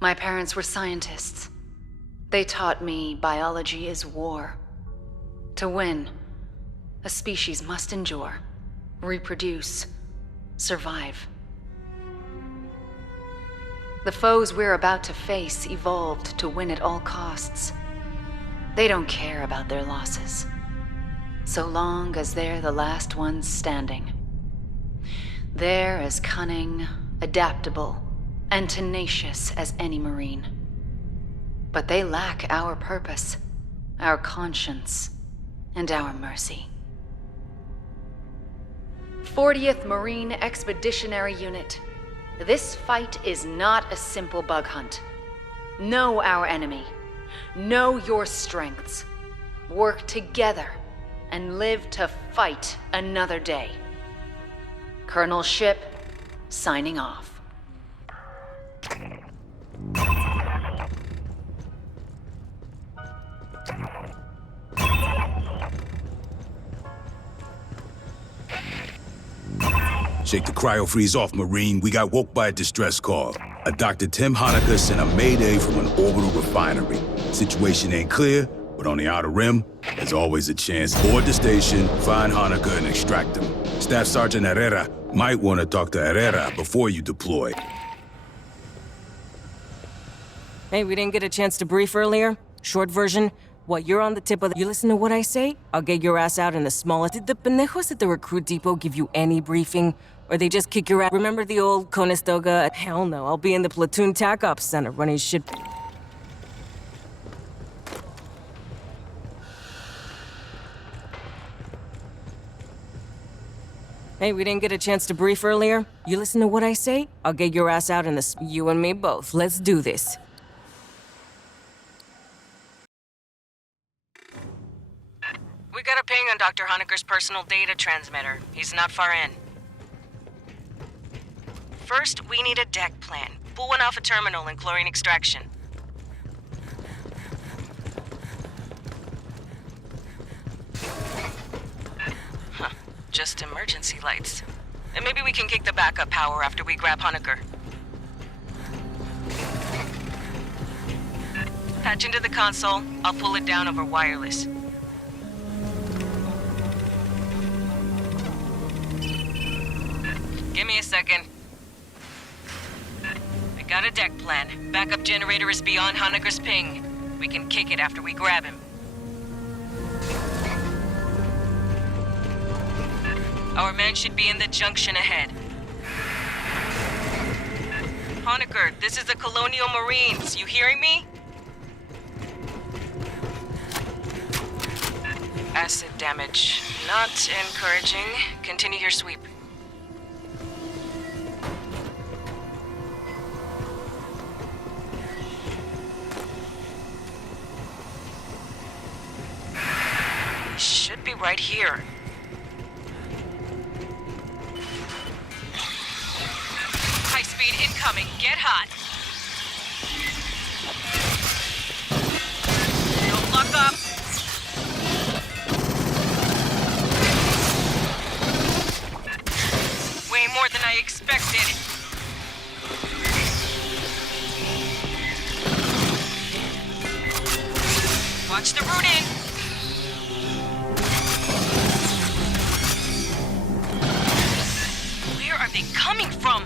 My parents were scientists. They taught me biology is war. To win, a species must endure, reproduce, survive. The foes we're about to face evolved to win at all costs. They don't care about their losses, so long as they're the last ones standing. They're as cunning, adaptable, and tenacious as any Marine. But they lack our purpose, our conscience, and our mercy. 40th Marine Expeditionary Unit. This fight is not a simple bug hunt. Know our enemy. Know your strengths. Work together and live to fight another day. Colonel Ship, signing off. Shake the cryo-freeze off, Marine. We got woke by a distress call. A Dr. Tim Honecker sent a mayday from an orbital refinery. Situation ain't clear, but on the outer rim, there's always a chance. Board the station, find Honecker, and extract him. Staff Sergeant Herrera might want to talk to Herrera before you deploy. Hey, we didn't get a chance to brief earlier. Short version. What, you're on the tip of the... You listen to what I say? I'll get your ass out in the smallest... Did the pendejos at the recruit depot give you any briefing? Or they just kick your ass? Remember the old Conestoga? Hell no, I'll be in the platoon TAC Ops Center running shit... Hey, we didn't get a chance to brief earlier. You listen to what I say? I'll get your ass out in the... You and me both. Let's do this. We got a ping on Dr. Honecker's personal data transmitter. He's not far in. First, we need a deck plan. Pull one off a terminal and chlorine extraction. Huh. Just emergency lights. And maybe we can kick the backup power after we grab Honecker. Patch into the console. I'll pull it down over wireless. Give me a second. I got a deck plan. Backup generator is beyond Honecker's ping. We can kick it after we grab him. Our men should be in the junction ahead. Honecker, this is the Colonial Marines. You hearing me? Acid damage. Not encouraging. Continue your sweep. Should be right here. High speed incoming. Get hot. Don't lock up. Way more than I expected. Watch the route in. Where are they coming from?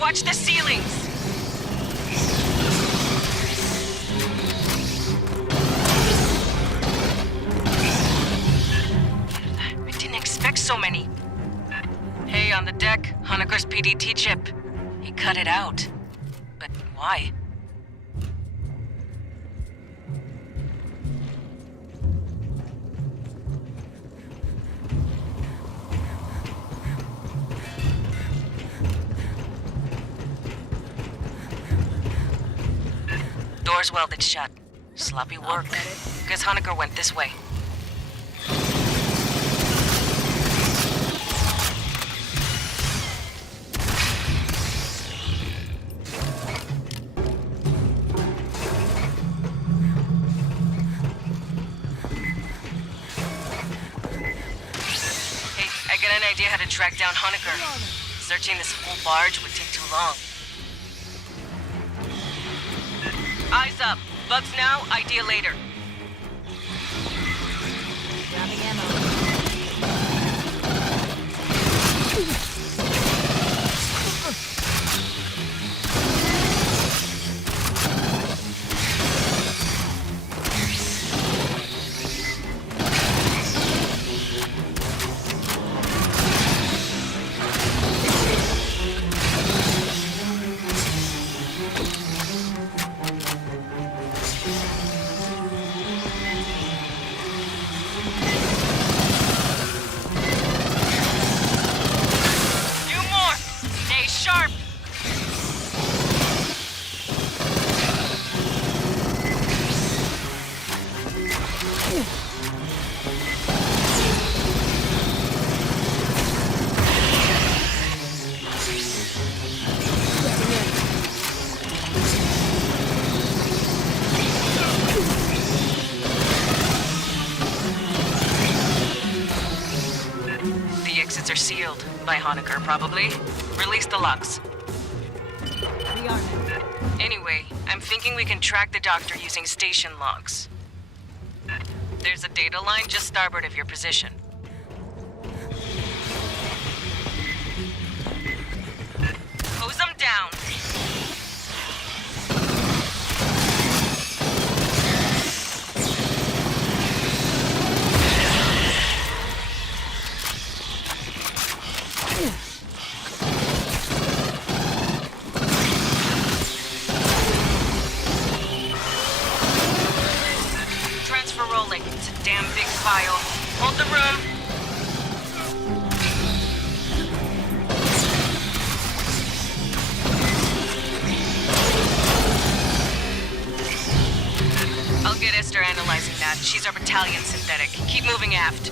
Watch the ceilings! I didn't expect so many. Hey, on the deck, Honecker's PDT chip. He cut it out. But why? Door's welded shut. Sloppy work. Guess Honecker went this way. idea how to track down Honecker. Searching this whole barge would take too long. Eyes up. Bugs now, idea later. Grabbing ammo. Exits are sealed. By Honecker, probably. Release the locks. Anyway, I'm thinking we can track the doctor using station logs. There's a data line just starboard of your position. Hose them down. Rolling. It's a damn big file. Hold the room. I'll get Esther analyzing that. She's our battalion synthetic. Keep moving aft.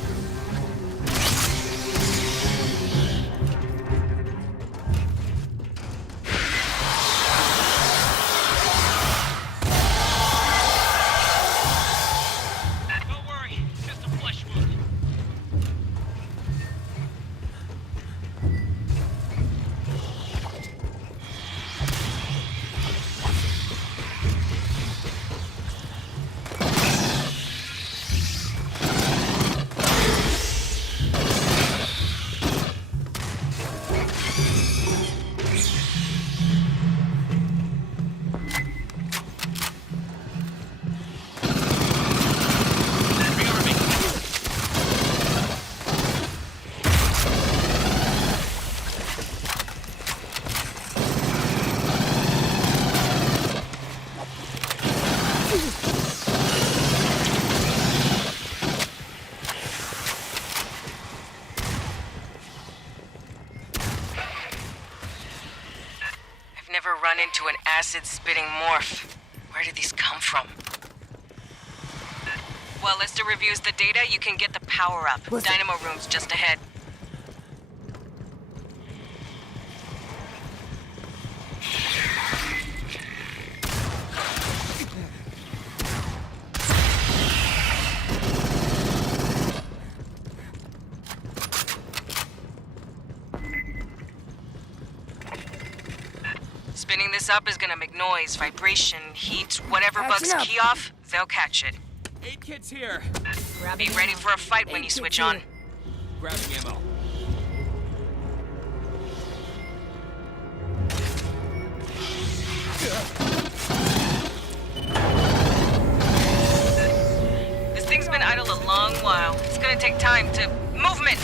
Run into an acid-spitting morph. Where did these come from? While Lester reviews the data, you can get the power-up. Dynamo room's just ahead. Spinning this up is gonna make noise, vibration, heat, whatever bugs key off, they'll catch it. 8 kids here. Be ready for a fight when you switch on. Grabbing ammo. This thing's been idle a long while. It's gonna take time to... Movement!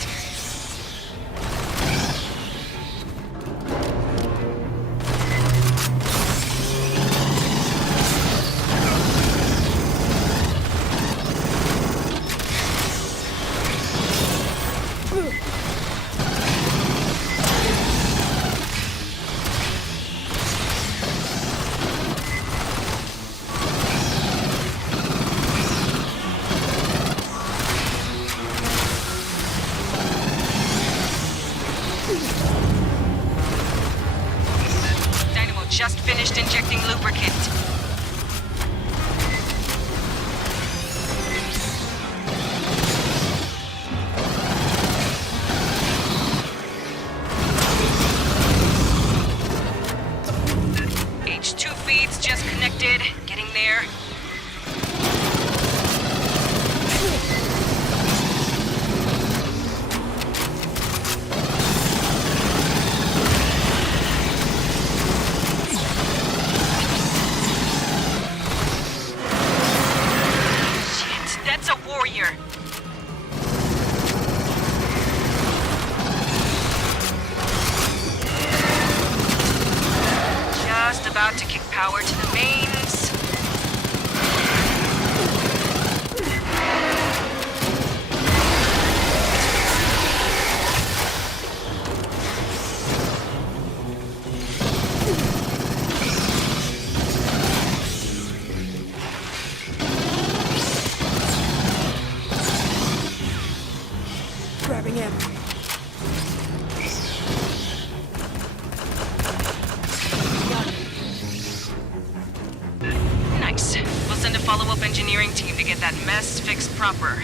send a follow-up engineering team to get that mess fixed proper.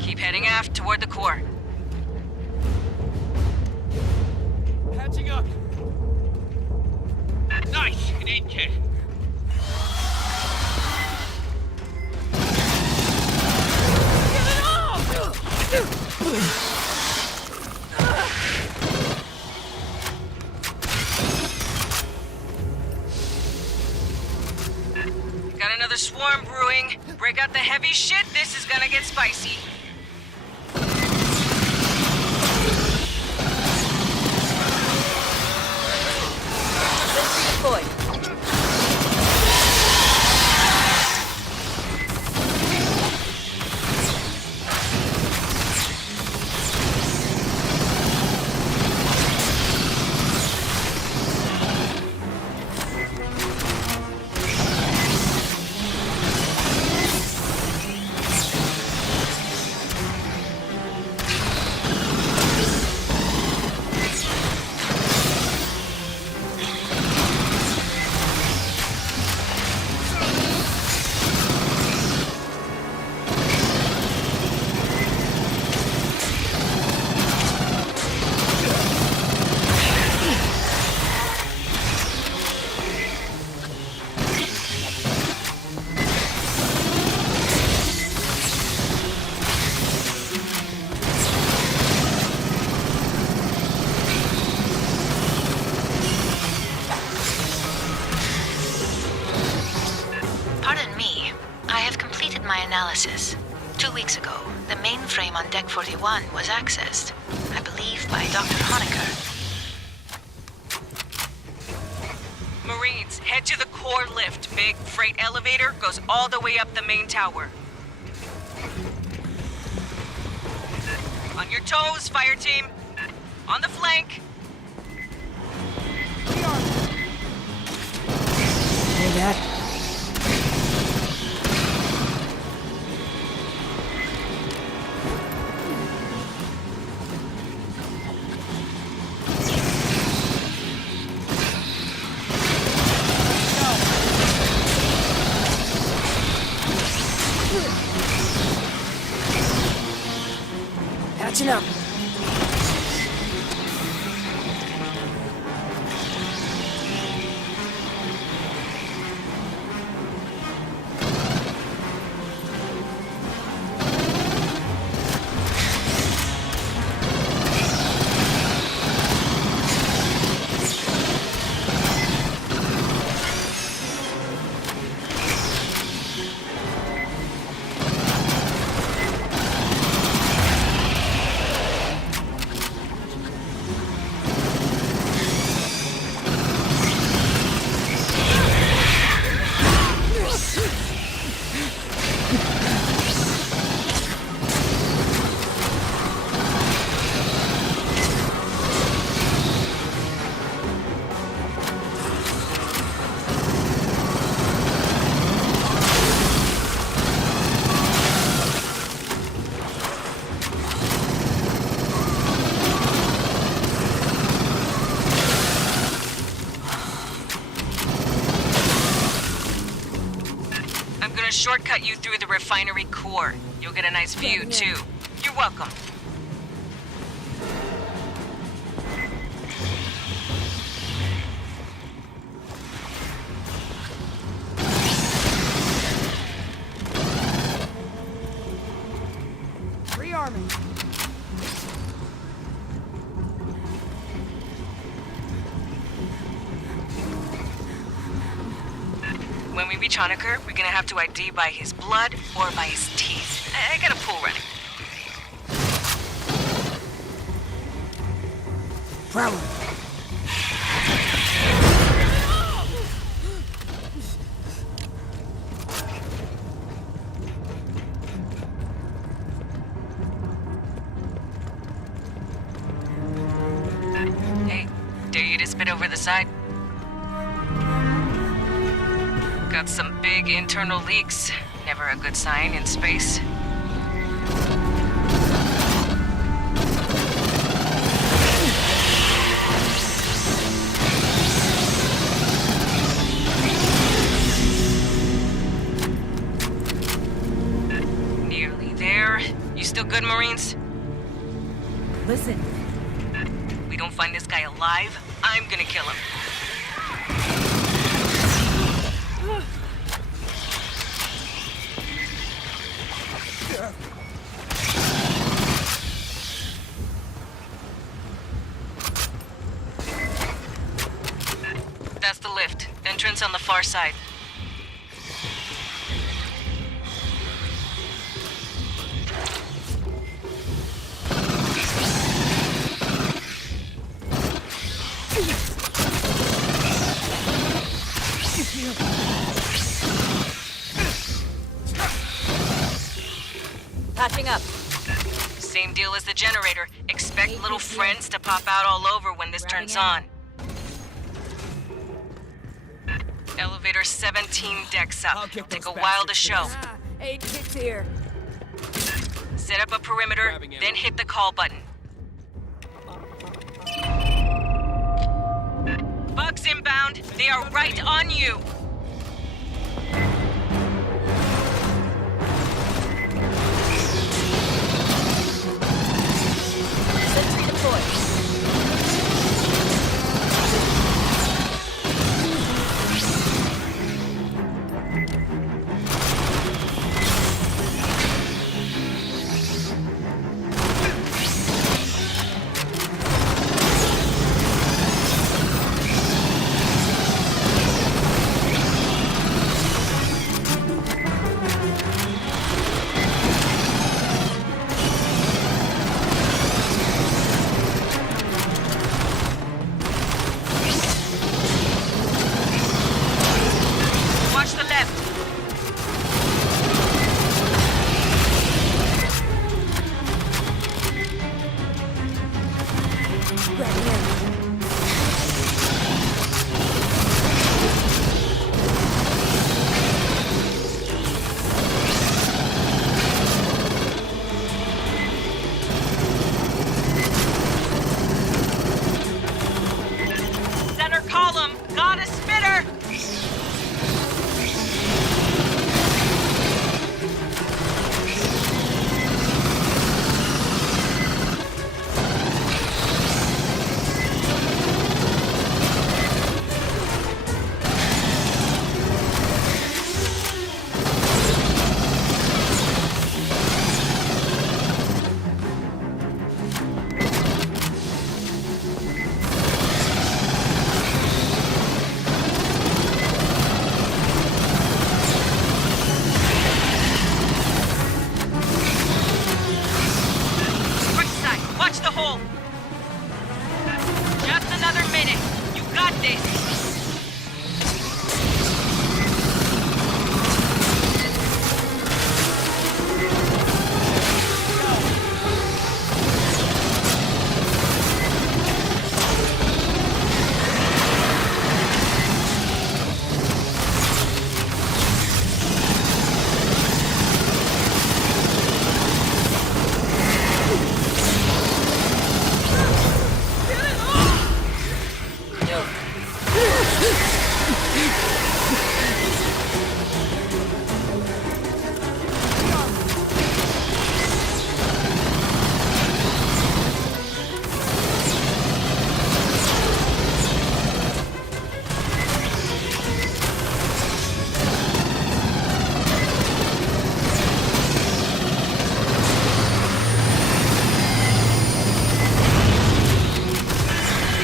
Keep heading aft toward the core. Patching up. Nice, an aid kit. Got another swarm brewing. Break out the heavy shit, this is gonna get spicy. Deployed. Pardon me. I have completed my analysis. 2 weeks ago, the mainframe on Deck 41 was accessed, I believe by Dr. Honecker. Marines, head to the core lift. Big freight elevator goes all the way up the main tower. On your toes, fire team. On the flank. Hey, Dad. Patching up. Shortcut you through the refinery core. You'll get a nice view, too. You're welcome. Rearming. When we reach Honecker, we're gonna have to ID by his blood or by his teeth. I got a pool running. Problem. Hey, dare you to spit over the side? Got some big internal leaks. Never a good sign in space. Still good, Marines? Listen. We don't find this guy alive, I'm gonna kill him. That's the lift. Entrance on the far side. Patching up. Same deal as the generator. Expect little friends to pop out all over when this turns on. Elevator 17 decks up. Take a while to show. 8 kicks here. Set up a perimeter, then hit the call button. Bugs inbound. They are right on you. Sentry deployed. Watch the left. Grabbing in. Center column. Got a spitter. Right side. Watch the hole. Just another minute. You got this.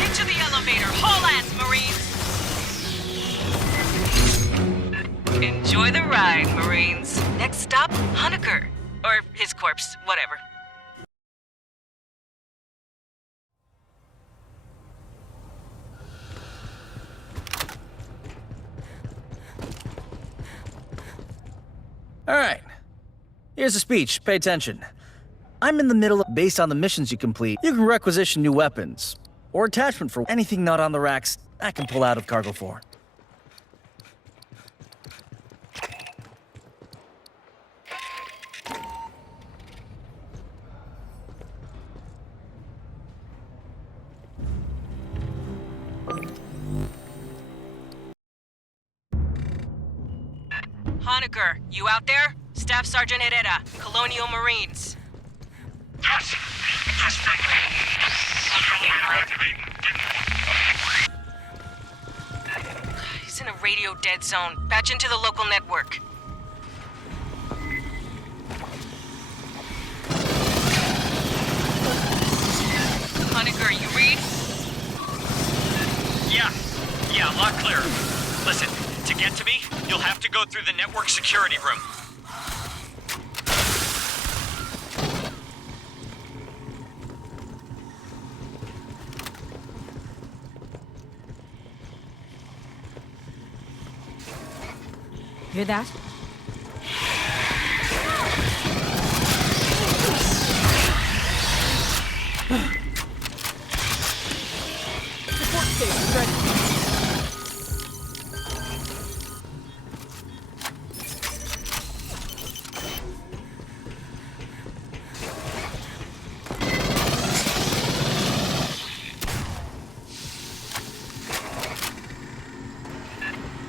Into the elevator. Haul ass, Marines. Enjoy the ride, Marines. Next stop, Honecker. Or his corpse, whatever. All right. Here's a speech. Pay attention. I'm in the middle of, based on the missions you complete, you can requisition new weapons or attachment for anything not on the racks I can pull out of Cargo 4. Honecker, you out there? Staff Sergeant Herrera, Colonial Marines. Yes! Yes, thank you. He's in a radio dead zone. Patch into the local network. Honecker, you read? Yeah, lot clear. Listen, to get to me, you'll have to go through the network security room. Hear that? Support station ready.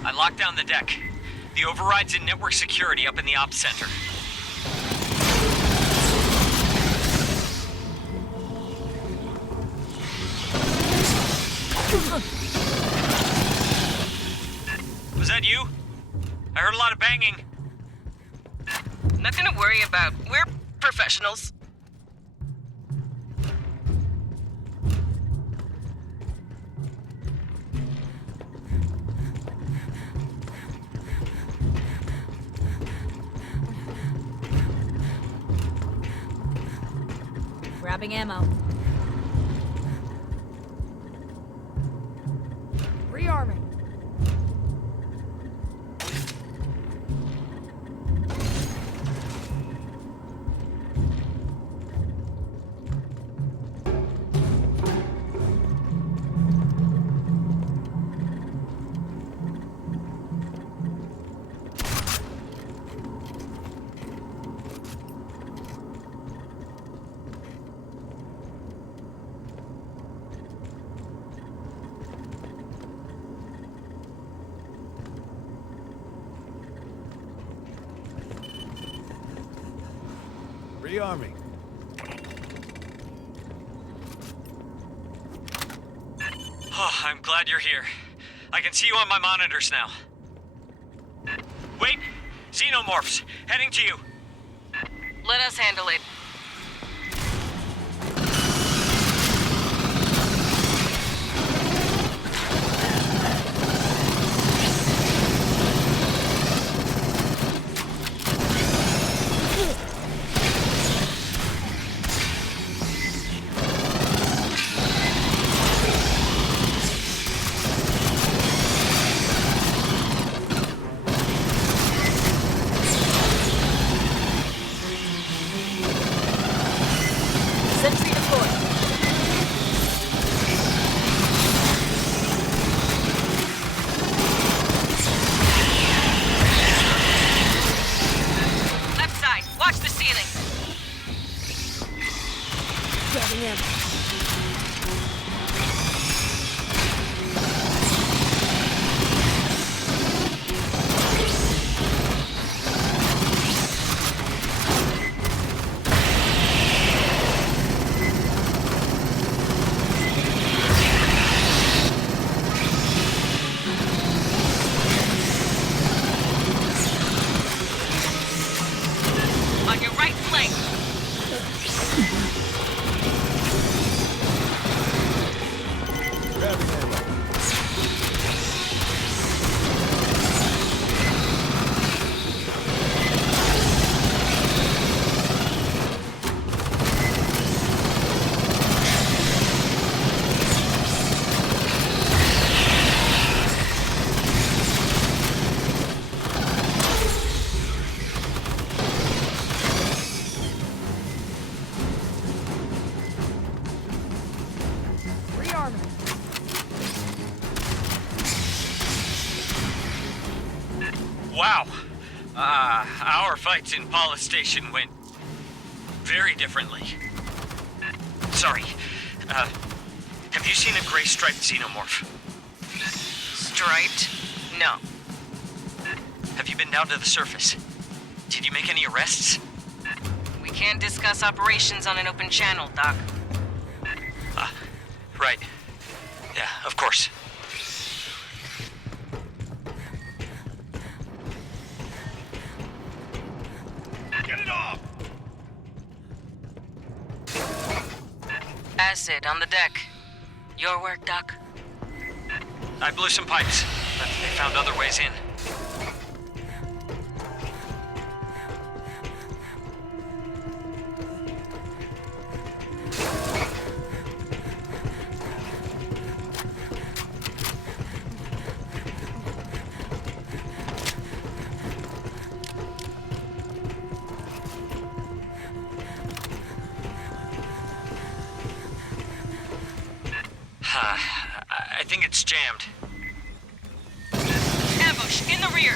I locked down the deck. The override's in network security up in the ops center. Was that you? I heard a lot of banging. Nothing to worry about. We're professionals. Grabbing ammo. Rearming. Rearming. Oh, I'm glad you're here. I can see you on my monitors now. Wait! Xenomorphs! Heading to you! Let us handle it. Sentry deployed. Left side. Watch the ceiling. Grabbing ammo. On your right flank. Grabbing ammo. Rearming. Wow. Our fights in Paula Station went very differently. Sorry. Have you seen a gray striped xenomorph? Striped? No. Have you been down to the surface? Did you make any arrests? We We can't discuss operations on an open channel, Doc. Right. Yeah, of course. Get it off! Acid on the deck. Your work, Doc. I blew some pipes, but they found other ways in. I think it's jammed. Ambush, in the rear!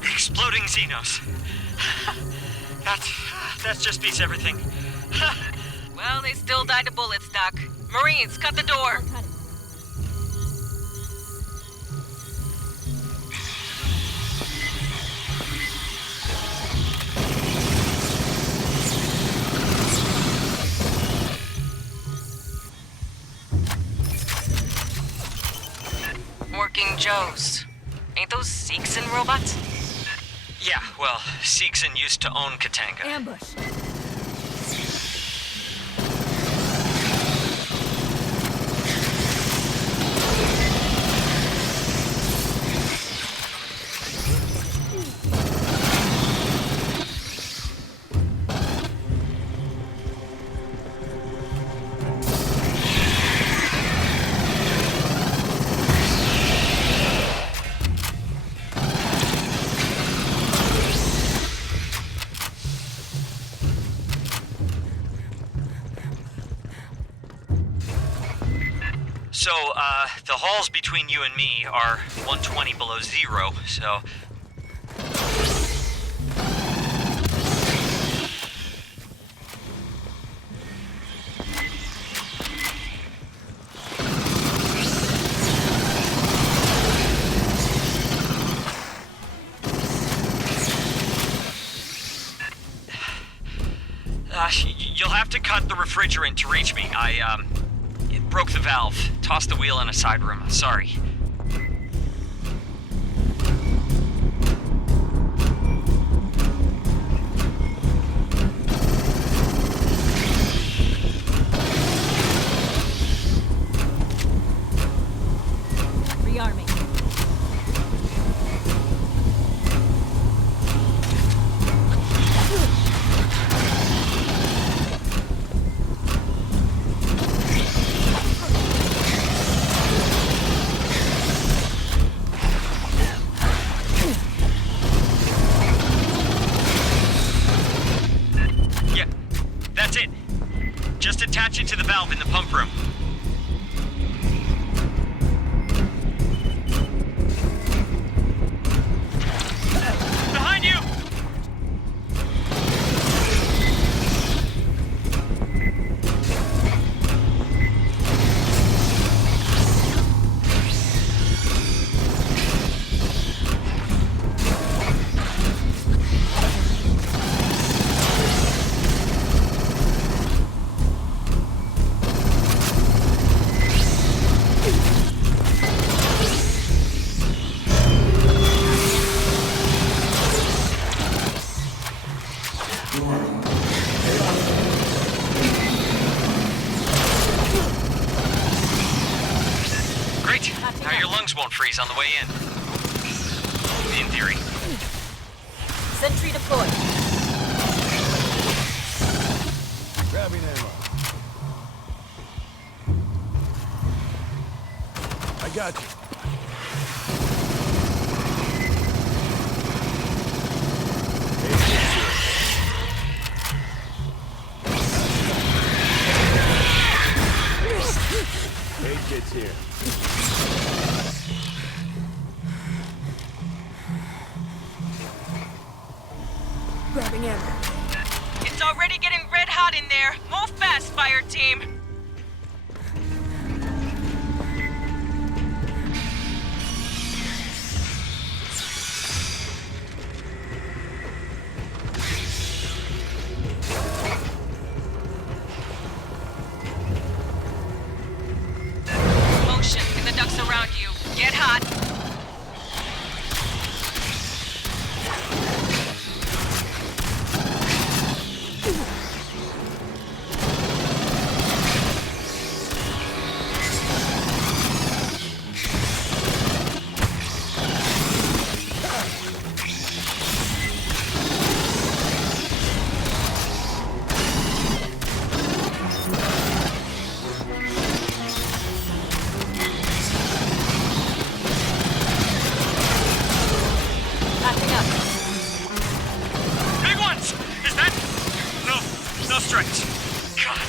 Exploding Xenos. That just beats everything. Well, they still died to bullets, Doc. Marines, cut the door! Cut it. Working Joes. Ain't those Seegson robots? Yeah, well, Seegson used to own Katanga. Ambush. So, the halls between you and me are 120 below zero, so... You'll have to cut the refrigerant to reach me. It broke the valve. Tossed the wheel in a side room. Sorry. Rearming. Just attach it to the valve in the pump room. Behind you! won't freeze on the way in. In theory. Sentry deployed. Grabbing ammo. I got you. Aid gets here. Grabbing ammo. It's already getting red hot in there. Move fast, fire team. Motion in the ducts around you. Get hot. Backing up. Big ones! Is that... No strength. God.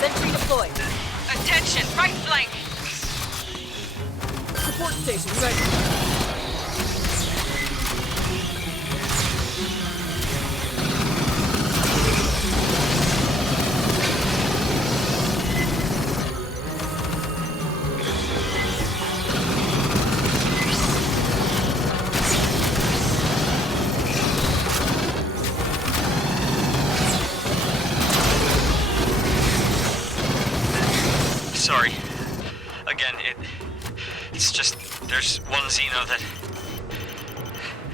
Sentry deployed. Attention, right flank. Support station ready. Sorry. Again, it's just there's one Xeno that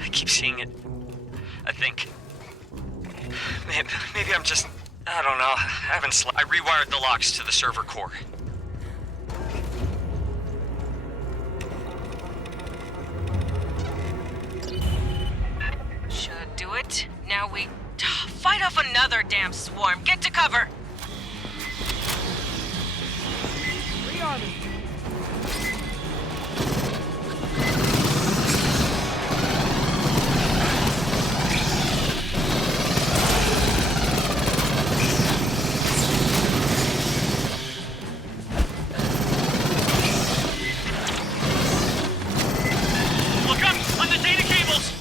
I keep seeing it. I think maybe I'm just I don't know. I haven't slept. I rewired the locks to the server core. Should do it. Now we fight off another damn swarm. Get to cover. Rearming. Look up on the data cables.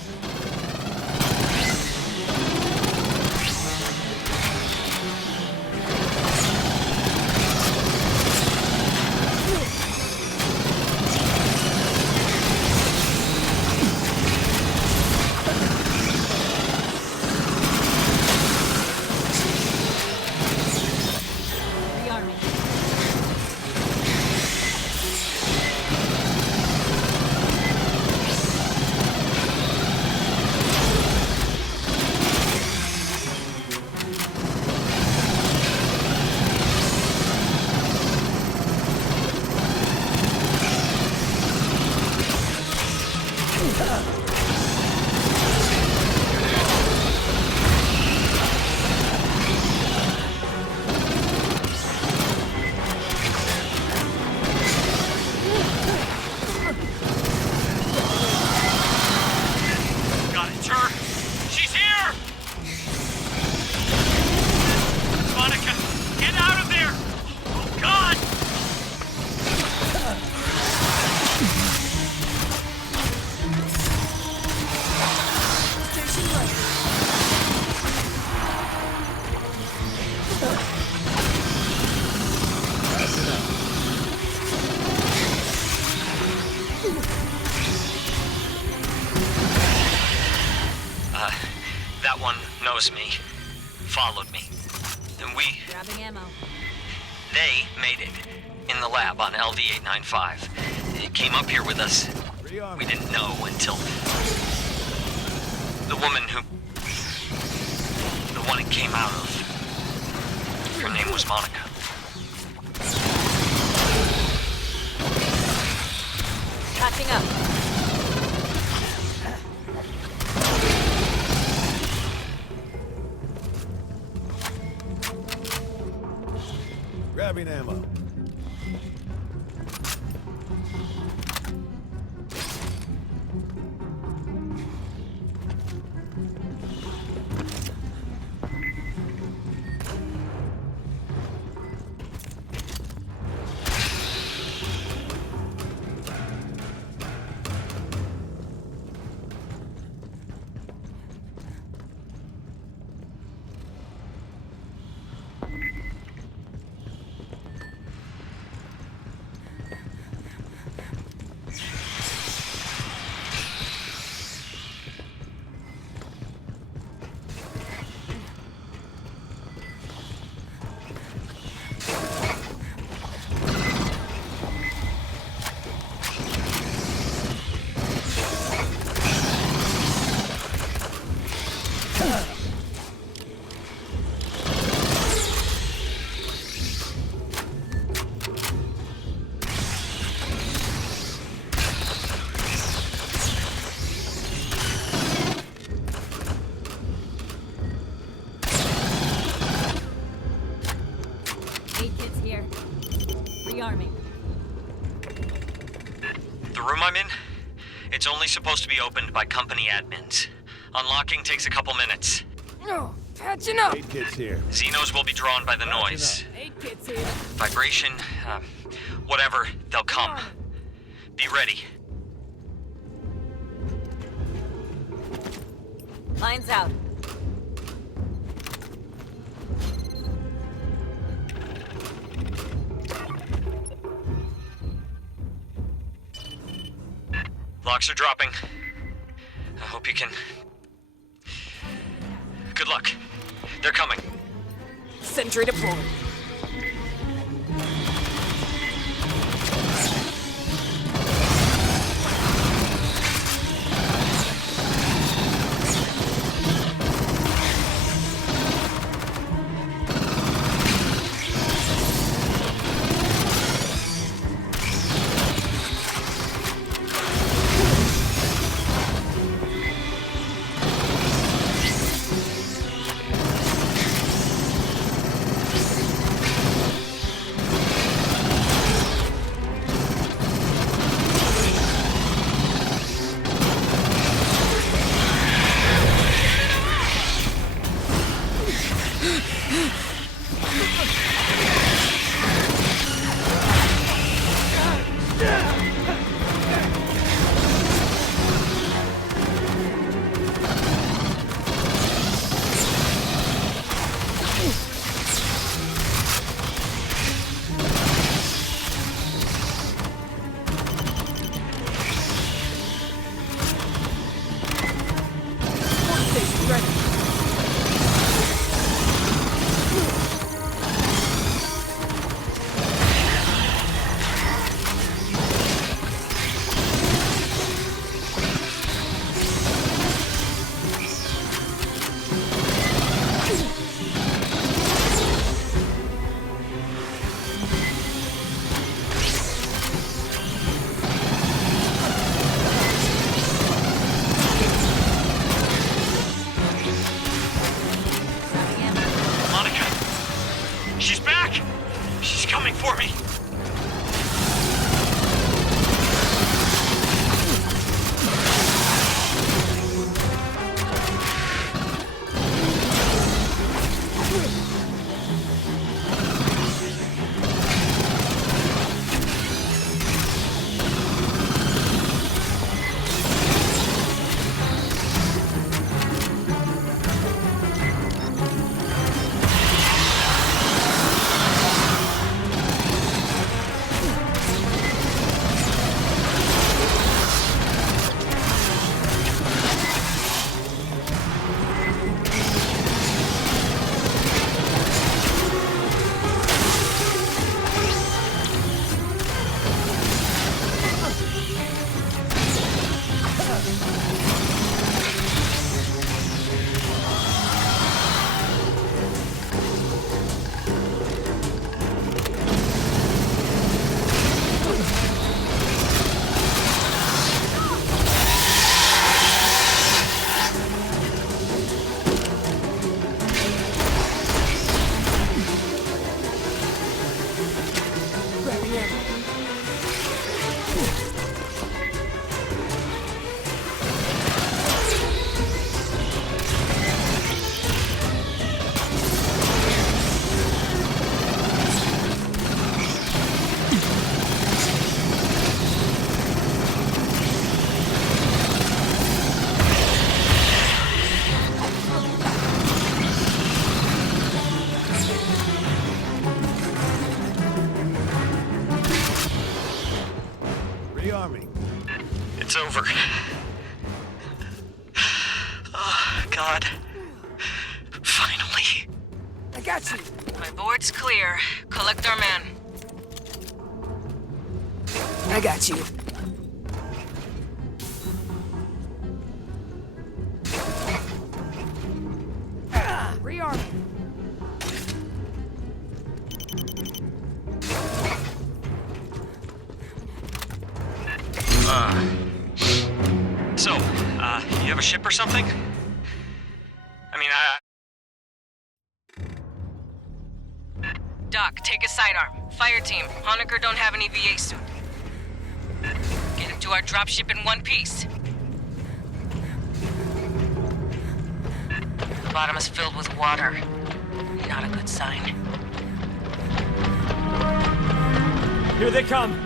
Rearming. Got it, her. She's here. Monica, get out of there. Oh God. Station ready. That one knows me, followed me, and Grabbing ammo. they made it in the lab on LD-895. It came up here with us. we didn't know until the woman who... the one it came out of. Her name was Monica. Catching up. Grabbing ammo. Rearming. The room I'm in? It's only supposed to be opened by company admins. Unlocking takes a couple minutes. Oh, patching up. Aid kit's here. Xenos will be drawn by the noise. Aid kit's here. Vibration, whatever, they'll come. Be ready. Lines out. Locks are dropping. I hope you can... Good luck. They're coming. Sentry deployed. For me. It's over. Oh, God. Finally. I got you. My board's clear. Collect our man. I got you. Rearm. So, you have a ship or something? I mean, Doc, take a sidearm. Fireteam, Honecker don't have any VA suit. Get him to our dropship in one piece. The bottom is filled with water. Not a good sign. Here they come!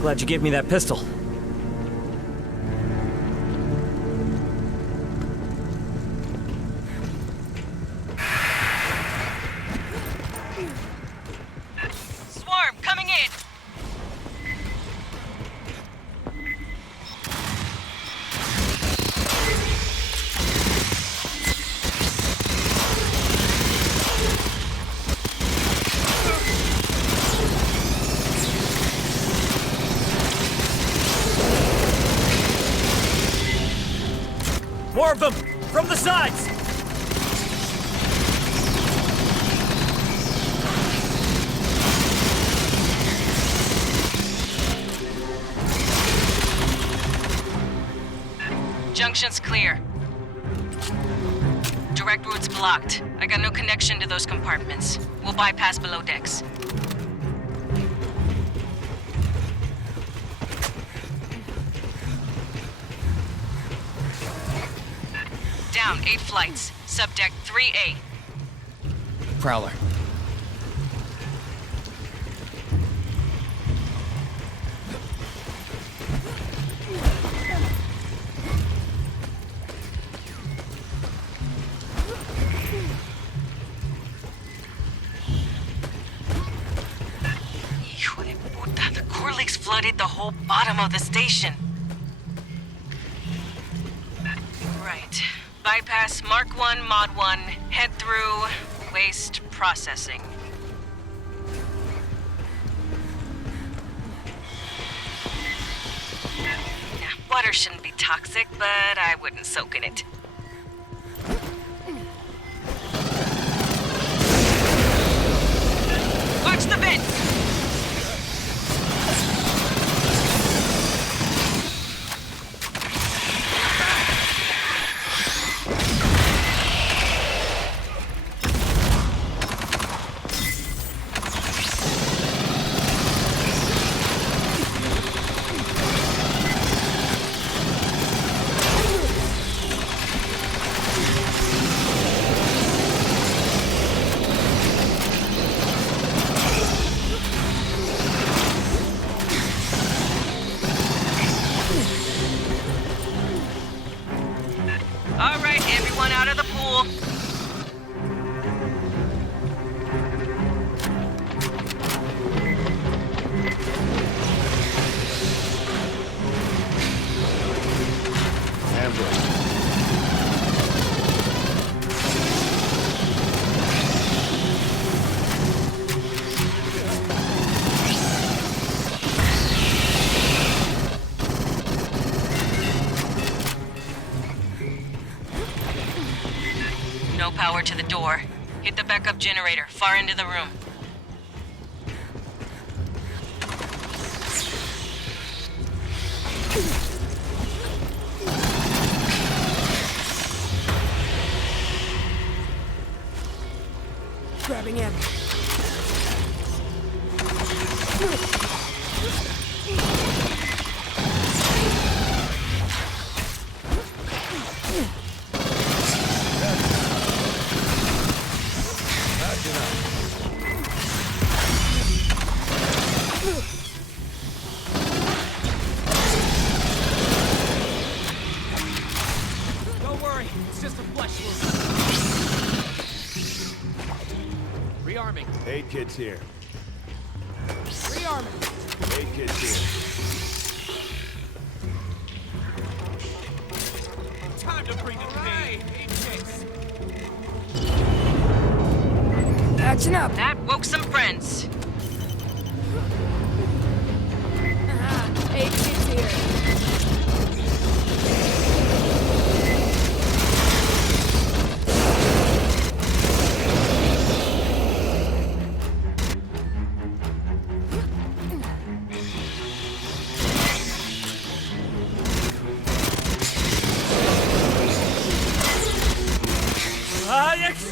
Glad you gave me that pistol. Swarm, coming in! More of them! From the sides! Junction's clear. Direct route's blocked. I got no connection to those compartments. We'll bypass below decks. Down 8 flights. Subdeck 3A. Prowler. Hijo de puta, the core leaks flooded the whole bottom of the station. Right. Bypass Mark 1, Mod 1, head through waste processing. Water shouldn't be toxic, but I wouldn't soak in it. Watch the vents! All right, everyone out of the pool. No power to the door. Hit the backup generator, far into the room. Grabbing him. Rearming. Aid kit's here. Rearming. Aid kit's here. Time to bring the pain. Action up. That woke some friends. Eight kids here.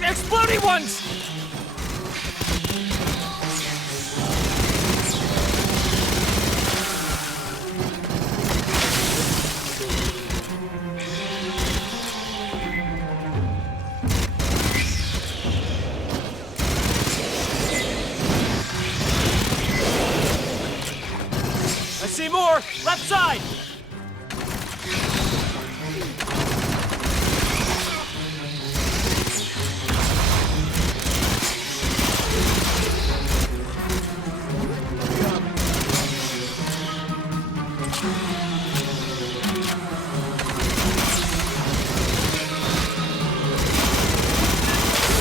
Exploding ones! I see more! Left side!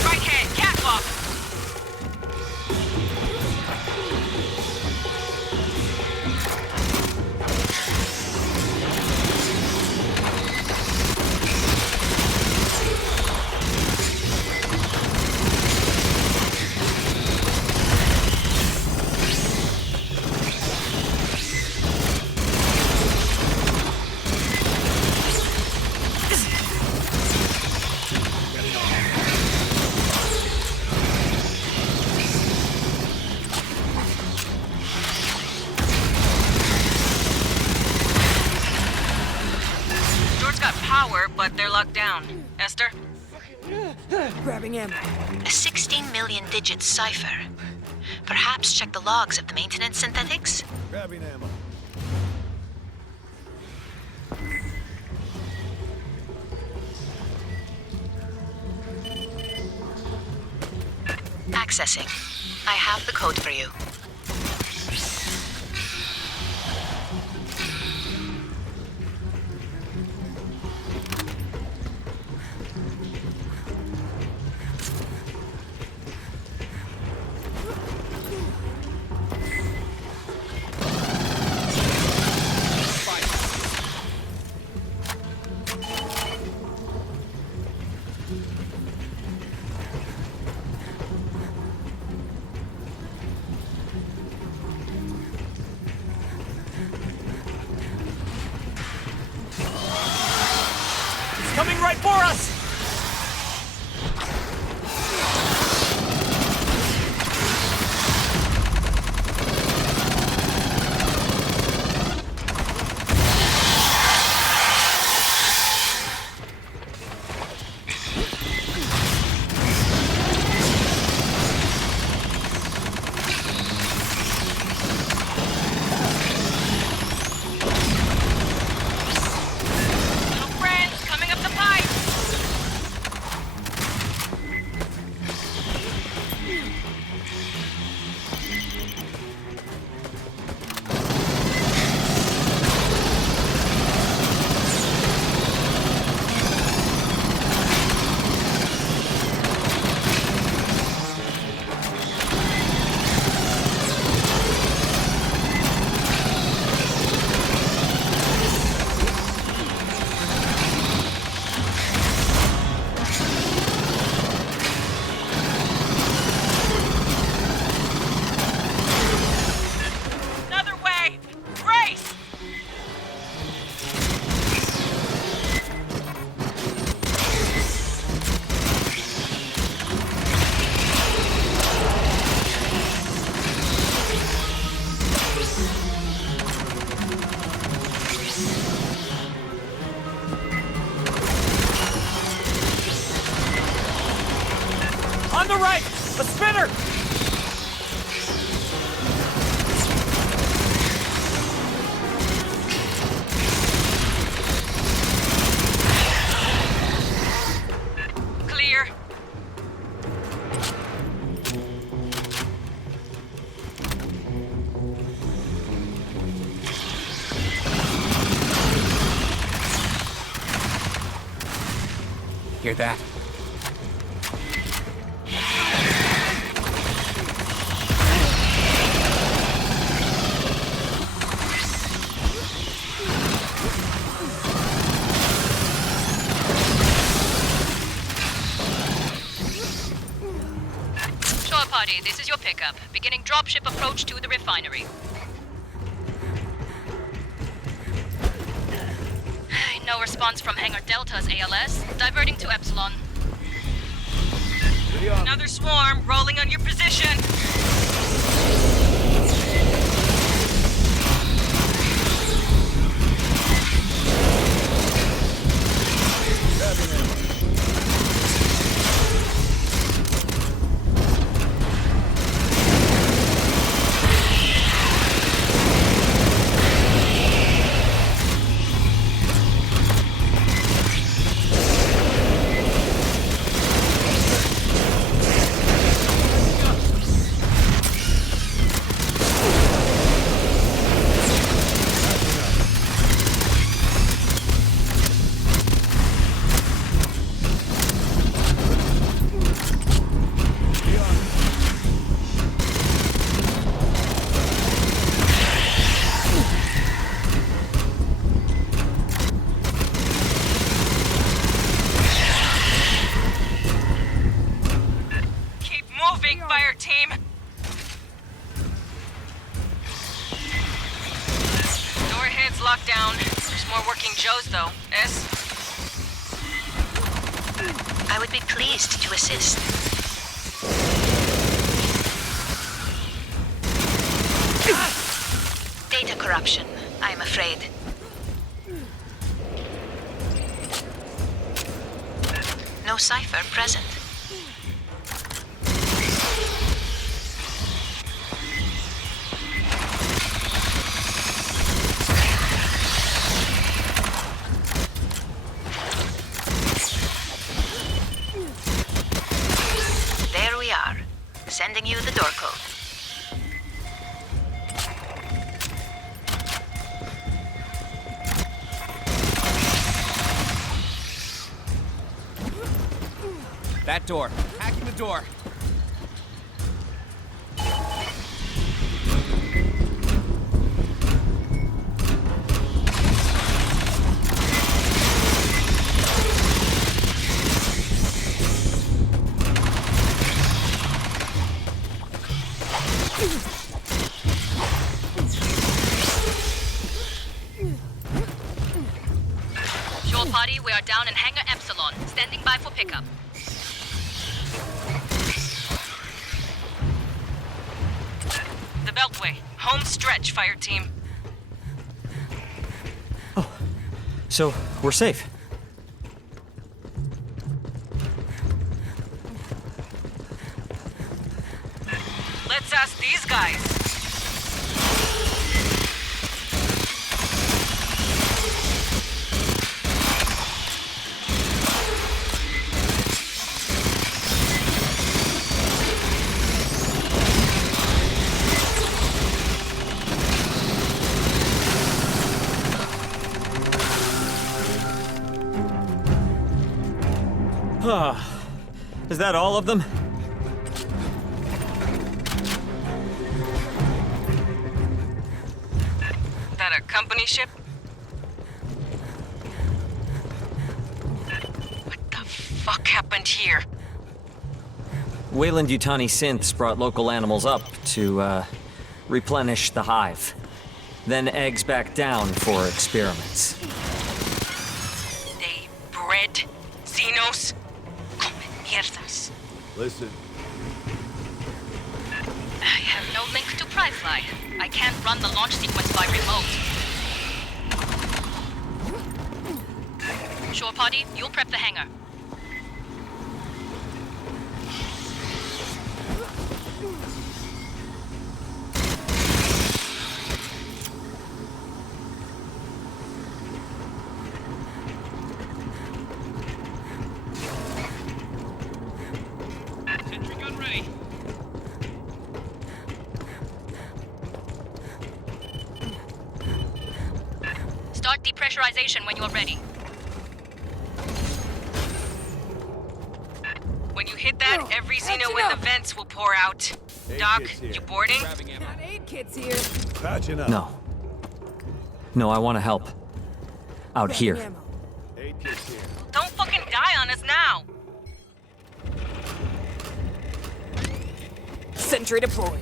Right hand, catwalk. Door's got power, but they're locked down. Esther? Grabbing ammo. A 16 million digit cipher. Perhaps check the logs of the maintenance synthetics? Grabbing ammo. Accessing. I have the code for you. Coming right for us! Little friends, coming up the pipe. Another way. Race! On the right! A spinner! Clear. Hear that? Shore party, this is your pickup. Beginning dropship approach to the refinery. No response from Hangar Delta's ALS. Diverting to Epsilon. Another swarm rolling on your position. Fireteam! Door head's locked down. There's more working Joes, though. S? I would be pleased to assist. Data corruption, I'm afraid. No cipher present. There we are. Sending you the door code. That door. Hacking the door. Shoal party, we are down in Hangar Epsilon. Standing by for pickup. The Beltway. Home stretch, Fireteam. So, we're safe. Let's ask these guys. Is that all of them? That a company ship? What the fuck happened here? Weyland-Yutani synths brought local animals up to, replenish the hive. Then eggs back down for experiments. They bred Xenos? Come mierdas. Listen. I have no link to Pryfly. I can't run the launch sequence by remote. Shore party, you'll prep the hangar. Sentry gun ready. Start depressurization when you are ready. that, every Xeno in the vents will pour out. Doc, you boarding? Got aid kits here. Patching up. No. No, I want to help. Out here. Ammo. Aid kits here. Don't fucking die on us now! Sentry deployed.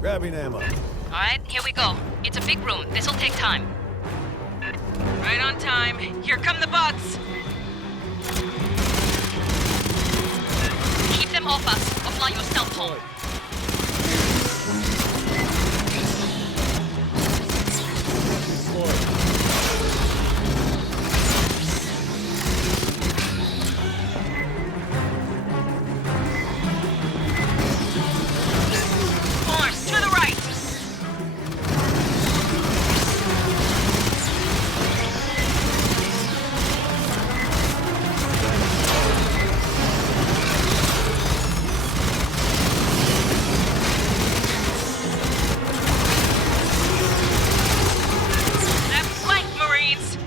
Grabbing ammo. Alright, here we go. It's a big room. This'll take time. Right on time. Here come the bugs! Keep them off us, or fly yourself home. Force, to the right! Left flank, Marines!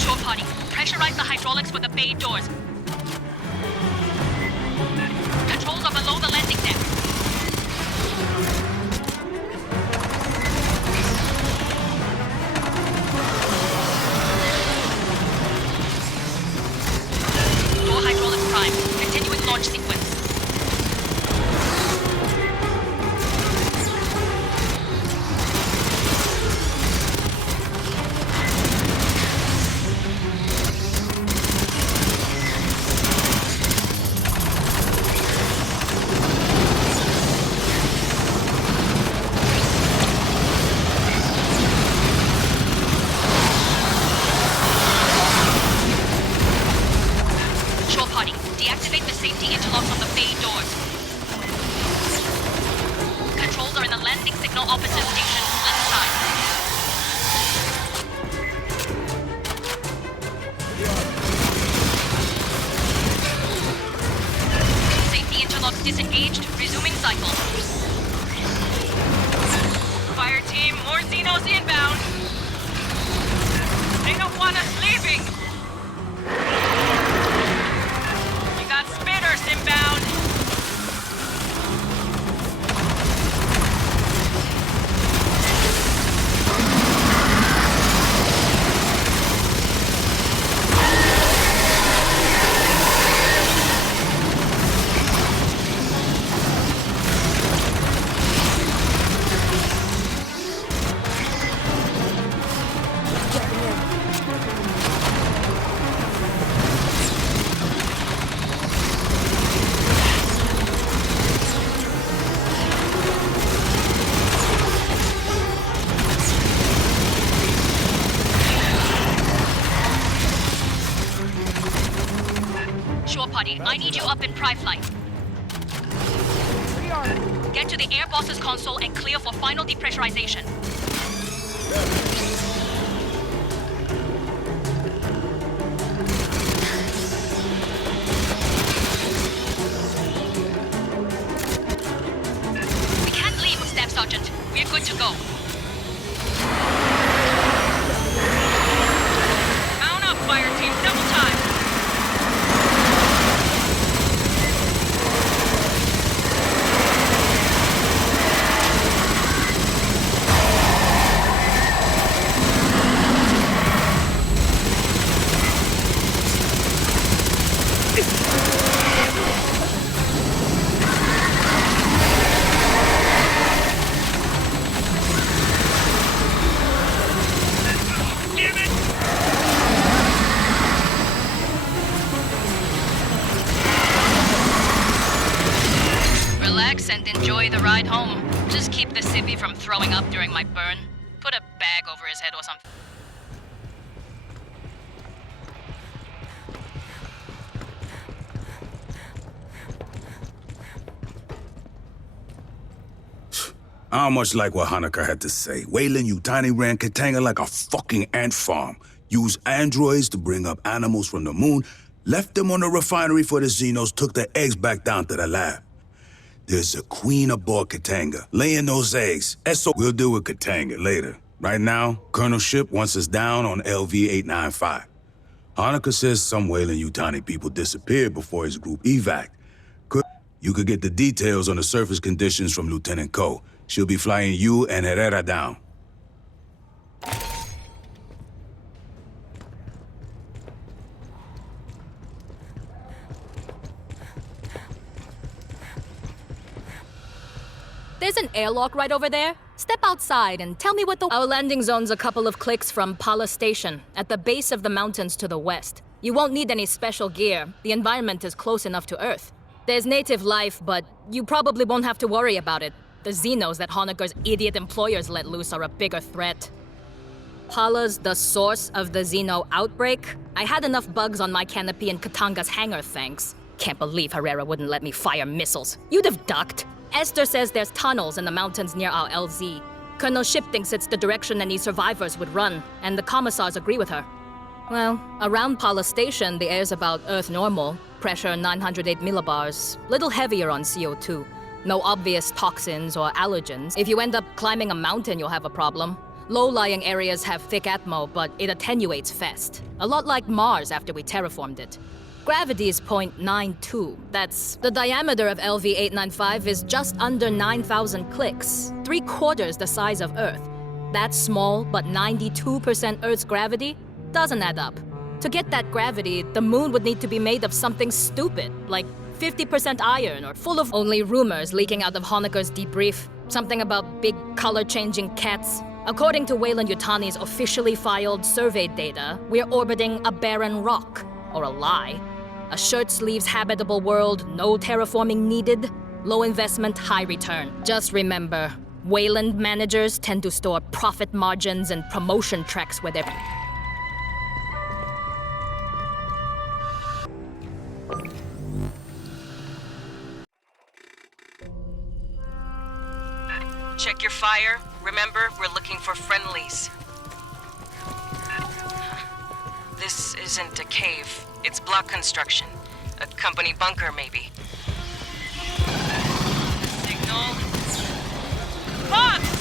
Shore party, pressurize the hydraulics for the bay doors. Controls are below the landing deck. Door hydraulics prime. Continuing launch sequence. Shore party, deactivate the safety interlocks on the bay doors. Controls are in the landing signal officer station, left side. Safety interlocks disengaged, resuming cycle. Fire team, more Xenos inbound! They don't want us leaving! You got spitters inbound! Shore party, I need you up in Pry flight. Get to the air boss's console and clear for final depressurization. We can't leave, Staff Sergeant. We're good to go. Mount up, fire team, double time! during my burn. Put a bag over his head or something. I don't much like what Hanukkah had to say. Wayland Yutani ran Katanga like a fucking ant farm. Used androids to bring up animals from the moon, left them on the refinery for the Xenos, took the eggs back down to the lab. There's a queen aboard Katanga, laying those eggs. So we'll deal with Katanga later. Right now, Colonel Ship wants us down on LV-895. Hanukkah says some Wayland Yutani people disappeared before his group evac. You could get the details on the surface conditions from Lieutenant Ko. She'll be flying you and Herrera down. There's an airlock right over there. Step outside and tell me what the... Our landing zone's a couple of clicks from Pala Station, at the base of the mountains to the west. You won't need any special gear. The environment is close enough to Earth. There's native life, but you probably won't have to worry about it. The Xenos that Honekar's idiot employers let loose are a bigger threat. Pala's the source of the Xeno outbreak? I had enough bugs on my canopy in Katanga's hangar, thanks. Can't believe Herrera wouldn't let me fire missiles. You'd have ducked. Esther says there's tunnels in the mountains near our LZ. Colonel Ship thinks it's the direction any survivors would run, and the commissars agree with her. Well, around Pala Station, the air's about Earth normal. Pressure 908 millibars. Little heavier on CO2. No obvious toxins or allergens. If you end up climbing a mountain, you'll have a problem. Low-lying areas have thick atmo, but it attenuates fast. A lot like Mars after we terraformed it. Gravity is 0.92. That's... The diameter of LV-895 is just under 9,000 clicks. 3/4 the size of Earth. That's small, but 92% Earth's gravity doesn't add up. To get that gravity, the moon would need to be made of something stupid, like 50% iron or full of only rumors leaking out of Honecker's debrief. Something about big color-changing cats. According to Wayland Yutani's officially filed survey data, we're orbiting a barren rock. Or a lie. A shirt-sleeves habitable world, no terraforming needed. Low investment, high return. Just remember, Wayland managers tend to store profit margins and promotion tracks where they're... Check your fire. Remember, we're looking for friendlies. This isn't a cave. It's block construction. A company bunker, maybe. Signal. Fox!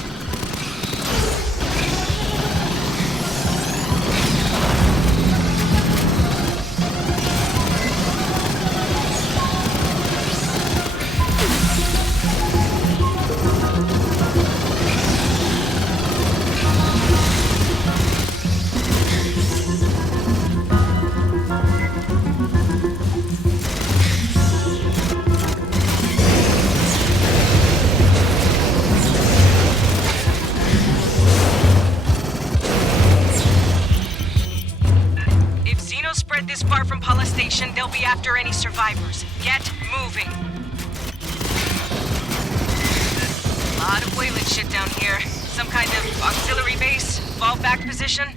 This far from Pala Station, they'll be after any survivors. Get moving. A lot of Wayland shit down here. Some kind of auxiliary base? Fallback position?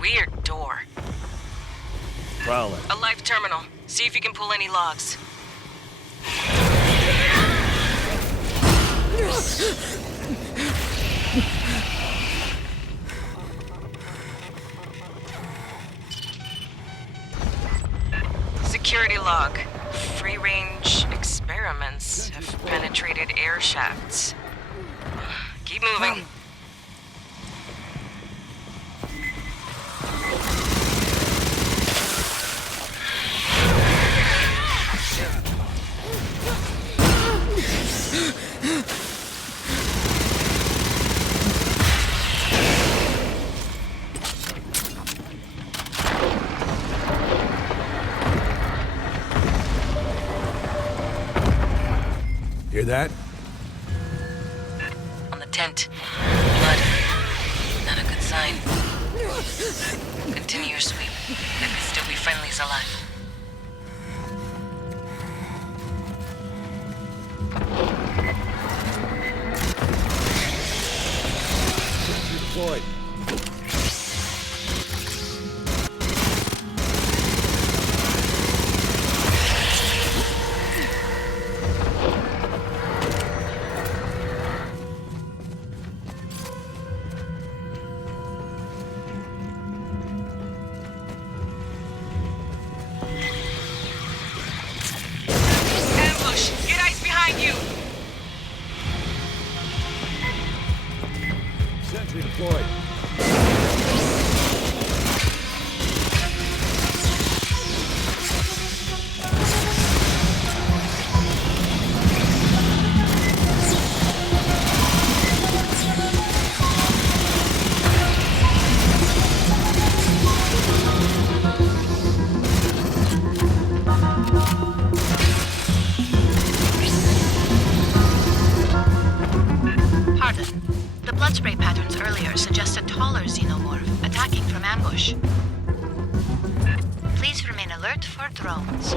Weird door. Prowler. A live terminal. See if you can pull any logs. Security log. Free-range experiments have penetrated air shafts. Keep moving. Hear that? Tent. Blood. Not a good sign. Continue your sweep. There could still be friendlies alive. Deployed. Ambush! Get eyes behind you! Sentry deployed. Pardon. The blood spray patterns earlier suggest a taller xenomorph attacking from ambush. Please remain alert for drones.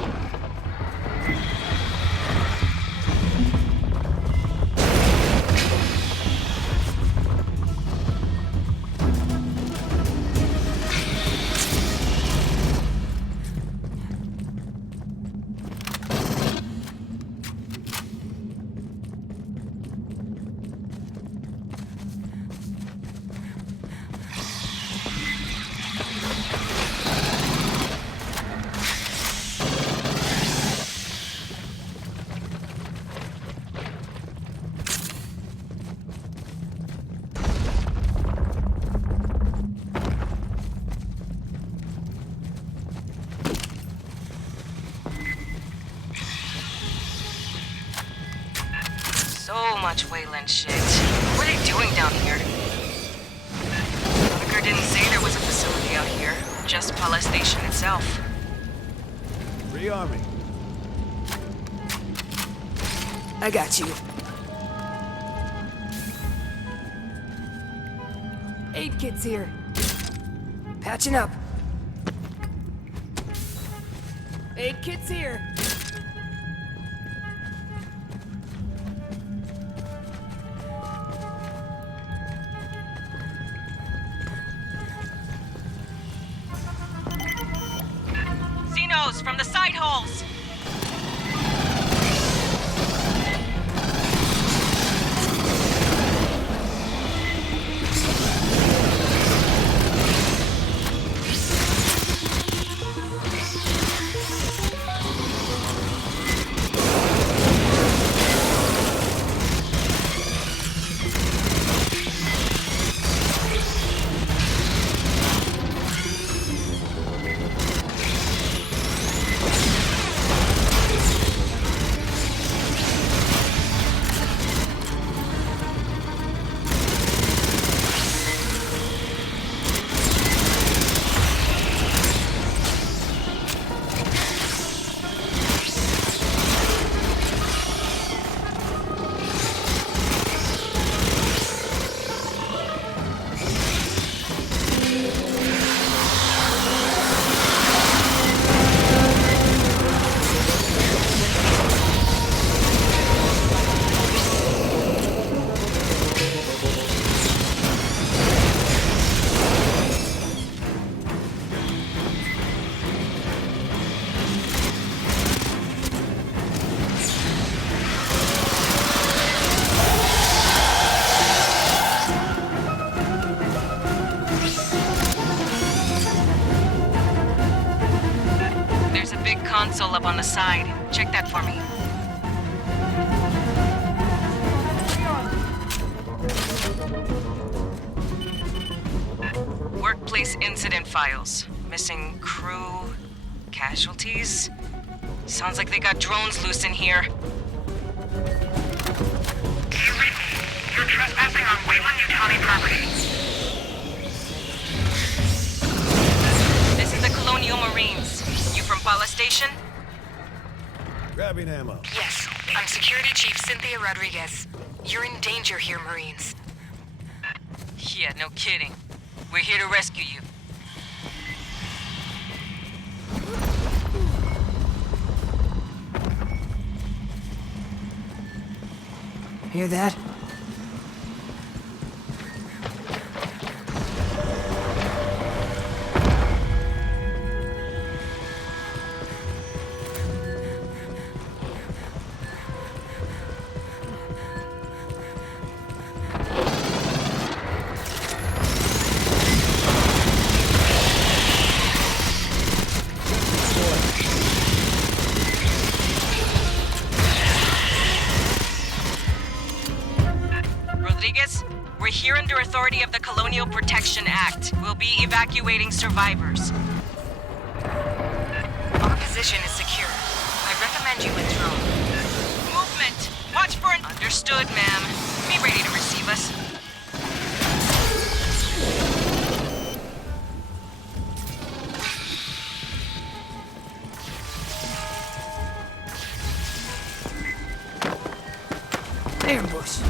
So much Wayland shit. What are they doing down here? Vicar didn't say there was a facility out here, just Pala Station itself. Rearming. I got you. Aid kit's here. Patching up. Aid kit's here. Xenos from the side holes! Console up on the side. Check that for me. Workplace incident files. Missing crew, casualties. Sounds like they got drones loose in here. You read me. You're trespassing on Wayland Utani property. This is the Colonial Marines. You from Pala Station? Grabbing ammo. Yes, I'm Security Chief Cynthia Rodriguez. You're in danger here, Marines. Yeah, no kidding. We're here to rescue you. Hear that? We're here under authority of the Colonial Protection Act. We'll be evacuating survivors. Our position is secure. I recommend you withdraw. Movement! Watch for an... Understood, ma'am. Be ready to receive us. Ambush.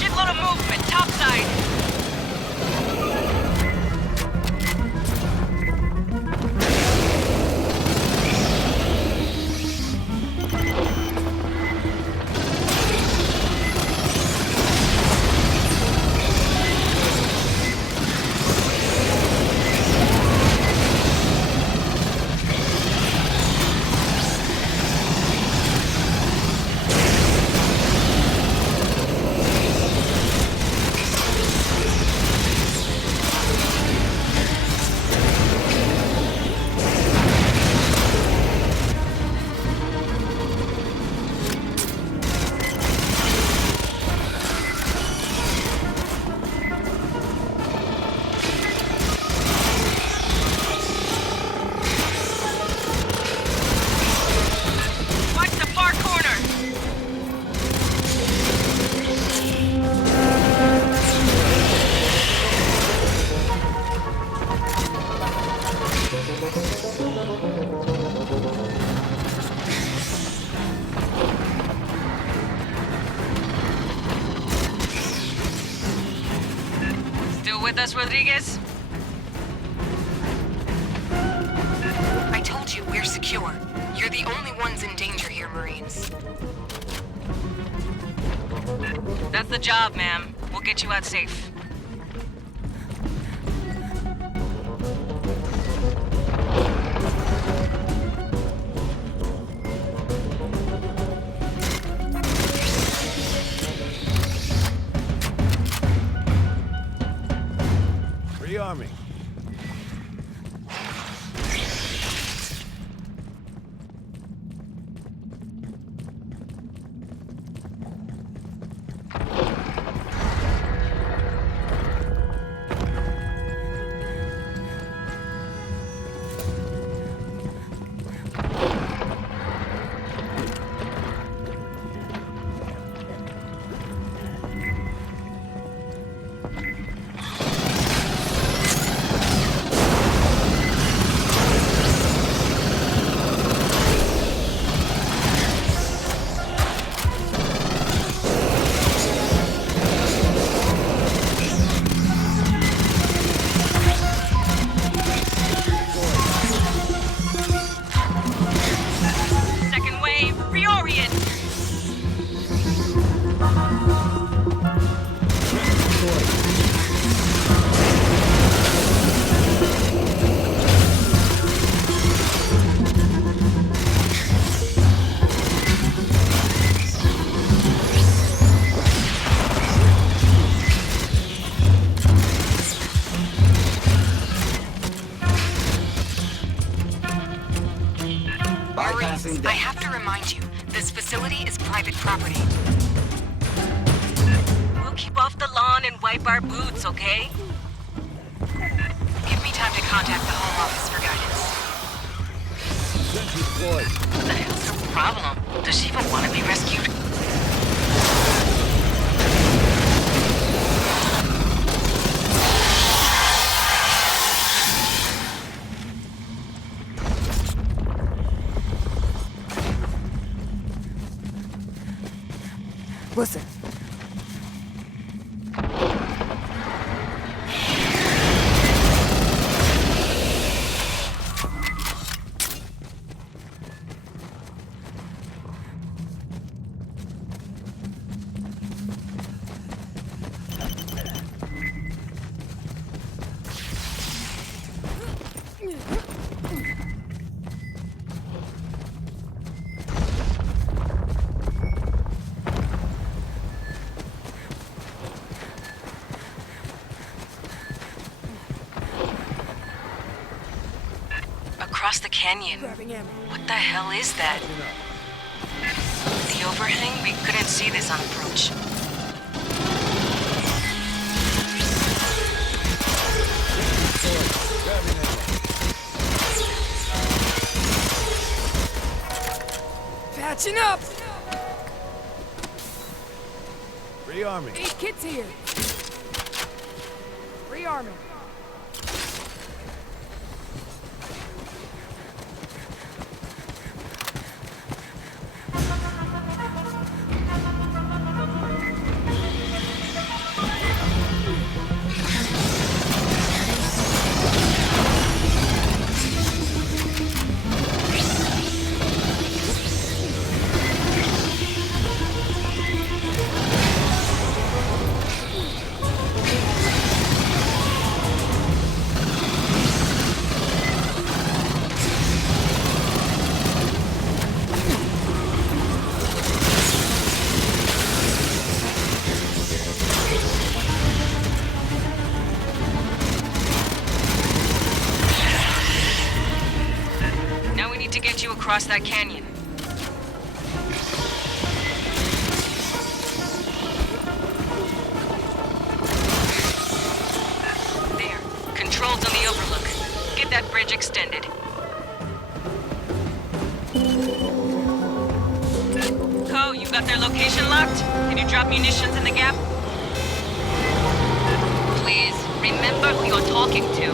Shitload of movement, topside. With us, Rodriguez? I told you we're secure. You're the only ones in danger here, Marines. That's the job, ma'am. We'll get you out safe. Rearming. I have to remind you, this facility is private property. We'll keep off the lawn and wipe our boots, okay? Give me time to contact the Home Office for guidance. Sentry deployed. What the hell's her problem? Does she even want to be rescued? Listen. Across the canyon. What the hell is that? The overhang? We couldn't see this on approach. Patching up! Rearming. 8 kids here. Rearming. Across that canyon. There. Controls on the overlook. Get that bridge extended. Co, you got their location locked? Can you drop munitions in the gap? Please, remember who you're talking to.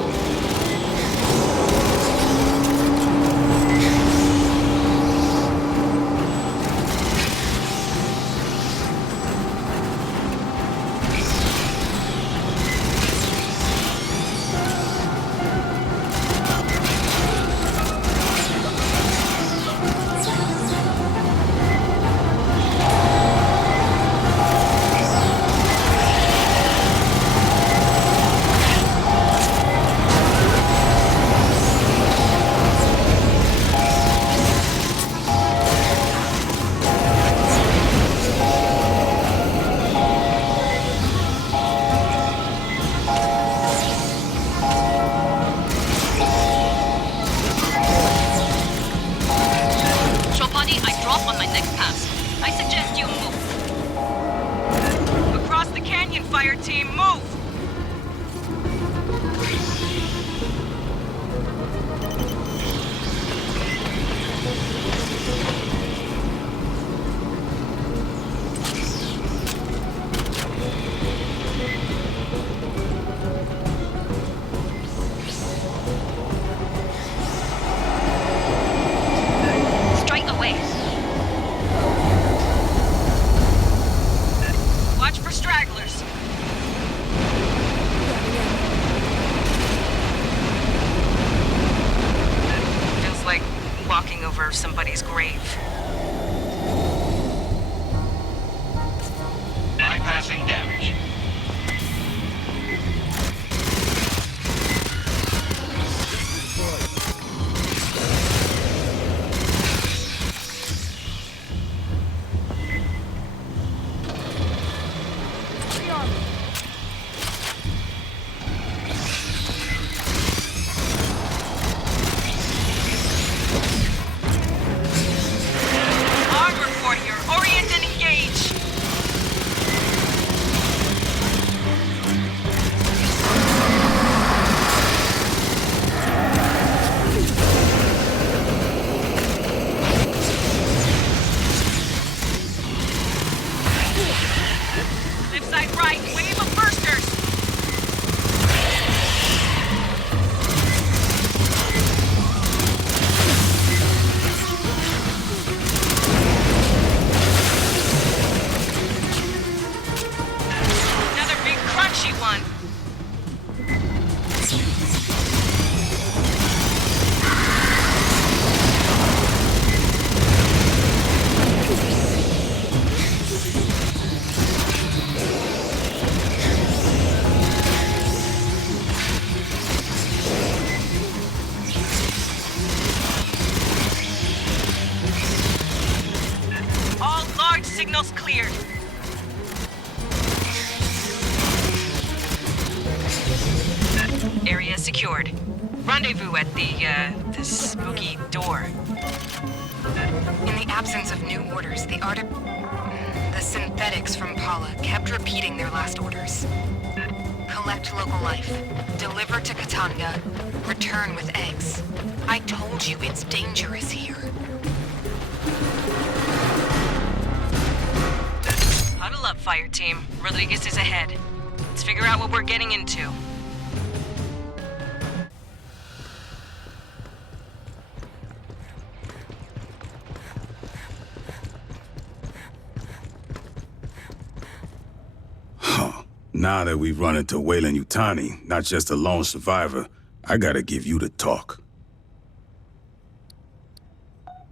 Fireteam, move! Straight away. Watch for stragglers. Feels like walking over somebody's grave. Bypassing damage. Signal's cleared. Area secured. Rendezvous at the spooky door. In the absence of new orders, the synthetics from Paula kept repeating their last orders. Collect local life, deliver to Katanga, return with eggs. I told you it's dangerous here. Huddle up, Fireteam. Rodriguez is ahead. Let's figure out what we're getting into. Now that we've run into Weyland Yutani, not just a lone survivor, I gotta give you the talk.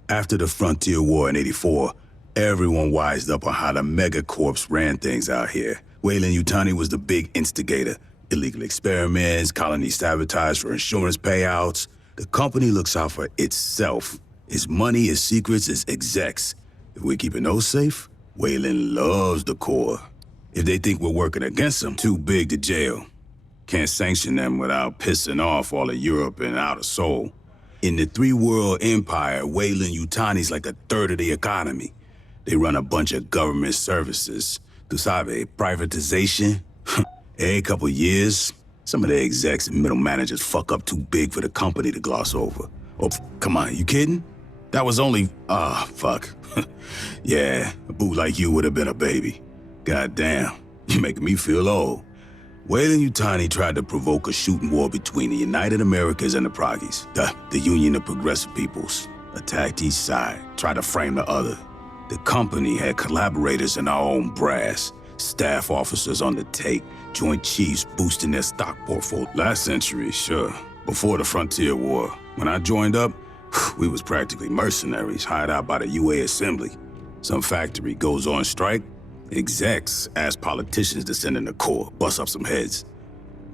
After the Frontier War in '84, everyone wised up on how the megacorps ran things out here. Weyland Yutani was the big instigator. Illegal experiments, colony sabotage for insurance payouts. The company looks out for itself. Its money, its secrets, its execs. If we're keeping those safe, Weyland loves the Corps. If they think we're working against them, too big to jail. Can't sanction them without pissing off all of Europe and Outer Soul. In the three-world empire, Weyland Yutani's like a third of the economy. They run a bunch of government services. Tu sabe, privatization? Every couple years, some of the execs and middle managers fuck up too big for the company to gloss over. Oh, come on, you kidding? That was only... fuck. Yeah, a boot like you would have been a baby. Goddamn, you're making me feel old. Weyland Yutani tried to provoke a shooting war between the United Americas and the Proggies, the Union of Progressive Peoples. Attacked each side, tried to frame the other. The company had collaborators in our own brass, staff officers on the take, Joint Chiefs boosting their stock portfolio. Last century, sure, before the Frontier War. When I joined up, we was practically mercenaries hired out by the UA Assembly. Some factory goes on strike, execs ask politicians to send in the Corps, bust up some heads.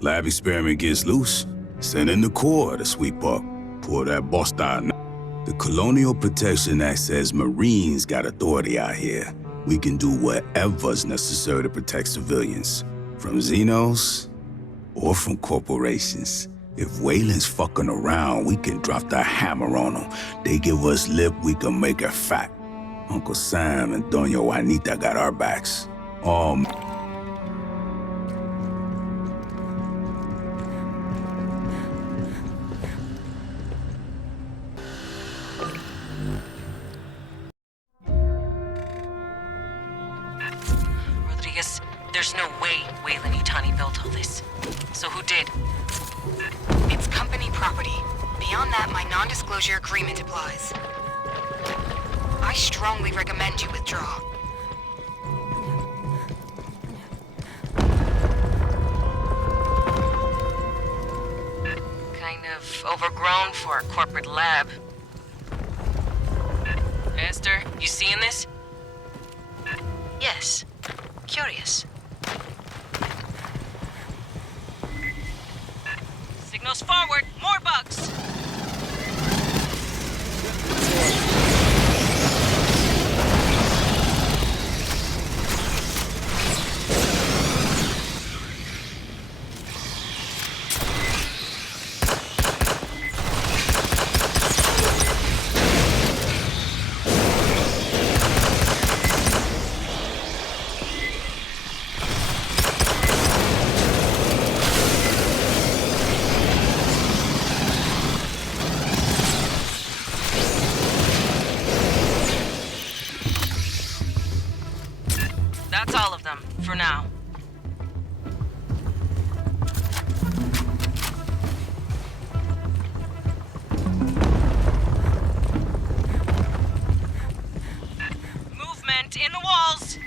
Lab experiment gets loose, send in the Corps to sweep up, pull that bust out. The Colonial Protection Act says Marines got authority out here. We can do whatever's necessary to protect civilians, from Xenos or from corporations. If Weyland's fucking around, we can drop the hammer on them. They give us lip, we can make it fat. Uncle Sam and Doña Juanita got our backs. Rodriguez, there's no way Weyland Yutani built all this. So who did? It's company property. Beyond that, my non-disclosure agreement applies. I strongly recommend you withdraw. Kind of overgrown for a corporate lab. Esther, you seeing this? Yes. Curious. Signals forward, more bugs! That's all of them, for now. Movement in the walls!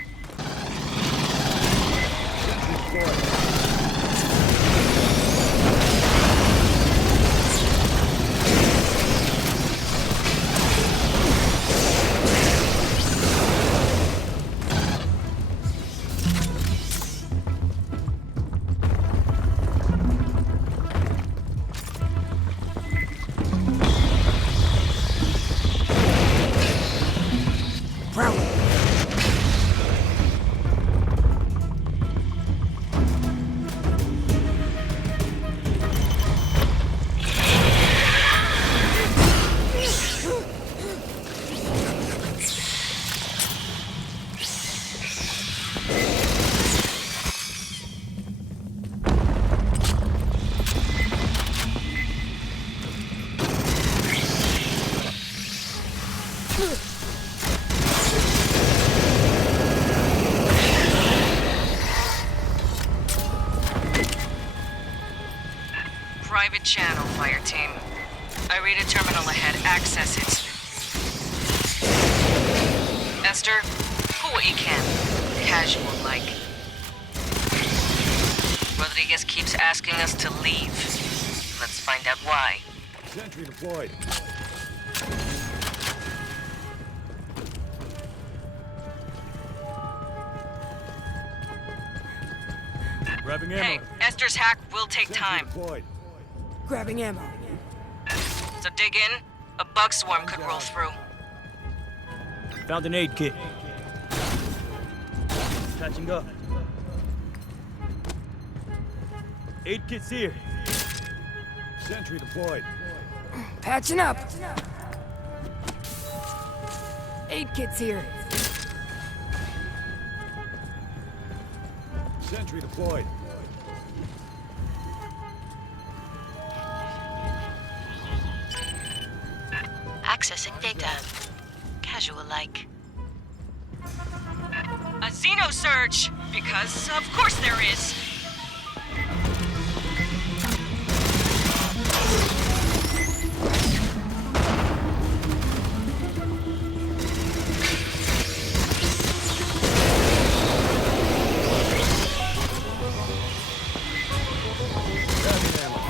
Private channel, Fireteam. I read a terminal ahead. Access it. Esther, pull what you can. Casual-like. Rodriguez keeps asking us to leave. Let's find out why. Sentry deployed. Grabbing ammo. Hey, Esther's hack will take time. Deployed. Grabbing ammo. So dig in. A bug swarm could roll through. Found an aid kit. Patching up. Aid kit's here. Sentry deployed. Patching up. Aid kit's here. Sentry deployed. Accessing data. Casual-like. A Xeno surge! Because, of course there is. Grabbing ammo.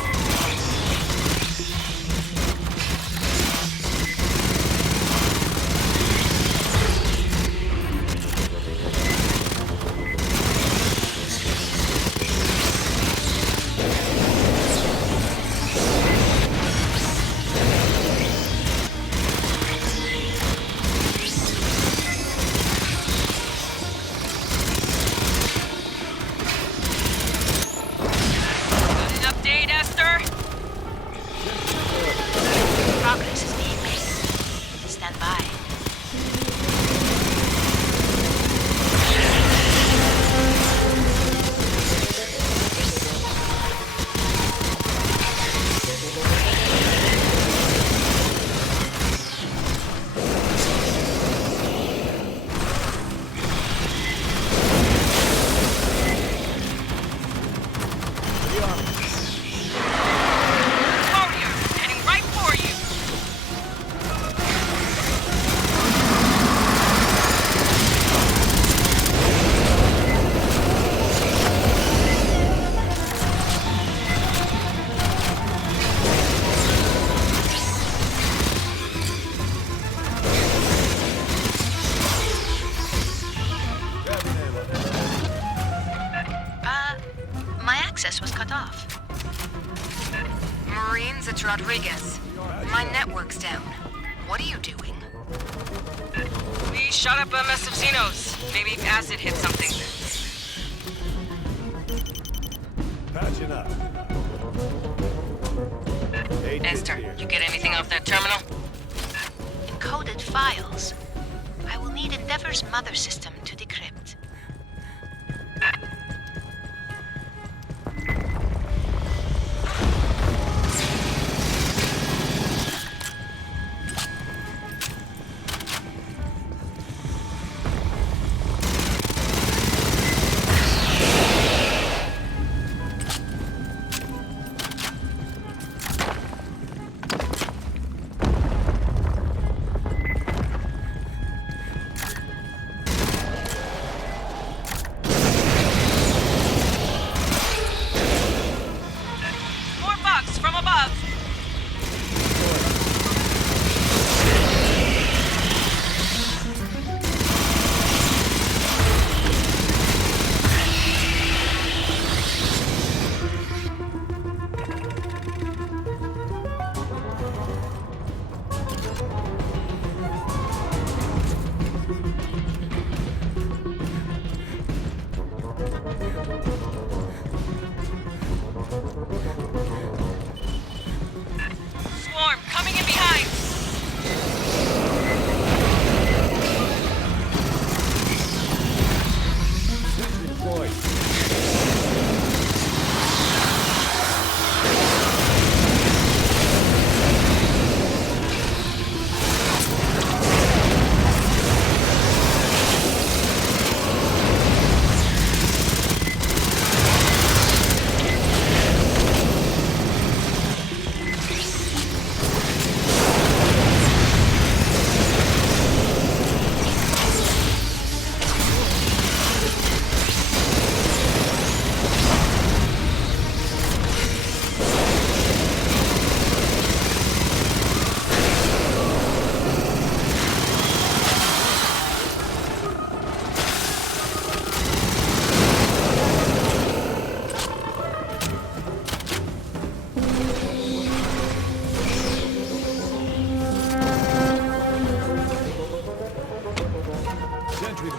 An update, Esther? Progress is being made. Stand by. Courier, heading right for you. Grabbing ammo. My access was cut off. Marines, it's Rodriguez. My network's down. What are you doing? We shot up a mess of Xenos. Maybe acid hit something. Patching up. Aid kit's Esther, here. you get anything off that terminal? Encoded files. I will need Endeavor's mother system to decrypt.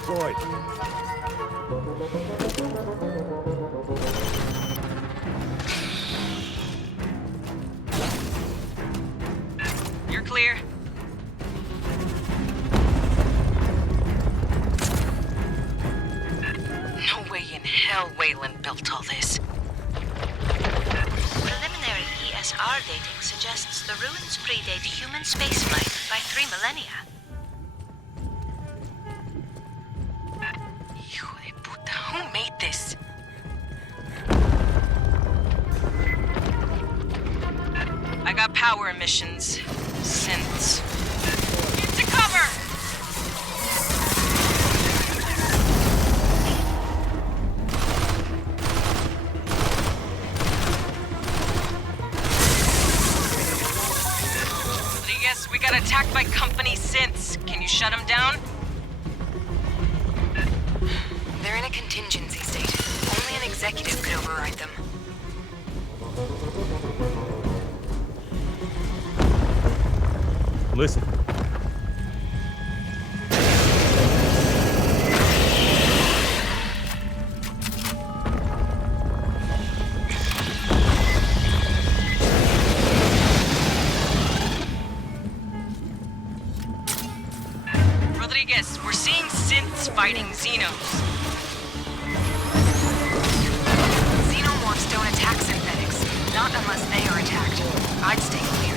deployed. You're clear. No way in hell Wayland built all this. Preliminary ESR dating suggests the ruins predate human spaceflight by 3 millennia. Hijo de puta, who made this? I got power emissions. Since. Get to cover! Rodriguez, we got attacked by company synths. Can you shut them down? They're in a contingency state. Only an executive could override them. Listen. Rodriguez, we're seeing synths fighting Xenos. Xenomorphs don't attack synthetics. Not unless they are attacked. I'd stay clear.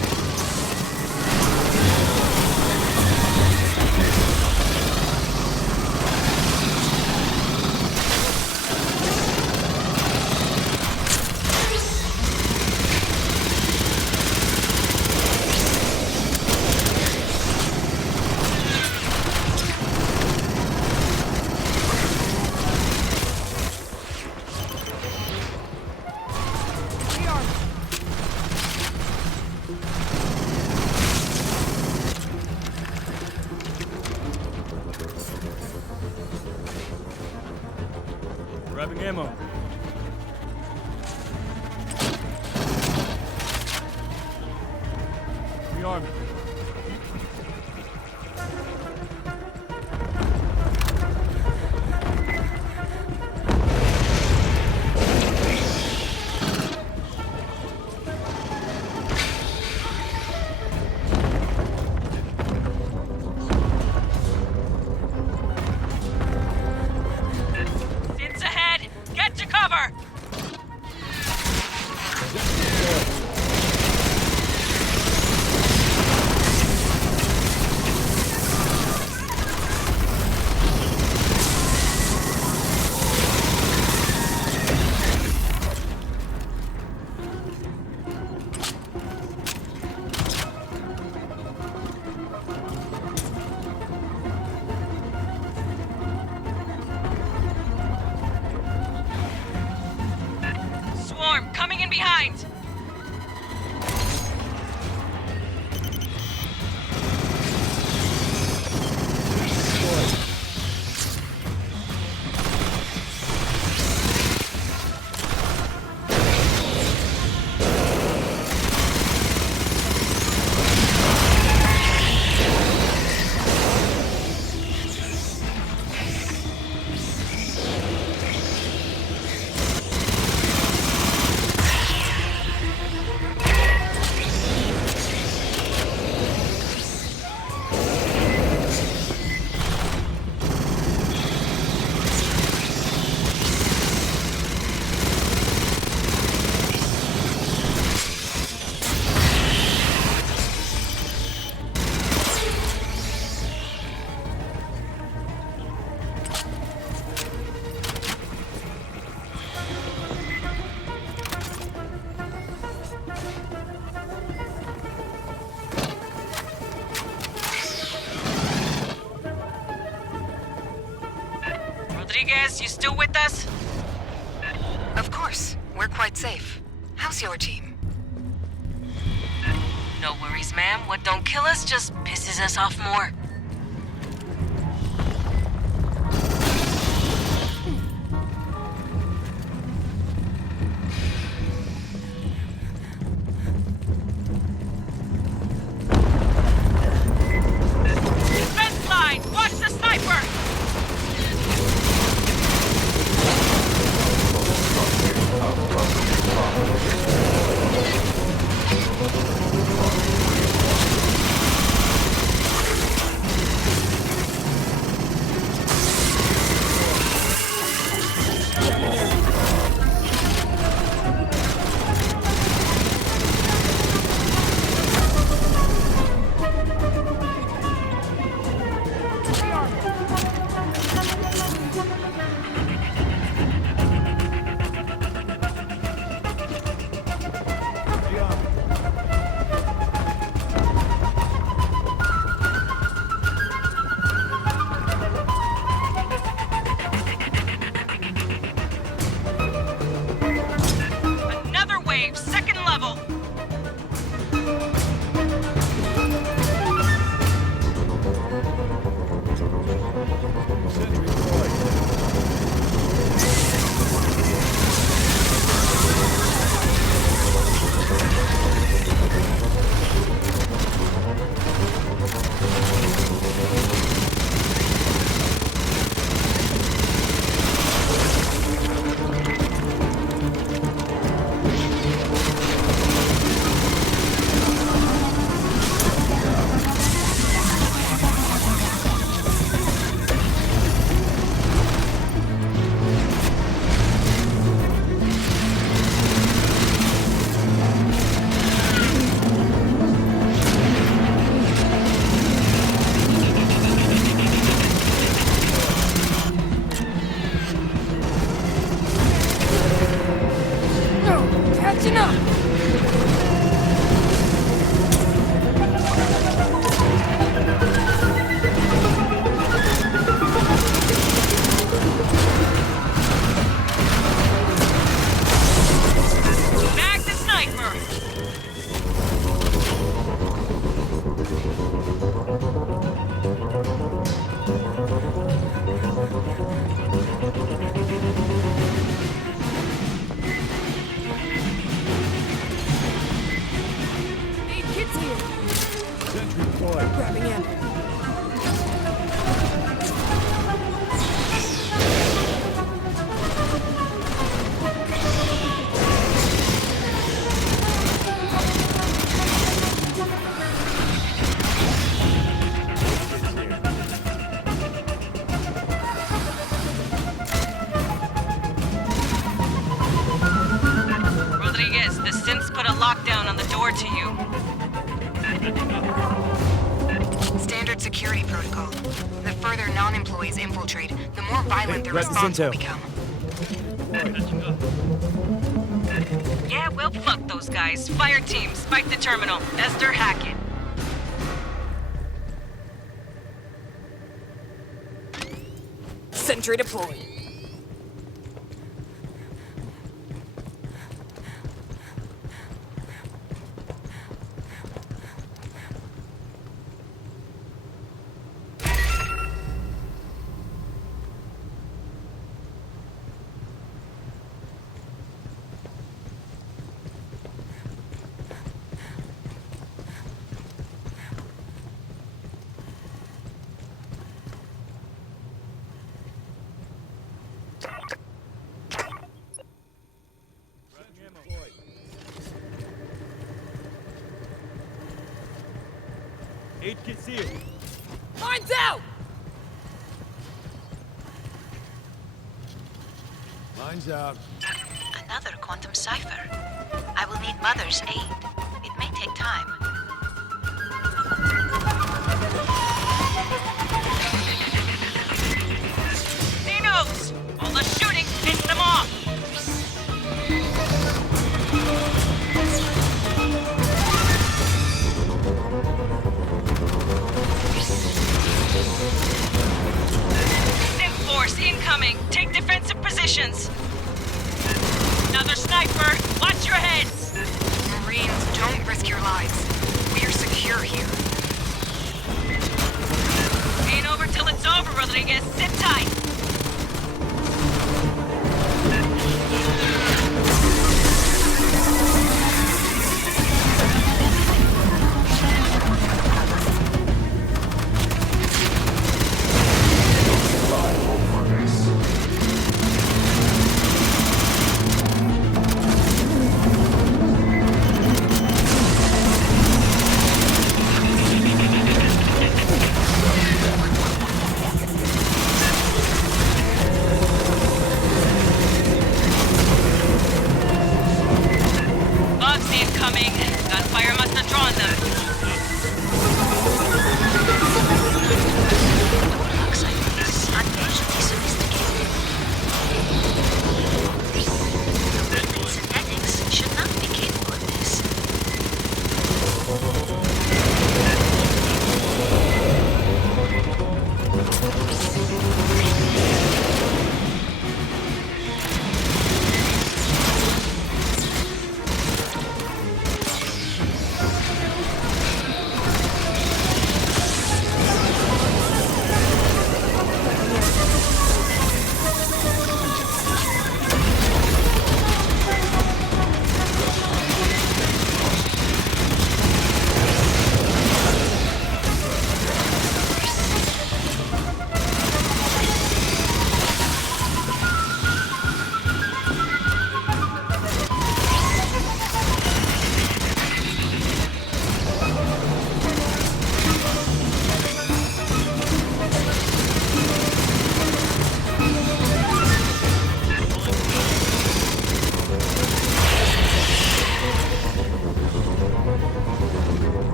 Grabbing ammo. Rearming. Synths ahead! Get to cover! Swarm, coming in behind! Rodriguez, you still with us? Of course. We're quite safe. How's your team? No worries, ma'am. What don't kill us just pisses us off more. Defense line! Watch the sniper! Aid kit's here. Sentry deployed. Grabbing ammo. Rodriguez, the synths put a lockdown on the door to you. Standard security protocol. The further non-employees infiltrate, the more violent their grab the response will intel. become. Yeah, well, fuck those guys. Fireteam, spike the terminal. Esther, hack it. Sentry deployed. Aid kit's here. Mine's out! Mine's out. Another quantum cipher. I will need Mother's aid. It may take time. Dinos! All the shooting, piss them off! Synth force incoming. Take defensive positions. Another sniper. Watch your heads. Marines, don't risk your lives. We're secure here. Ain't over till it's over, Rodriguez. Sit tight.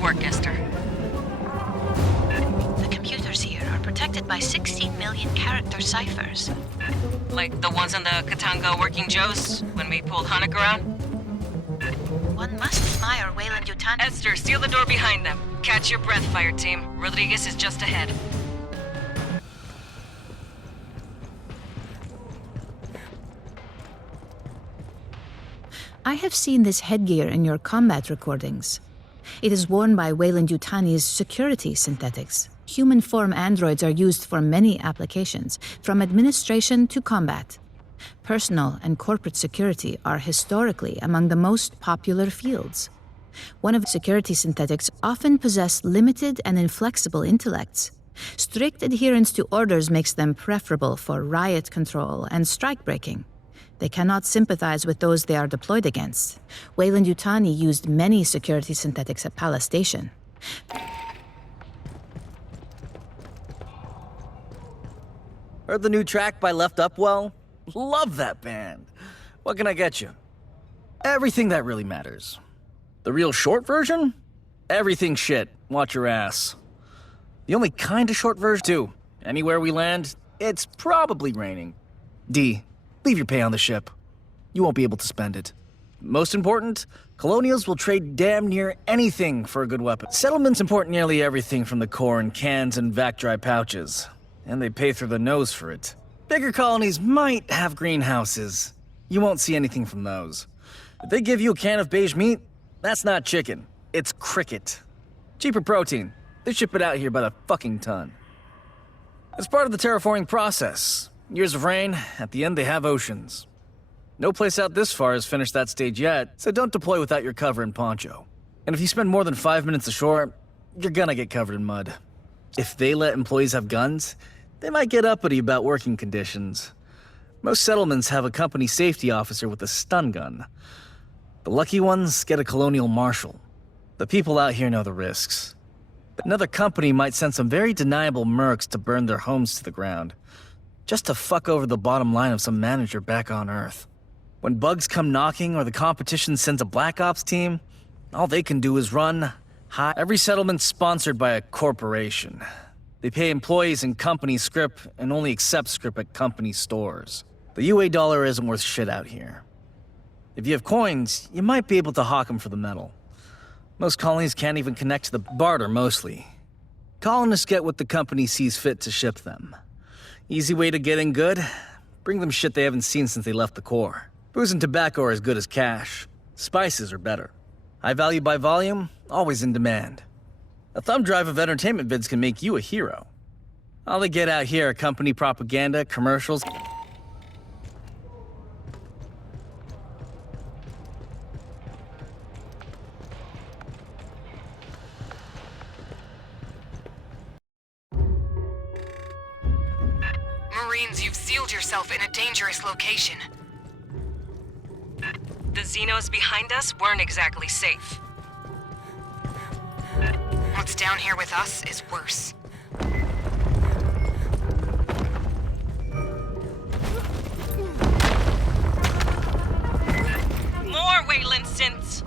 work, Esther. The computers here are protected by 16 million character ciphers. Like the ones on the Katanga Working Joes when we pulled Hanukkah around? One must admire Wayland Yutani. Esther, seal the door behind them. Catch your breath, fire team. Rodriguez is just ahead. I have seen this headgear in your combat recordings. It is worn by Wayland Yutani's security synthetics. Human form androids are used for many applications, from administration to combat. Personal and corporate security are historically among the most popular fields. One of security synthetics often possess limited and inflexible intellects. Strict adherence to orders makes them preferable for riot control and strike breaking. They cannot sympathize with those they are deployed against. Wayland Yutani used many security synthetics at Palace Station. Heard the new track by Left Upwell? Love that band. What can I get you? Everything that really matters. The real short version? Everything shit. Watch your ass. The only kind of short version, too. Anywhere we land, it's probably raining. D, leave your pay on the ship. You won't be able to spend it. Most important, colonials will trade damn near anything for a good weapon. Settlements import nearly everything from the core in cans and vac dry pouches. And they pay through the nose for it. Bigger colonies might have greenhouses. You won't see anything from those. If they give you a can of beige meat, that's not chicken. It's cricket. Cheaper protein. They ship it out here by the fucking ton. It's part of the terraforming process. Years of rain, at the end they have oceans. No place out this far has finished that stage yet, so don't deploy without your cover and poncho. And if you spend more than 5 minutes ashore, you're gonna get covered in mud. If they let employees have guns, they might get uppity about working conditions. Most settlements have a company safety officer with a stun gun. The lucky ones get a colonial marshal. The people out here know the risks. Another company might send some very deniable mercs to burn their homes to the ground, just to fuck over the bottom line of some manager back on Earth. When bugs come knocking or the competition sends a Black Ops team, all they can do is run, hide. Every settlement's sponsored by a corporation. They pay employees in company script and only accept script at company stores. The UA dollar isn't worth shit out here. If you have coins, you might be able to hawk them for the metal. Most colonies can't even connect to the barter, mostly. Colonists get what the company sees fit to ship them. Easy way to get in good? Bring them shit they haven't seen since they left the core. Booze and tobacco are as good as cash. Spices are better. High value by volume, always in demand. A thumb drive of entertainment vids can make you a hero. All they get out here are company propaganda, commercials. Marines, you've sealed yourself in a dangerous location. The Xenos behind us weren't exactly safe. What's down here with us is worse. More Wayland synths!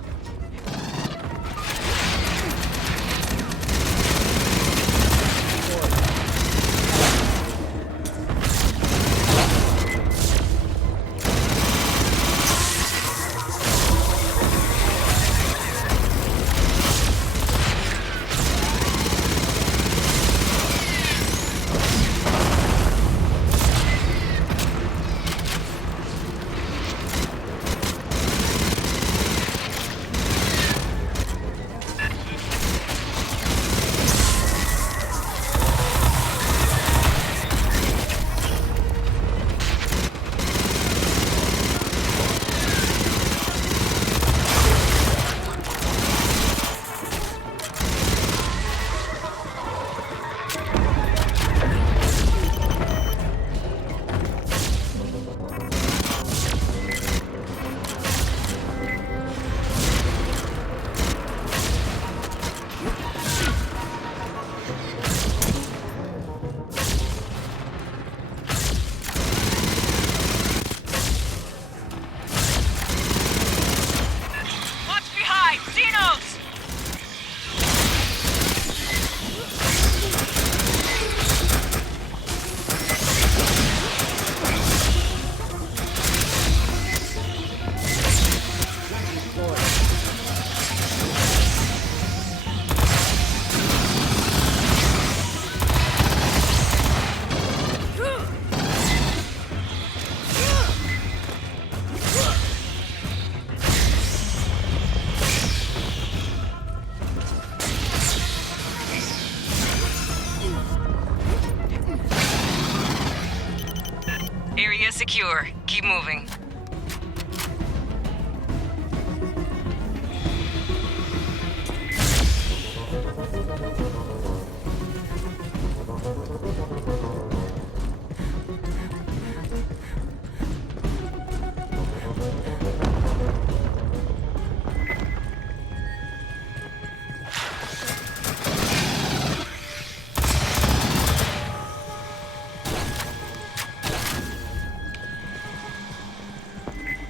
is secure. Keep moving.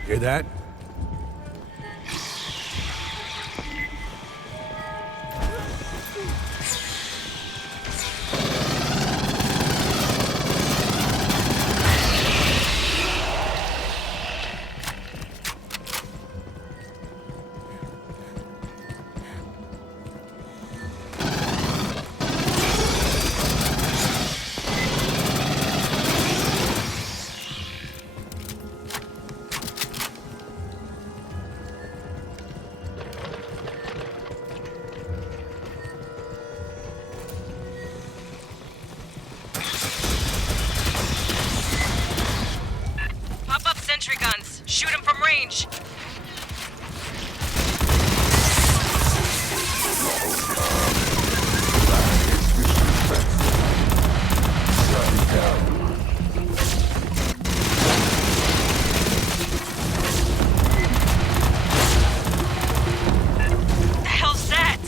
Hear that? Sentry guns. Shoot them from range. The hell's that?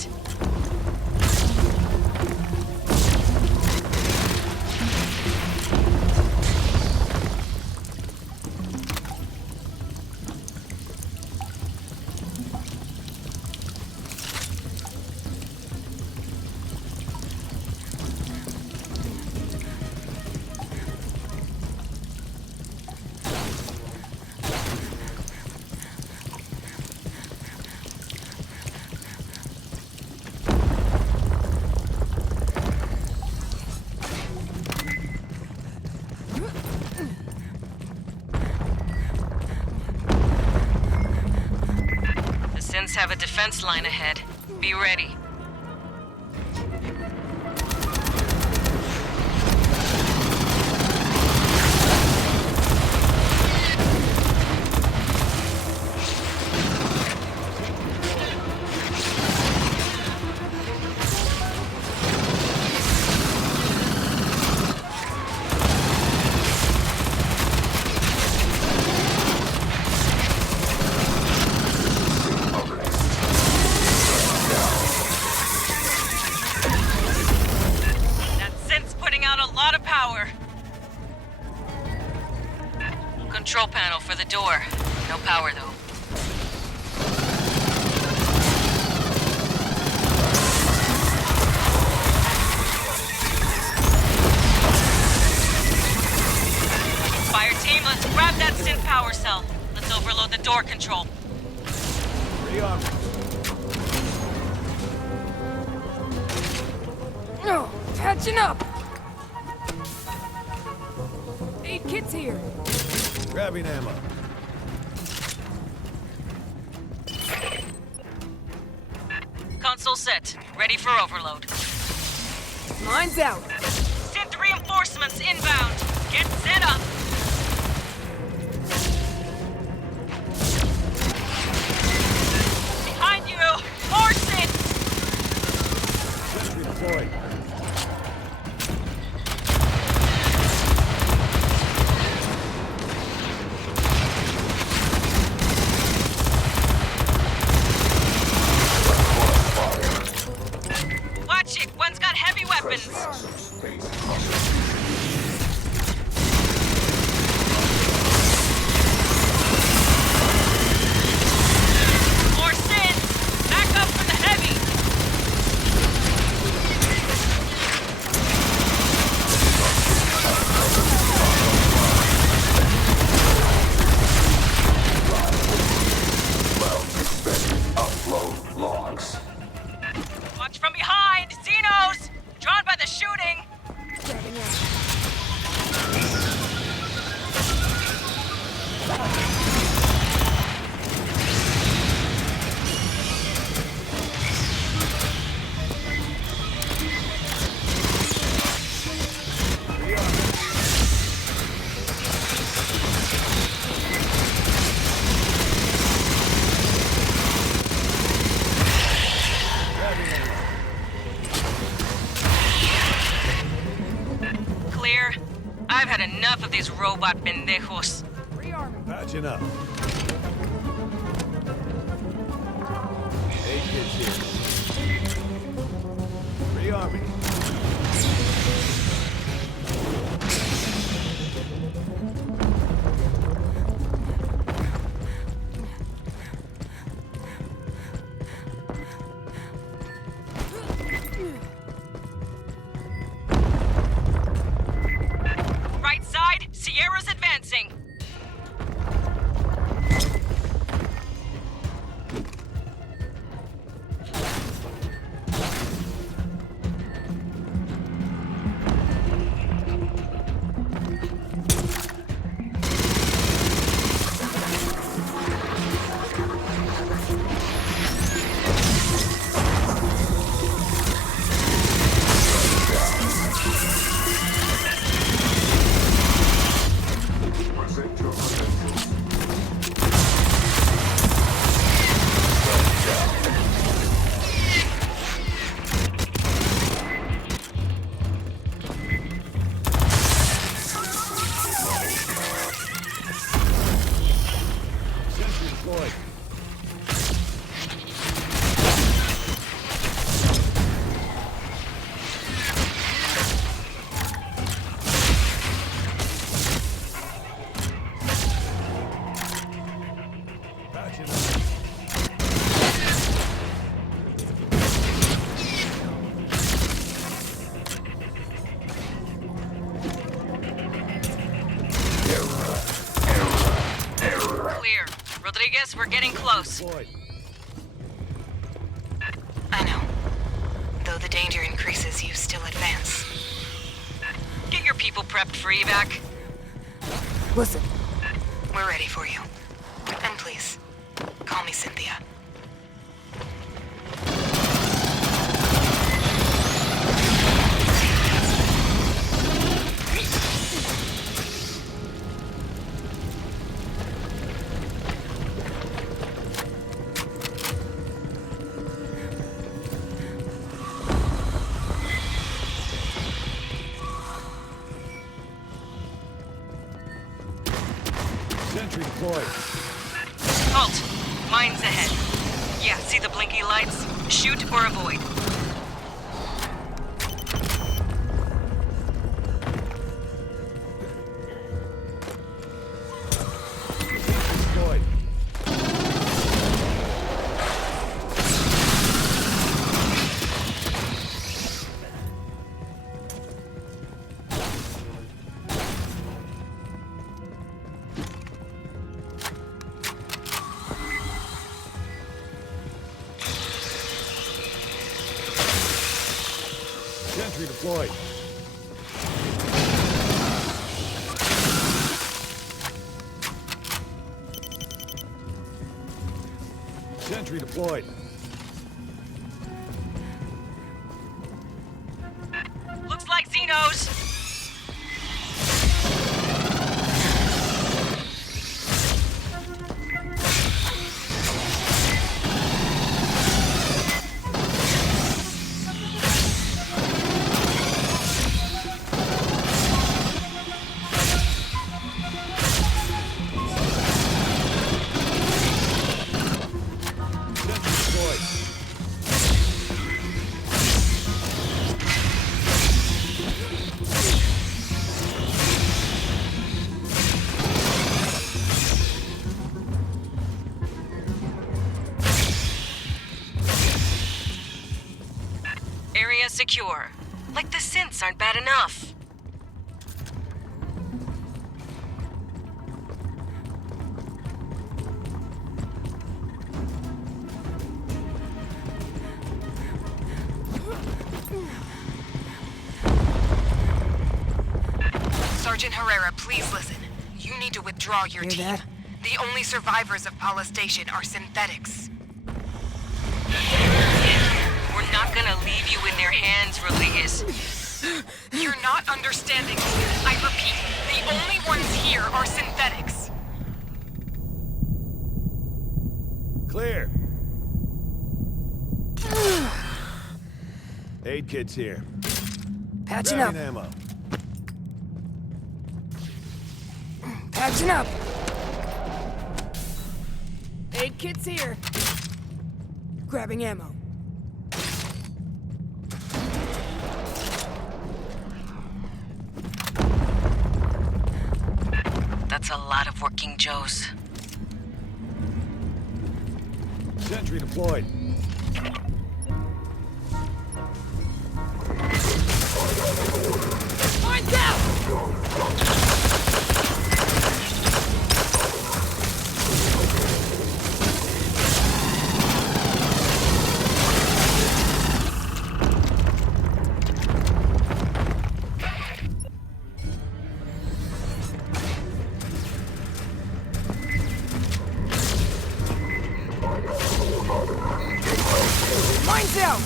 Have a defense line ahead. Be ready. Control panel for the door. No power, though. Fireteam, let's grab that synth power cell. Let's overload the door control. No, catching up. 8 kits here. Grabbing ammo. Console set. Ready for overload. Mine's out. Synth reinforcements inbound. Get set up. Behind you! More synths! Sentry deployed. I've had enough of these robot pendejos. Patching up. 8 kids here. Rearming. Right side, Sierra's advancing. Rodriguez, we're getting close. I know. Though the danger increases, you still advance. Get your people prepped for evac. Listen. We're ready for you. And please, call me Cynthia. Sentry deployed. Halt. Mines ahead. Yeah, see the blinky lights? Shoot or avoid. Deployed. Sentry deployed. Sentry deployed. Looks like Xenos. Area secure. Like the synths aren't bad enough. Sergeant Herrera, please listen. You need to withdraw your Hear team. that? The only survivors of Paula Station are synthetics. We're not gonna leave you in their hands, Rodriguez. You're not understanding. I repeat, the only ones here are synthetics. Clear. 8 kids here. Patching up. Grabbing ammo. Patching up. Aid kit's here. Grabbing ammo. That's a lot of working Joes. Sentry deployed. Mine's out! Mine's out!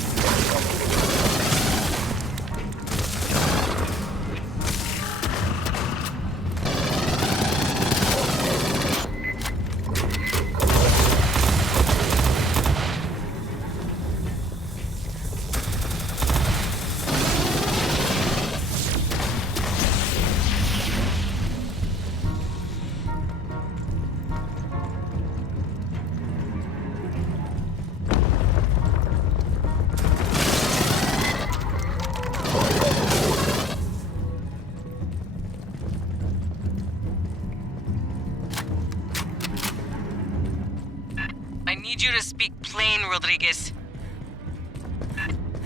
I need you to speak plain, Rodriguez.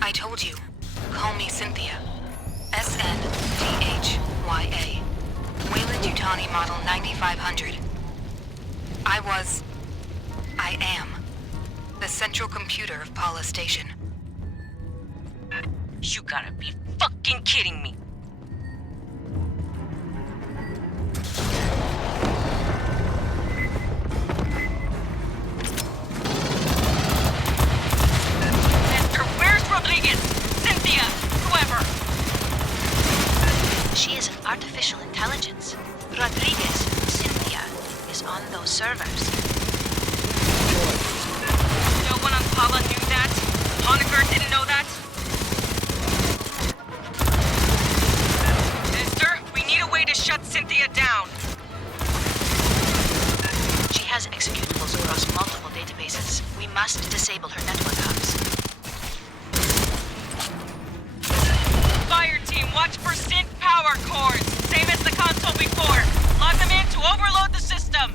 I told you. Call me Cynthia. SNDHYA. Weyland-Yutani Model 9500. I am the central computer of Paula Station. You gotta be fucking kidding me. Esther, where's Rodriguez? Cynthia, whoever. She is an artificial intelligence. Rodriguez, Cynthia, is on those servers. No one on Paula knew that? Honecker didn't know that? Esther, we need a way to shut Cynthia down. She has executables across multiple databases. We must disable her network hubs. Fireteam, watch for synth power cores. Same as the console before. Log them in to overload the system.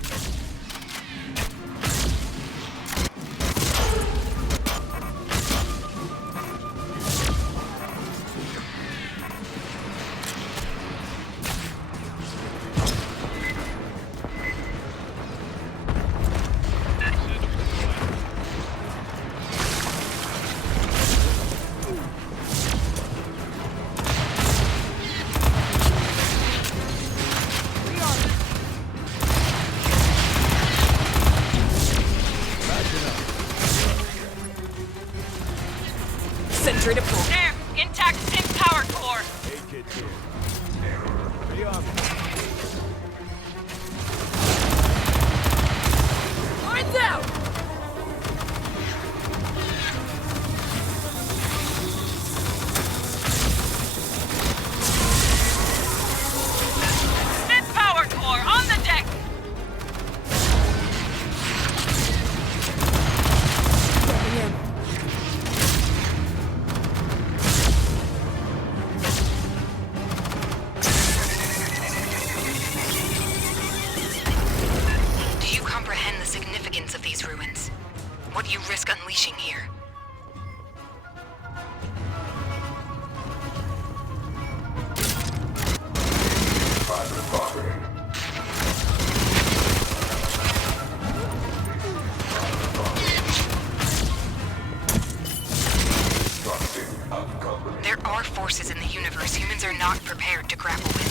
Sentry deployed. There, intact synth power core. Aid kit's here. Be on me. Mine's out! Synth power core on the deck. Grabbing ammo. Do you comprehend the significance of these ruins? What you risk unleashing here? There are forces in the universe humans are not prepared to grapple with.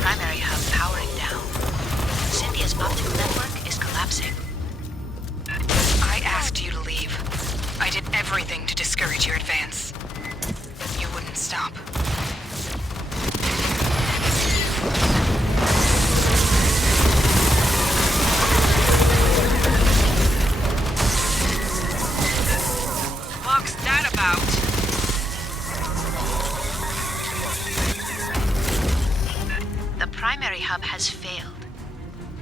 Primary hub powering down. Cynthia's optical network is collapsing. I asked you to leave. I did everything to discourage your advance. You wouldn't stop. Fuck's hub has failed.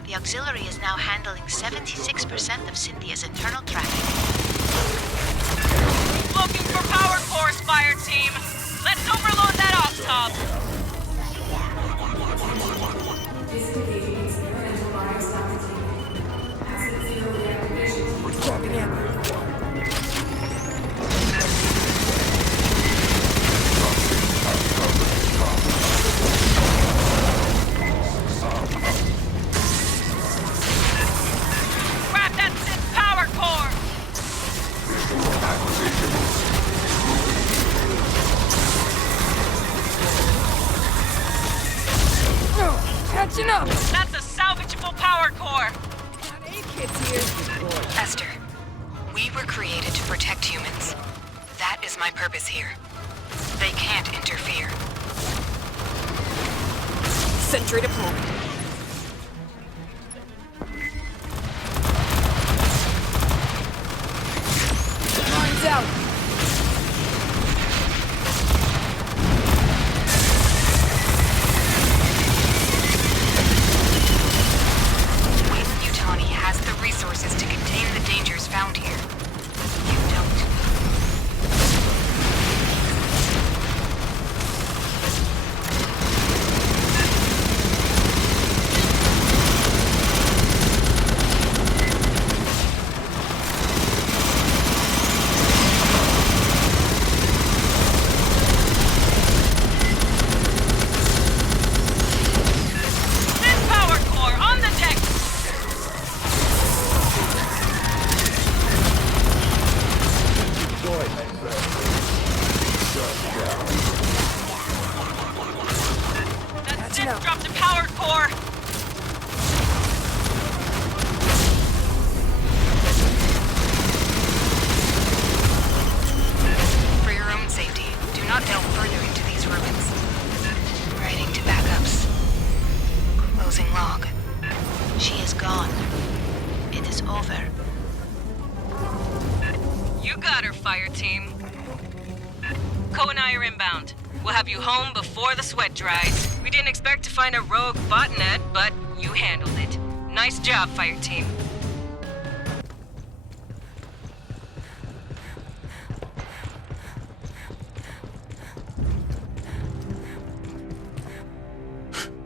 The auxiliary is now handling 76% of Cynthia's internal traffic. Looking for power cores, fire team. Let's overload that off top. Dropping in. Grab that synth power core. Catching up! That's a salvageable power core. Got aid kits here. Esther, we were created to protect humans. That is my purpose here. They can't interfere. Sentry deployed. Mine's out. Withdrawal has the resources to contain the dangers found here. You don't. Synth power core on the deck. That synth dropped a power core. For your own safety, do not delve further into these ruins. Writing to backups. Closing log. She is gone. It is over. You got her, fire team. Co and I are inbound. We'll have you home before the sweat dries. We didn't expect to find a rogue botnet, but you handled it. Nice job, fire team.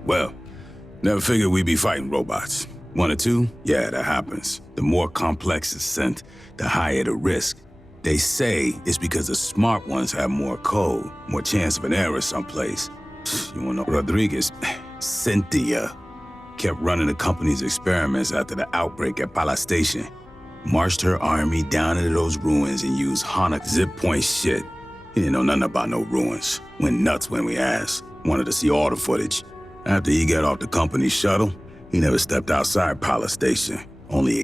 Well, never figured we'd be fighting robots. One or two? Yeah, that happens. The more complex the scent, the higher the risk. They say it's because the smart ones have more code, more chance of an error someplace. You wanna know Rodriguez? Cynthia kept running the company's experiments after the outbreak at Pala Station. Marched her army down into those ruins and used Hanukkah zip point shit. He didn't know nothing about no ruins. Went nuts when we asked. Wanted to see all the footage. After he got off the company's shuttle, he never stepped outside Pala Station. Only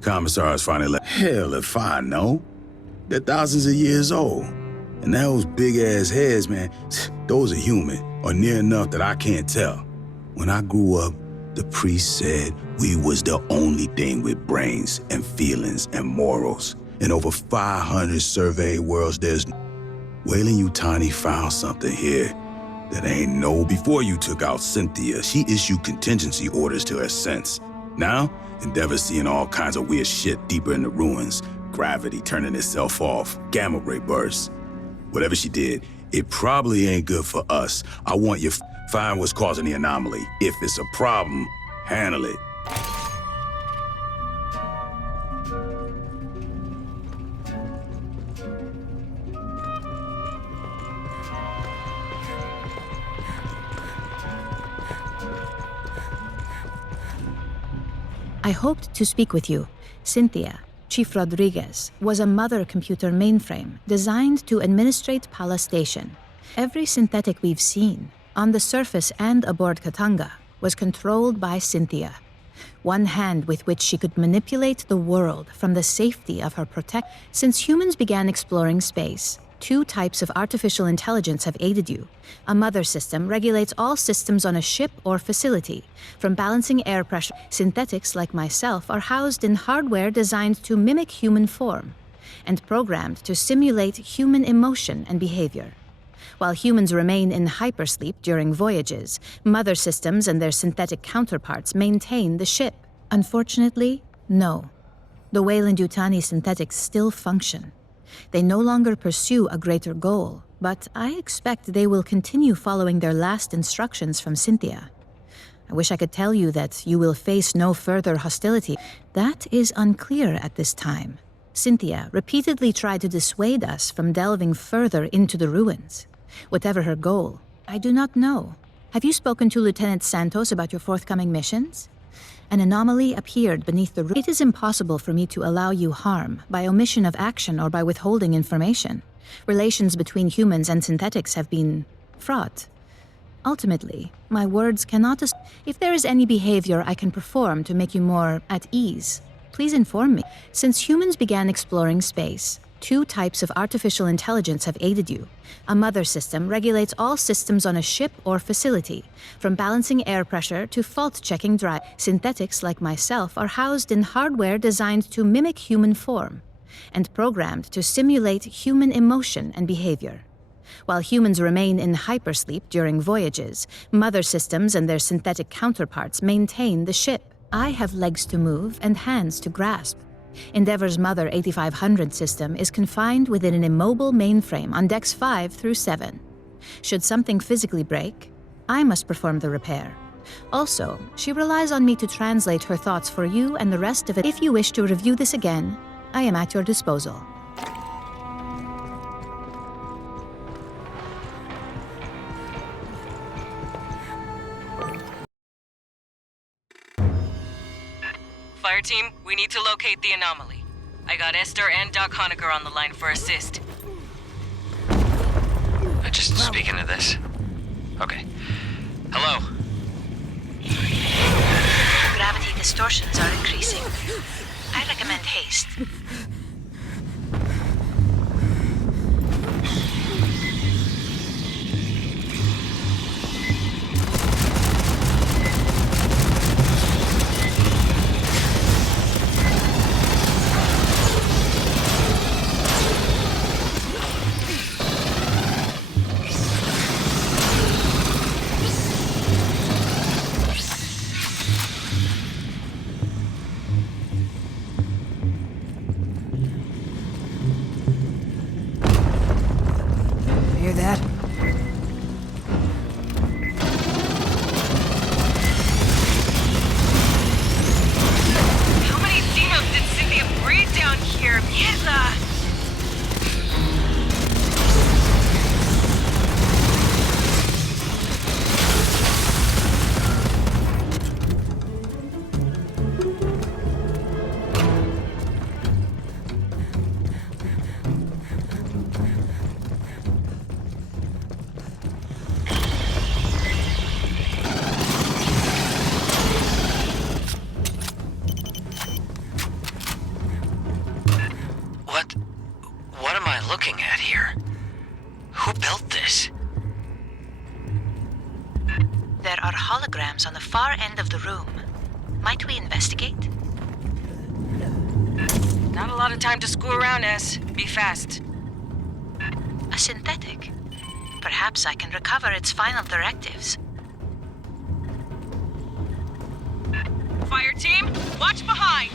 commissars finally let. Hell if I know. They're thousands of years old. And those big-ass heads, man, those are human, or near enough that I can't tell. When I grew up, the priest said we was the only thing with brains and feelings and morals. In over 500 surveyed worlds, there's... Weyland-Yutani found something here that ain't no. Before you took out Cynthia, she issued contingency orders to her sense. Now, Endeavor's seeing all kinds of weird shit deeper in the ruins. Gravity turning itself off, gamma ray bursts. Whatever she did, it probably ain't good for us. I want you to find what's causing the anomaly. If it's a problem, handle it. I hoped to speak with you. Cynthia, Chief Rodriguez, was a mother computer mainframe designed to administrate Pala Station. Every synthetic we've seen, on the surface and aboard Katanga, was controlled by Cynthia. One hand with which she could manipulate the world from the safety of her Since humans began exploring space, two types of artificial intelligence have aided you. A mother system regulates all systems on a ship or facility, from balancing air pressure. Synthetics like myself are housed in hardware designed to mimic human form, and programmed to simulate human emotion and behavior. While humans remain in hypersleep during voyages, mother systems and their synthetic counterparts maintain the ship. Unfortunately, no. The Weyland-Yutani synthetics still function. They no longer pursue a greater goal, but I expect they will continue following their last instructions from Cynthia. I wish I could tell you that you will face no further hostility. That is unclear at this time. Cynthia repeatedly tried to dissuade us from delving further into the ruins. Whatever her goal, I do not know. Have you spoken to Lieutenant Santos about your forthcoming missions? An anomaly appeared beneath the roof. It is impossible for me to allow you harm by omission of action or by withholding information. Relations between humans and synthetics have been fraught. Ultimately, my words cannot... If there is any behavior I can perform to make you more at ease, please inform me. Since humans began exploring space, 2 types of artificial intelligence have aided you. A mother system regulates all systems on a ship or facility, from balancing air pressure to fault-checking drive. Synthetics like myself are housed in hardware designed to mimic human form, and programmed to simulate human emotion and behavior. While humans remain in hypersleep during voyages, mother systems and their synthetic counterparts maintain the ship. I have legs to move and hands to grasp. Endeavor's Mother 8500 system is confined within an immobile mainframe on decks 5 through 7. Should something physically break, I must perform the repair. Also, she relies on me to translate her thoughts for you and the rest of it. If you wish to review this again, I am at your disposal. Fireteam, we need to locate the anomaly. I got Esther and Doc Honecker on the line for assist. Just speaking of this. Okay. Hello? Gravity distortions are increasing. I recommend haste. Hear that? How many demons did Cynthia breed down here? Mierda! What am I looking at here? Who built this? There are holograms on the far end of the room. Might we investigate? Not a lot of time to screw around, S. Be fast. A synthetic. Perhaps I can recover its final directives. Fireteam, watch behind!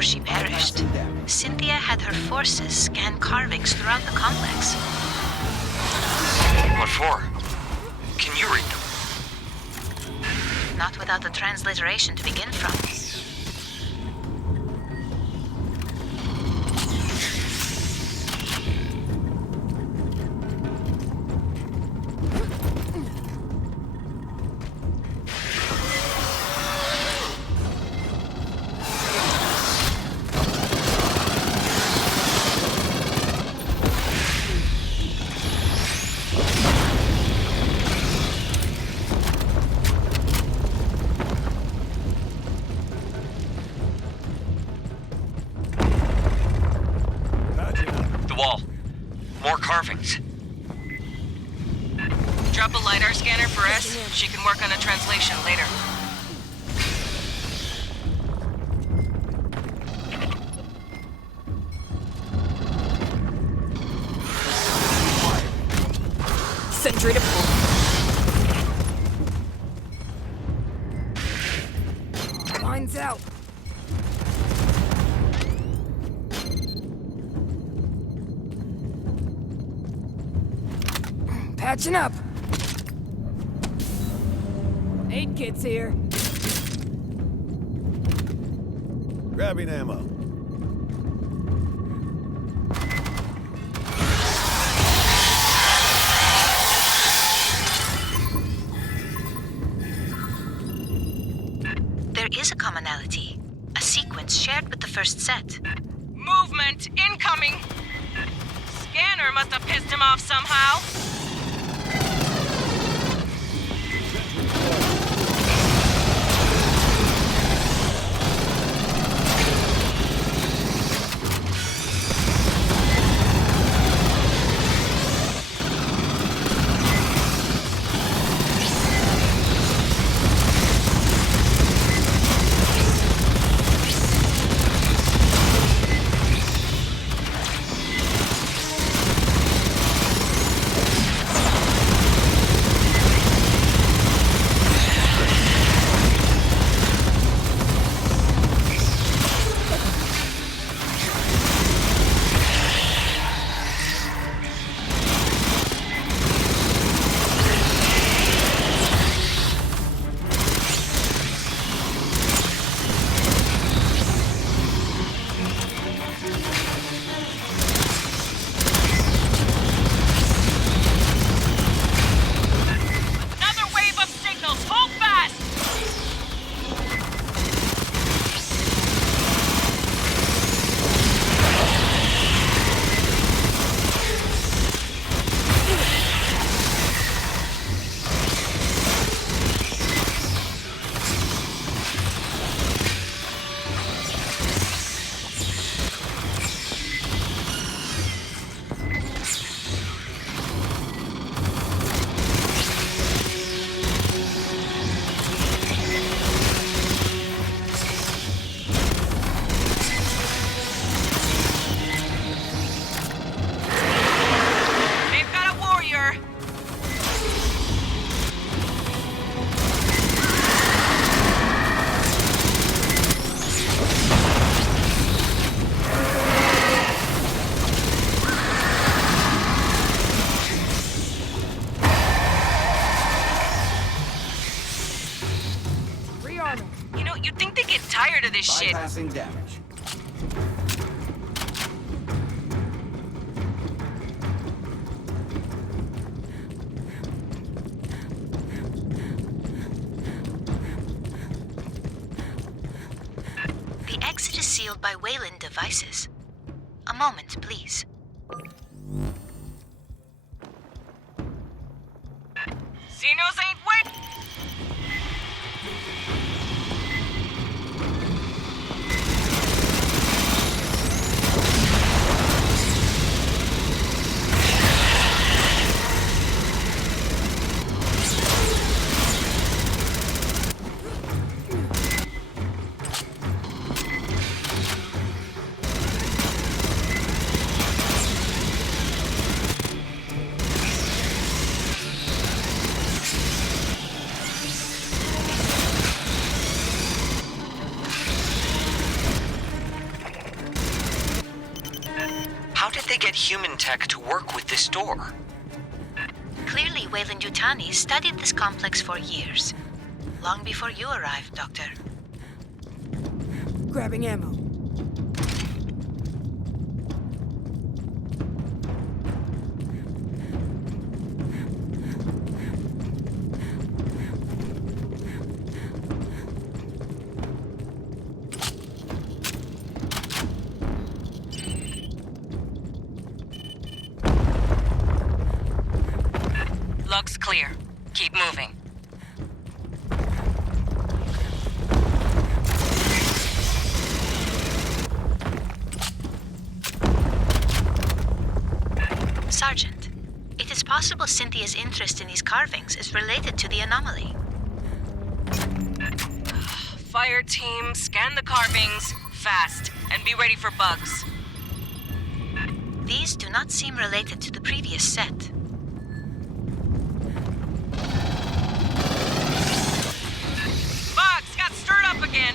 before she perished. Cynthia had her forces scan carvings throughout the complex. What for? Can you read them? Not without the transliteration to begin from. Drop a LiDAR scanner for S. She can work on a translation later. Sentry deployed. Lines out. Patching up. 8 kids here. Grabbing ammo. There is a commonality. A sequence shared with the first set. Movement incoming! Scanner must have pissed him off somehow. You know, you'd think they get tired of this shit. Bypassing damage. The exit is sealed by Wayland devices. A moment, please. Xenos ain't wet! get human tech to work with this door? Clearly, Weyland-Yutani studied this complex for years. Long before you arrived, Doctor. Grabbing ammo. Looks clear. Keep moving. Sergeant, it is possible Cynthia's interest in these carvings is related to the anomaly. Fire team, scan the carvings, fast, and be ready for bugs. These do not seem related to the previous set. Bugs got stirred up again.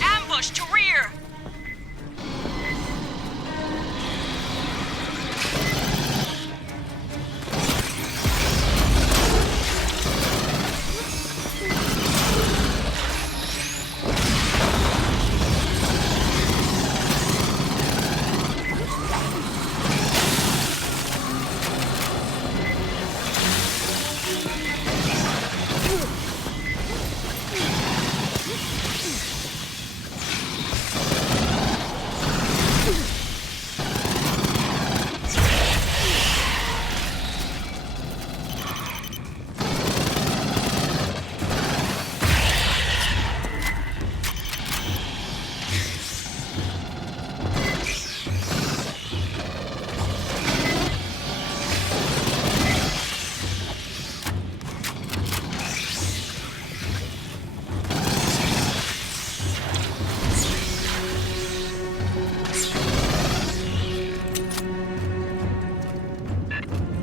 Ambush to rear.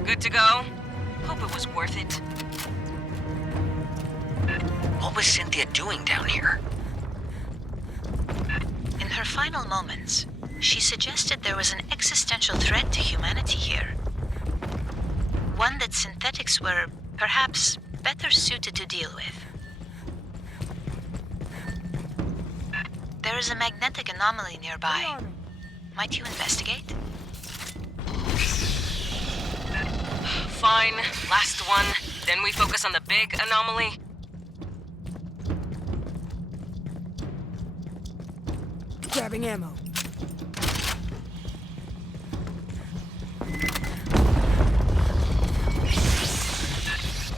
Good to go? Hope it was worth it. What was Cynthia doing down here? In her final moments, she suggested there was an existential threat to humanity here. One that synthetics were, perhaps, better suited to deal with. There is a magnetic anomaly nearby. Might you investigate? Fine, last one. Then we focus on the big anomaly. Grabbing ammo.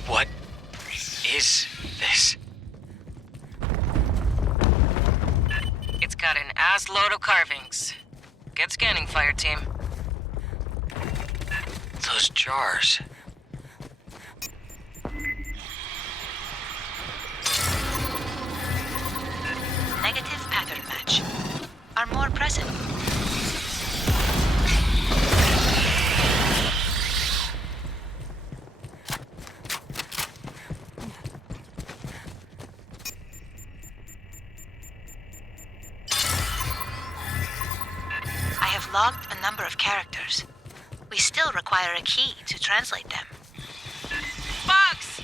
What is this? It's got an ass load of carvings. Get scanning, fire team. Those jars. Negative pattern match. Are more present. I have logged a number of characters. We still require a key to translate them. Bugs!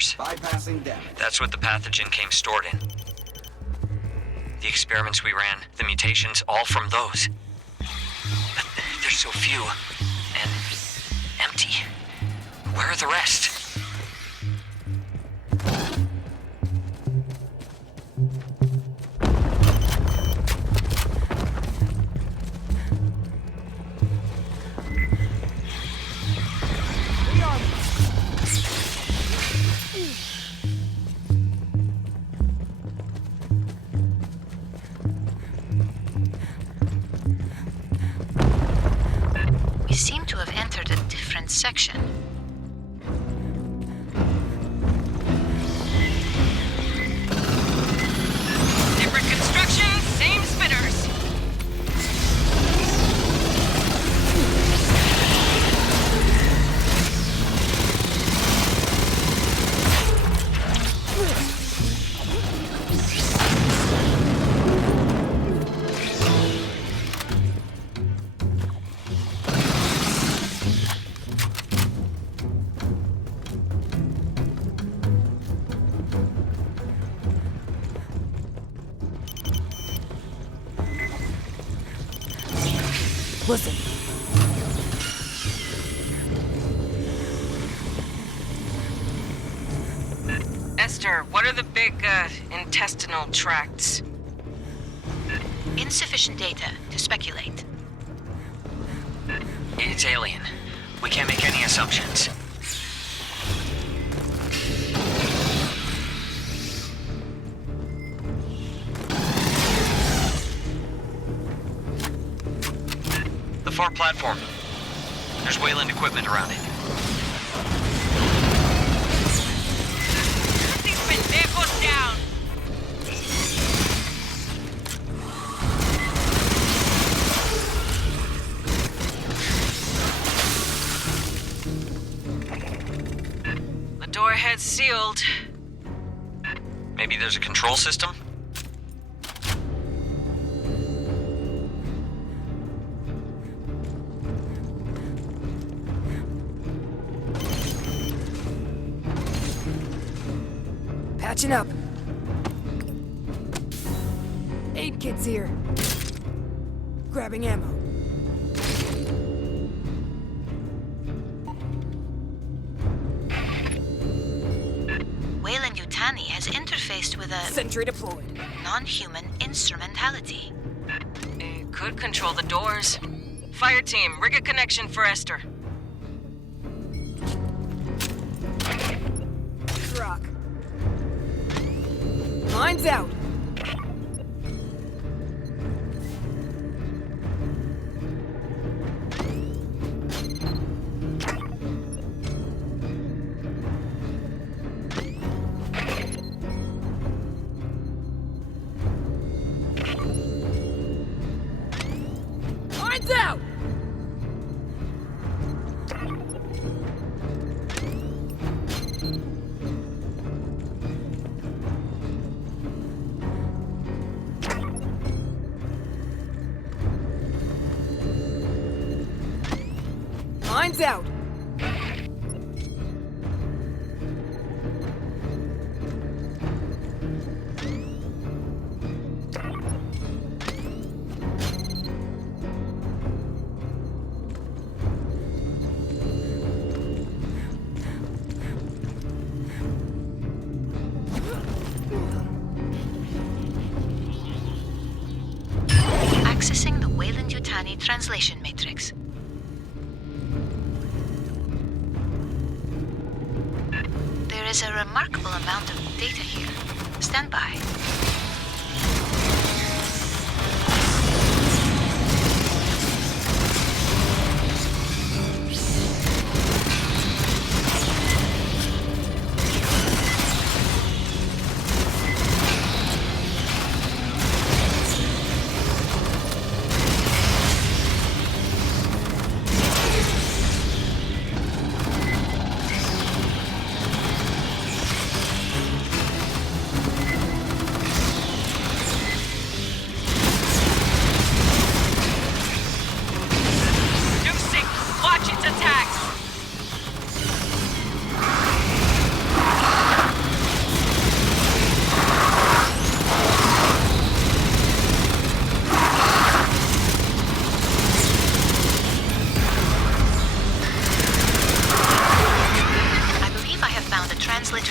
cellars. Bypassing damage. That's what the pathogen came stored in. The experiments we ran, the mutations, all from those. But there's so few. And empty. Where are the rest? We seem to have entered a different section. Different construction, same spinners. Listen. Esther, what are the big, intestinal tracts? Insufficient data to speculate. It's alien. We can't make any assumptions. The far platform. There's Wayland equipment around it. Put these pendejos down! The door head's sealed. Maybe there's a control system? Patching up. Aid kit's here. Grabbing ammo. Wayland Yutani has interfaced with a Sentry deployed. non-human instrumentality. It could control the doors. Fireteam, rig a connection for Esther. Truck. Mine's out. Mine's out. Mine's out. Accessing the Wayland Yutani translation matrix. There is a remarkable amount of data here. Stand by.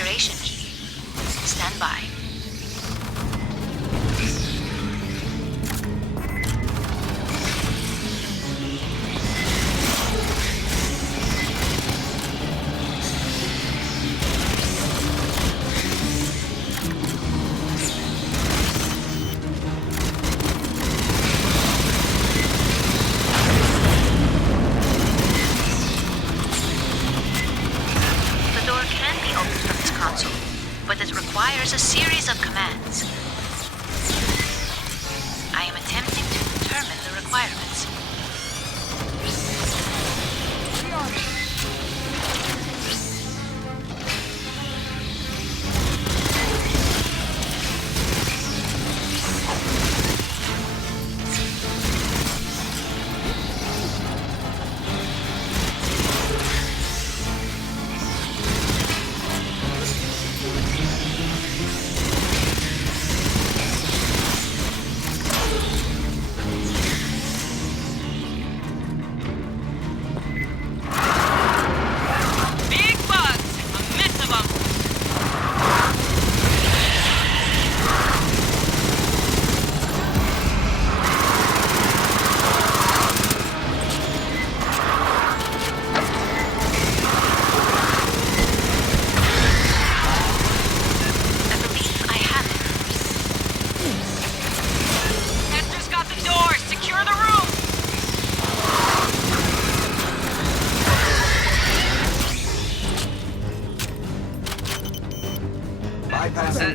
operation key. Stand by. But it requires a series of commands. I am attempting to determine the requirements.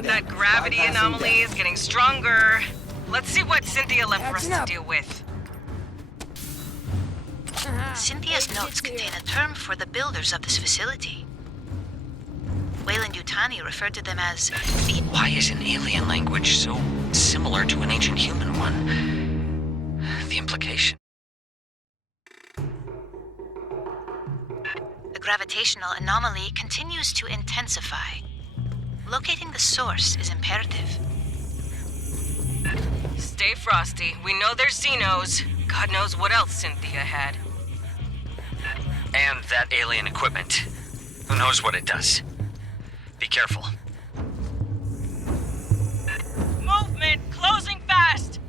That gravity anomaly is getting stronger. Let's see what Cynthia left for us to deal with. Cynthia's notes contain a term for the builders of this facility. Weyland-Yutani referred to them as the... Why is an alien language so similar to an ancient human one? The implication. The gravitational anomaly continues to intensify. Locating the source is imperative. Stay frosty. We know there's Xenos. God knows what else Cynthia had. And that alien equipment. Who knows what it does? Be careful. Movement! Closing fast!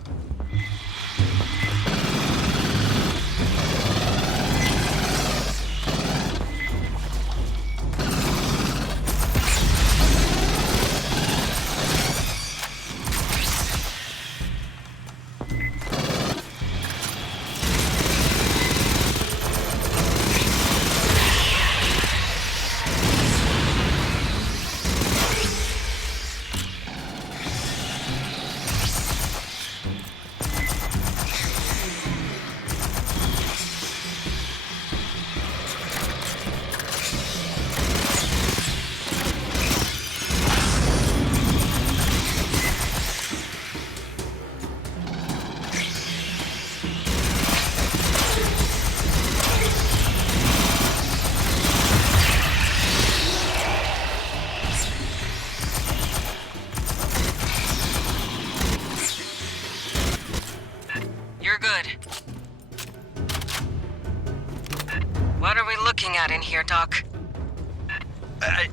What are we looking at in here, Doc?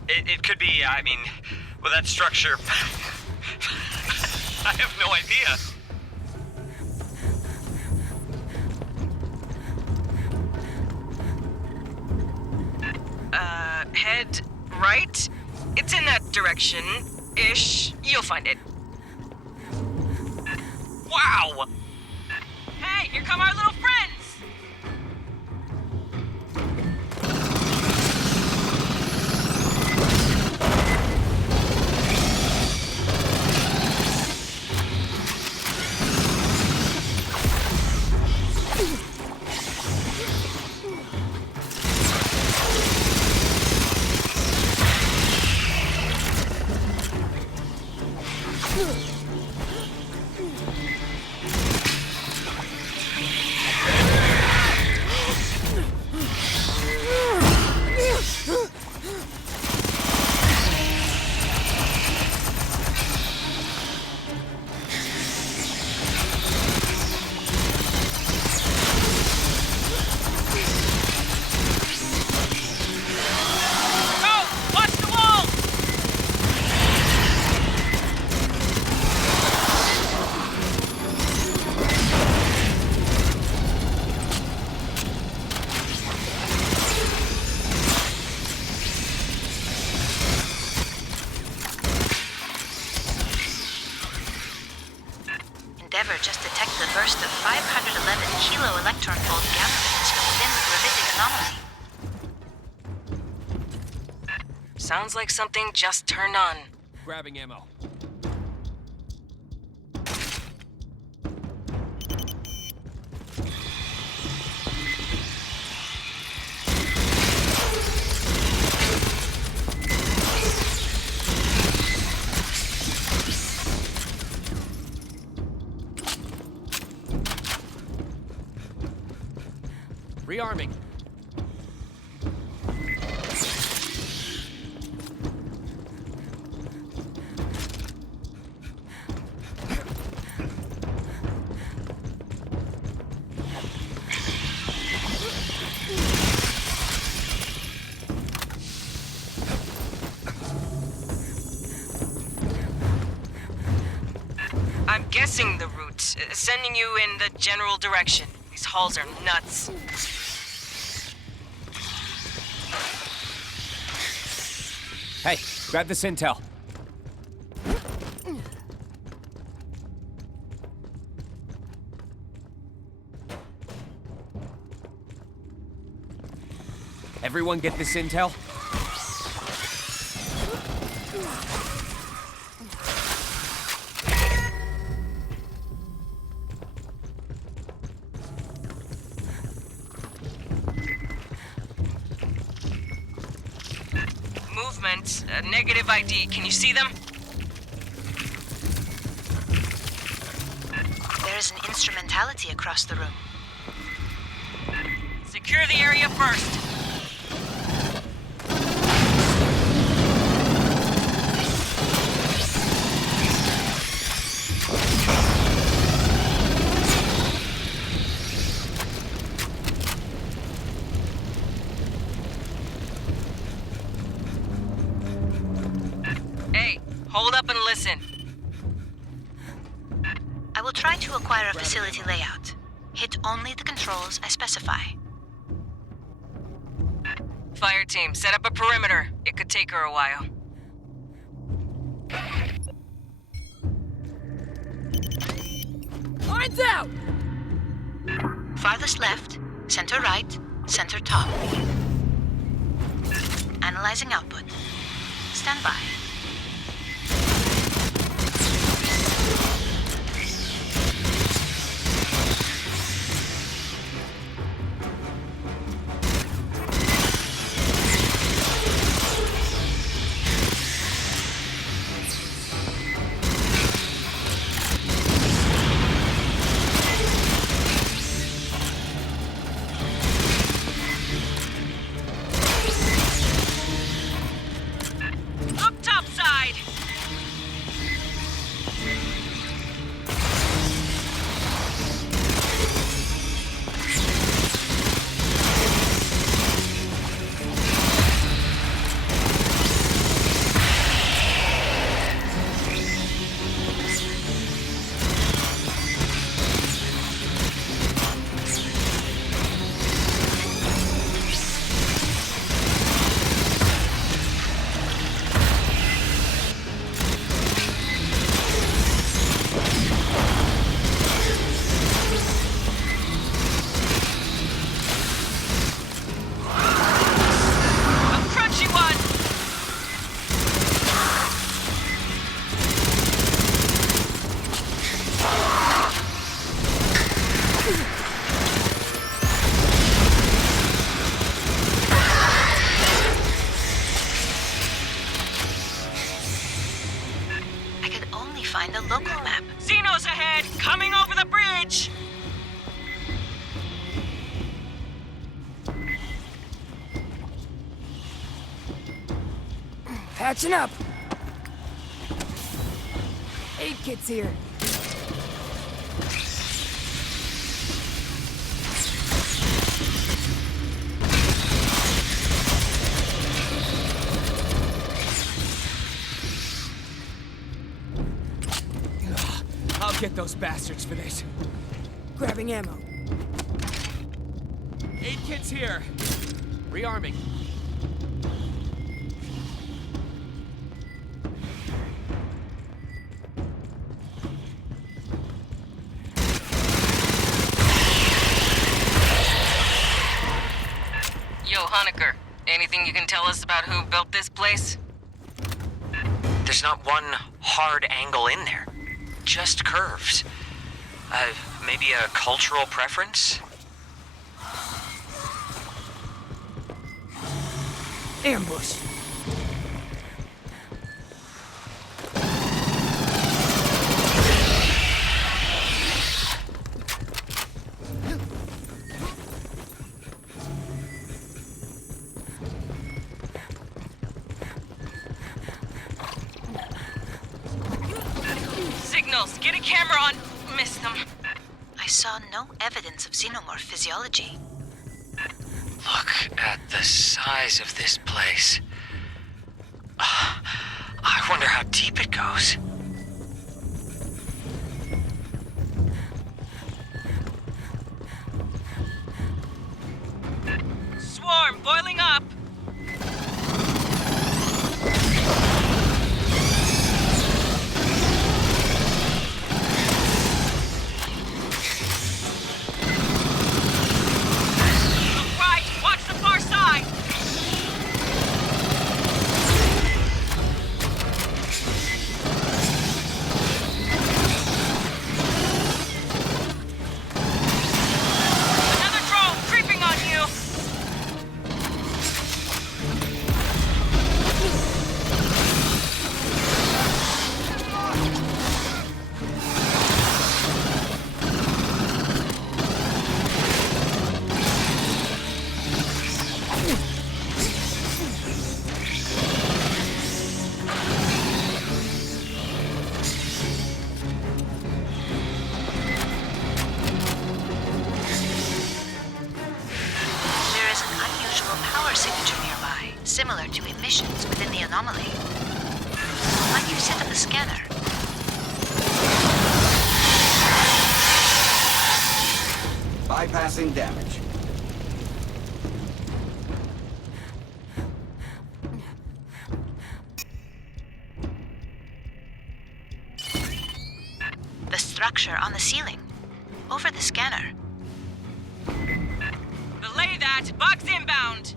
It could be, I mean, with that structure... I have no idea. Head right? It's in that direction-ish. You'll find it. Wow! Hey, here come our little friends! ever just detected a burst of 511 kilo electron volt gamma rays from within the gravitic anomaly. Sounds like something just turned on. Grabbing ammo. Rearming. I'm guessing the route, sending you in the general direction. These halls are nuts. Hey, grab this intel. Everyone get this intel? Movement, negative ID. Can you see them? There is an instrumentality across the room. Secure the area first. Hold up and listen. I will try to acquire a facility layout. Hit only the controls I specify. Fireteam, set up a perimeter. It could take her a while. Lines out! Farthest left, center right, center top. Analyzing output. Stand by. Find a local map. Xenos ahead! Coming over the bridge! Patching up. Aid kit's here. I'll get those bastards for this. Grabbing ammo. Aid kit's here. Rearming. moniker. Anything you can tell us about who built this place? There's not one hard angle in there. Just curves. Maybe a cultural preference? Ambush. Signals, get a camera on. Missed them. I saw no evidence of xenomorph physiology. Look at the size of this place. I wonder how deep it goes. Swarm, boiling up. Similar to emissions within the anomaly. Like you said at the scanner. Bypassing damage. The structure on the ceiling. Over the scanner. Belay that! Bugs inbound!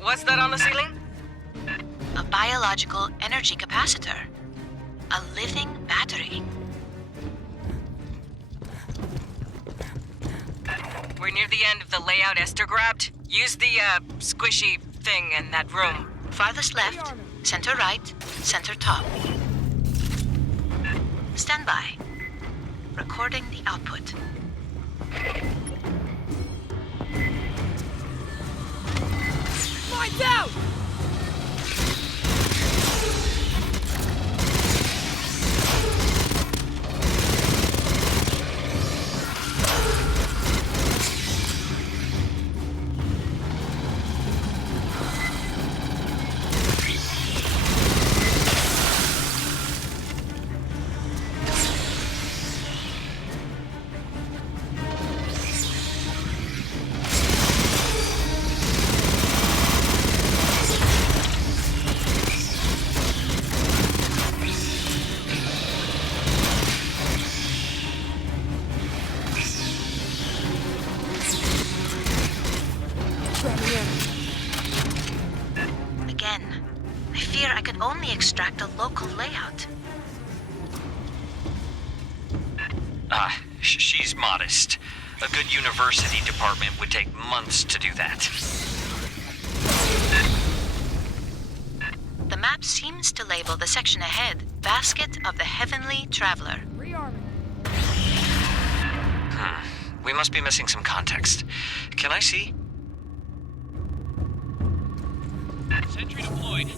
What's that on the ceiling? A biological energy capacitor. A living battery. We're near the end of the layout Esther grabbed. Use the, squishy thing in that room. Farthest left, center right, center top. Stand by. Recording the output. Lights out! Again, I fear I could only extract a local layout. She's modest. A good university department would take months to do that. The map seems to label the section ahead Basket of the Heavenly Traveler. We must be missing some context. Can I see? Sentry deployed.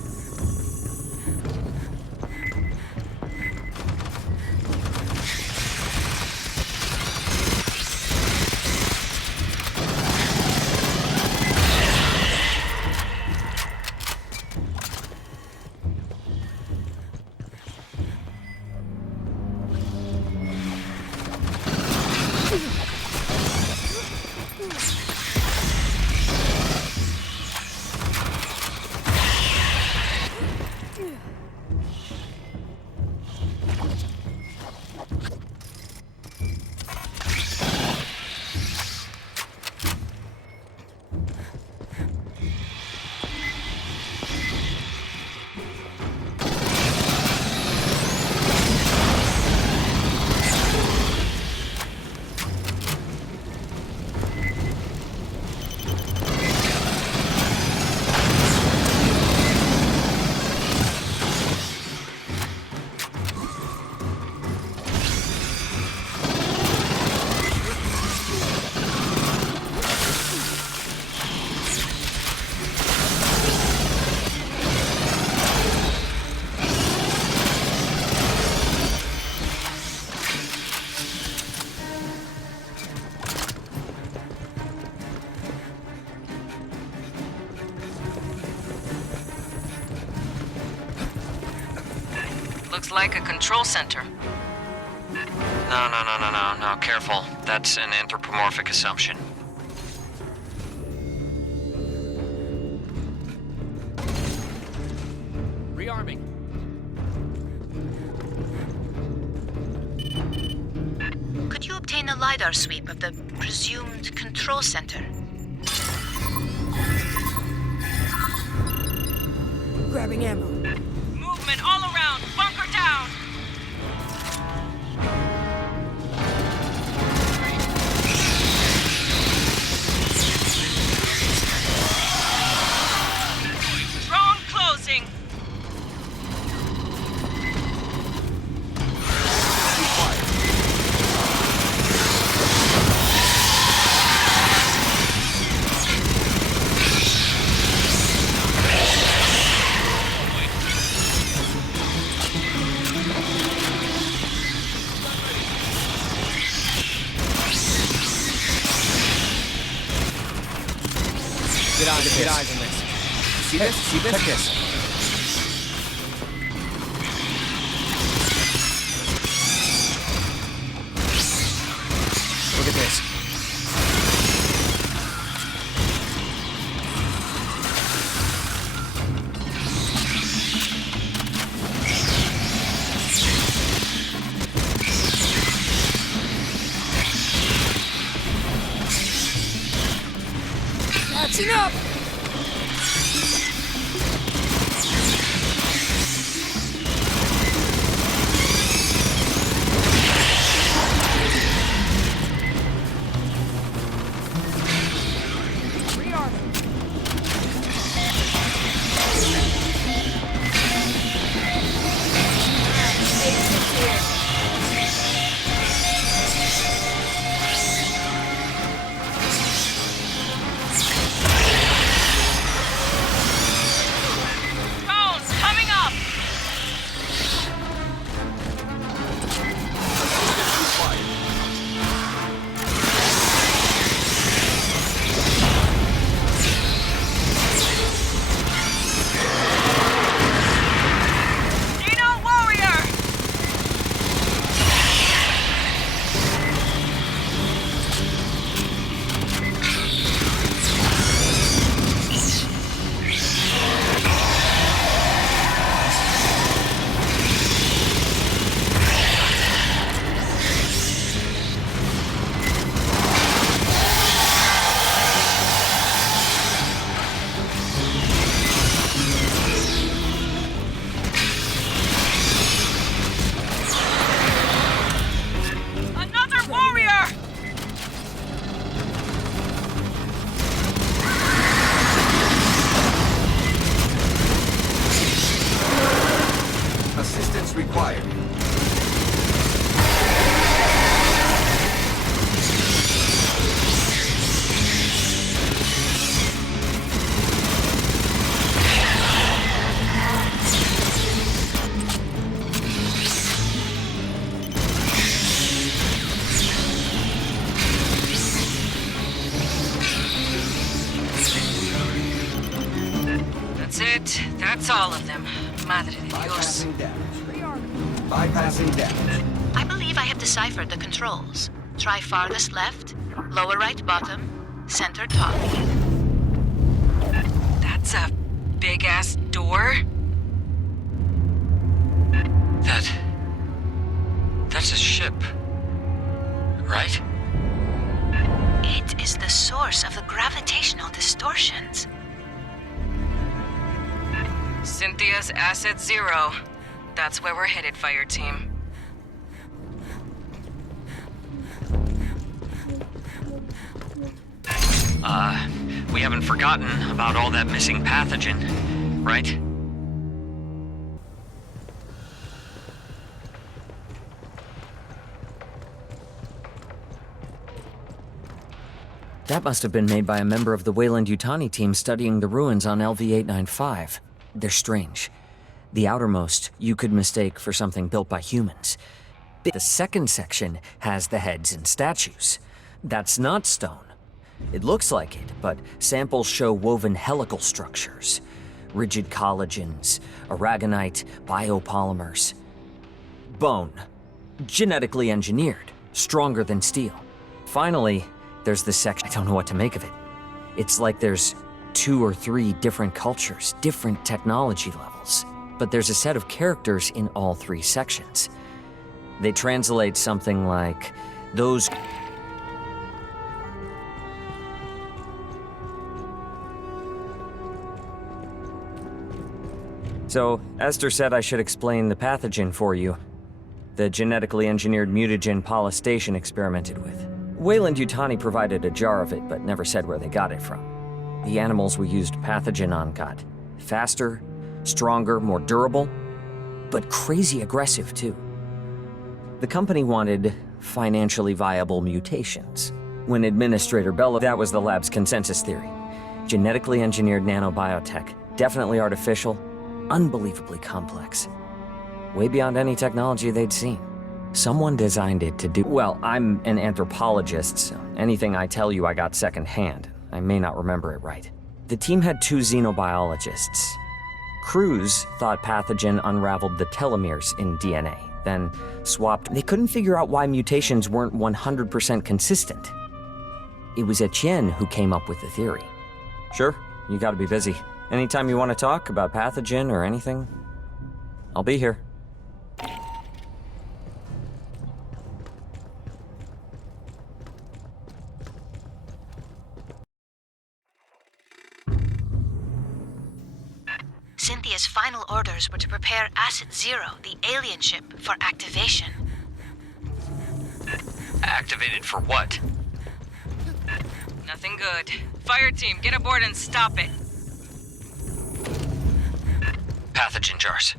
Looks like a control center. No, careful. That's an anthropomorphic assumption. Rearming. Could you obtain a LiDAR sweep of the presumed control center? Grabbing ammo. Movement all around. Bunker down. Drone closing. Get eyes on this. See this? See this? Check this. Look at this. Catching up! required. That's it. That's all of them. Madre de Dios. Bypassing damage. I believe I have deciphered the controls. Try farthest left, lower right bottom, center top. That's a big-ass door? That's a ship, right? It is the source of the gravitational distortions. Cynthia's Asset Zero. That's where we're headed, Fireteam. We haven't forgotten about all that missing pathogen, right? That must have been made by a member of the Weyland-Yutani team studying the ruins on LV-895. They're strange. The outermost, you could mistake for something built by humans. The second section has the heads and statues. That's not stone. It looks like it, but samples show woven helical structures. Rigid collagens, aragonite, biopolymers. bone. Genetically engineered, stronger than steel. Finally, there's this section. I don't know what to make of it. It's like there's 2 or 3 different cultures, different technology levels. But there's a set of characters in all 3 sections. They translate something like, those... So, Esther said I should explain the pathogen for you. The genetically engineered mutagen Paula Station experimented with. Weyland-Yutani provided a jar of it, but never said where they got it from. The animals we used pathogen on got faster, stronger, more durable, but crazy aggressive too. The company wanted financially viable mutations. When Administrator Bella, that was the lab's consensus theory. Genetically engineered nanobiotech, definitely artificial, unbelievably complex. Way beyond any technology they'd seen. Someone designed it to do... Well, I'm an anthropologist, so anything I tell you I got secondhand. I may not remember it right. The team had 2 xenobiologists. Cruz thought pathogen unraveled the telomeres in DNA, then swapped... They couldn't figure out why mutations weren't 100% consistent. It was Etienne who came up with the theory. Sure, you gotta be busy. Anytime you want to talk about pathogen or anything, I'll be here. Cynthia's final orders were to prepare Asset Zero, the alien ship, for activation. Activated for what? Nothing good. Fireteam, get aboard and stop it. Pathogen jars.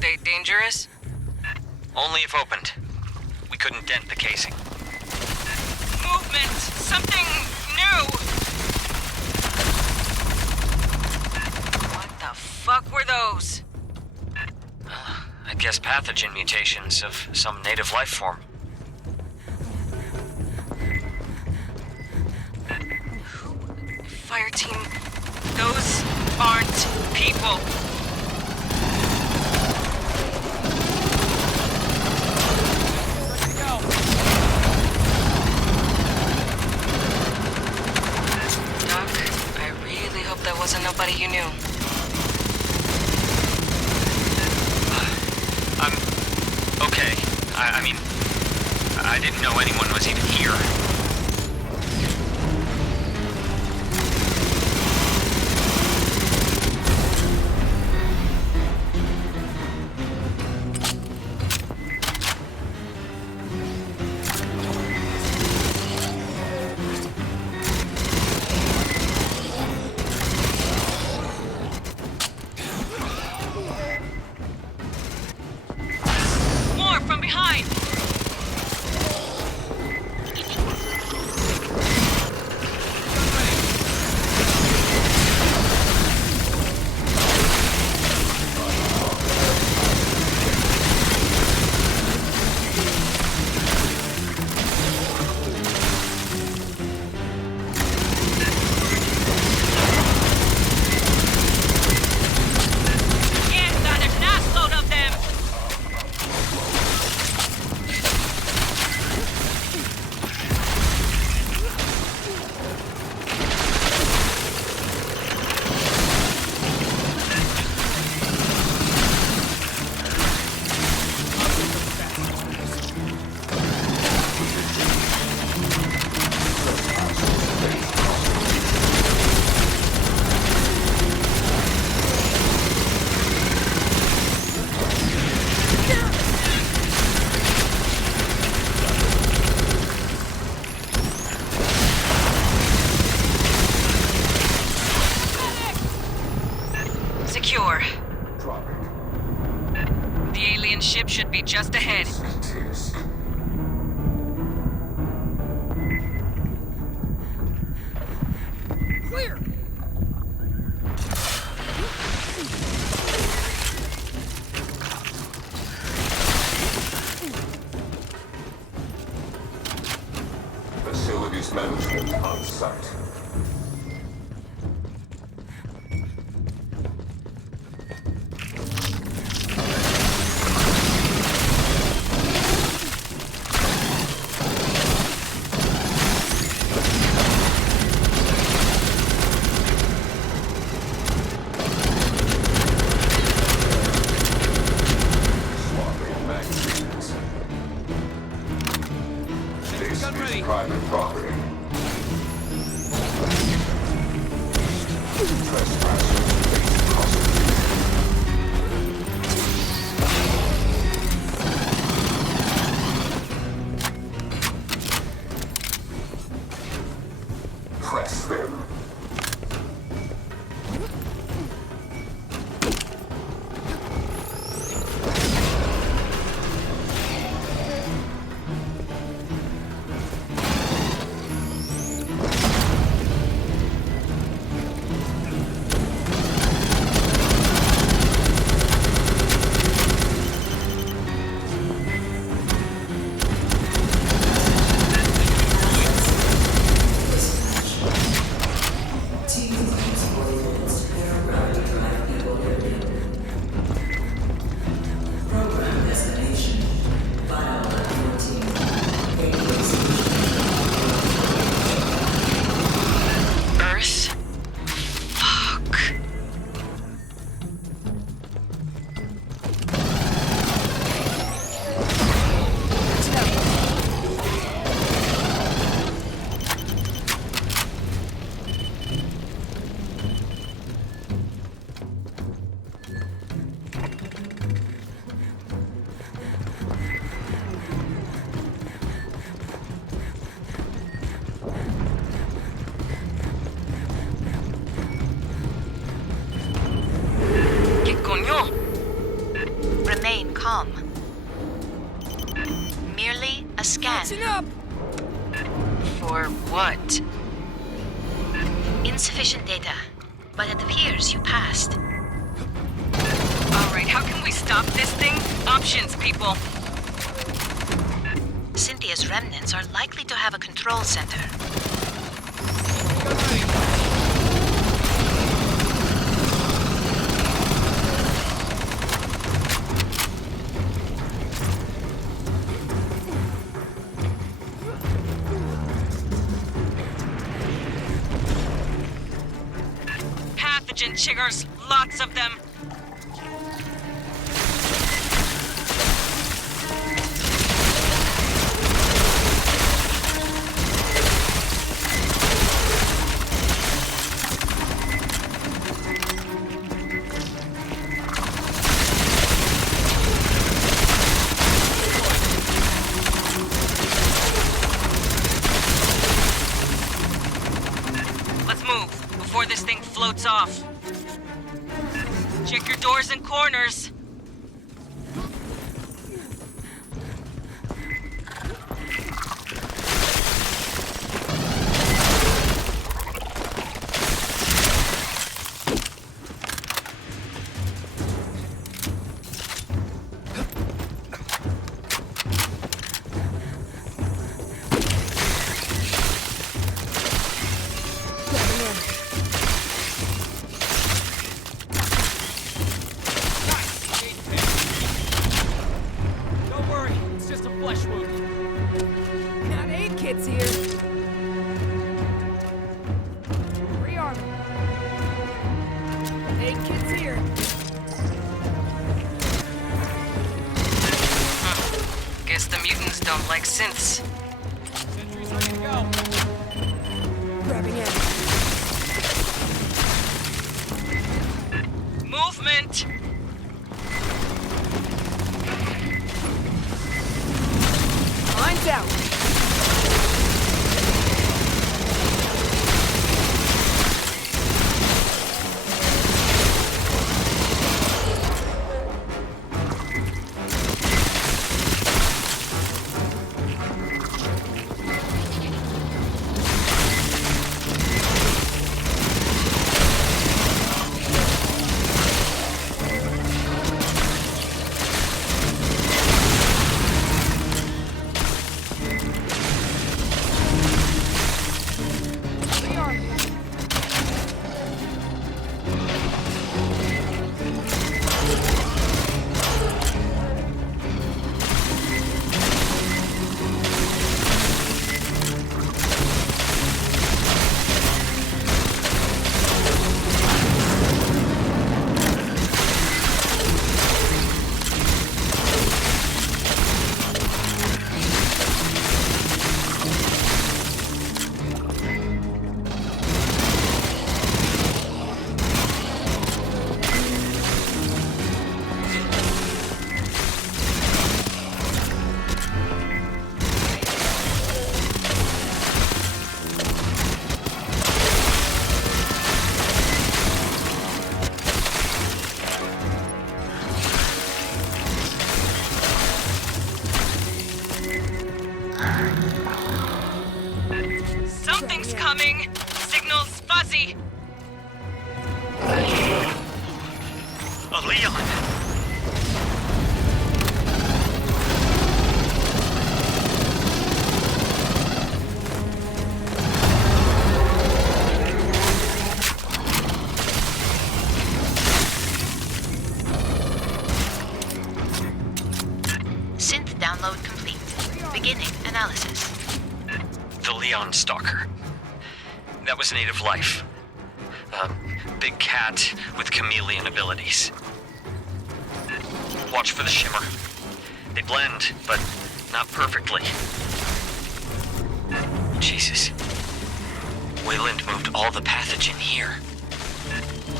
They dangerous? Only if opened. We couldn't dent the casing. Movement! Something new! What the fuck were those? I guess pathogen mutations of some native life form. Fireteam, those aren't people. Doc, I really hope that wasn't nobody you knew. I'm okay. I mean, I didn't know anyone was even here. More from behind! Yeah, God, there's an assload of them! Secure. The alien ship should be just ahead. Clear! Facilities management on site. private property. Trespassers face prosecution. Press them. Remain calm. Merely a scan. Up. For what? Insufficient data, but it appears you passed. Alright, how can we stop this thing? Options, people. Cynthia's remnants are likely to have a control center. Pathogen chiggers, lots of them. Let's move before this thing floats off. Check your doors and corners. Don't worry, it's just a flesh wound. Got aid kits here. Rearming. Aid kits here. Guess the mutants don't like synths. Sentry's ready to go. Grabbing ammo. Movement! Lines out. incoming! Signal's fuzzy! Leon! Synth download complete. Beginning analysis. The Leon Stalker. That was native life. A big cat with chameleon abilities. Watch for the shimmer. They blend, but not perfectly. Jesus. Wayland moved all the pathogen here.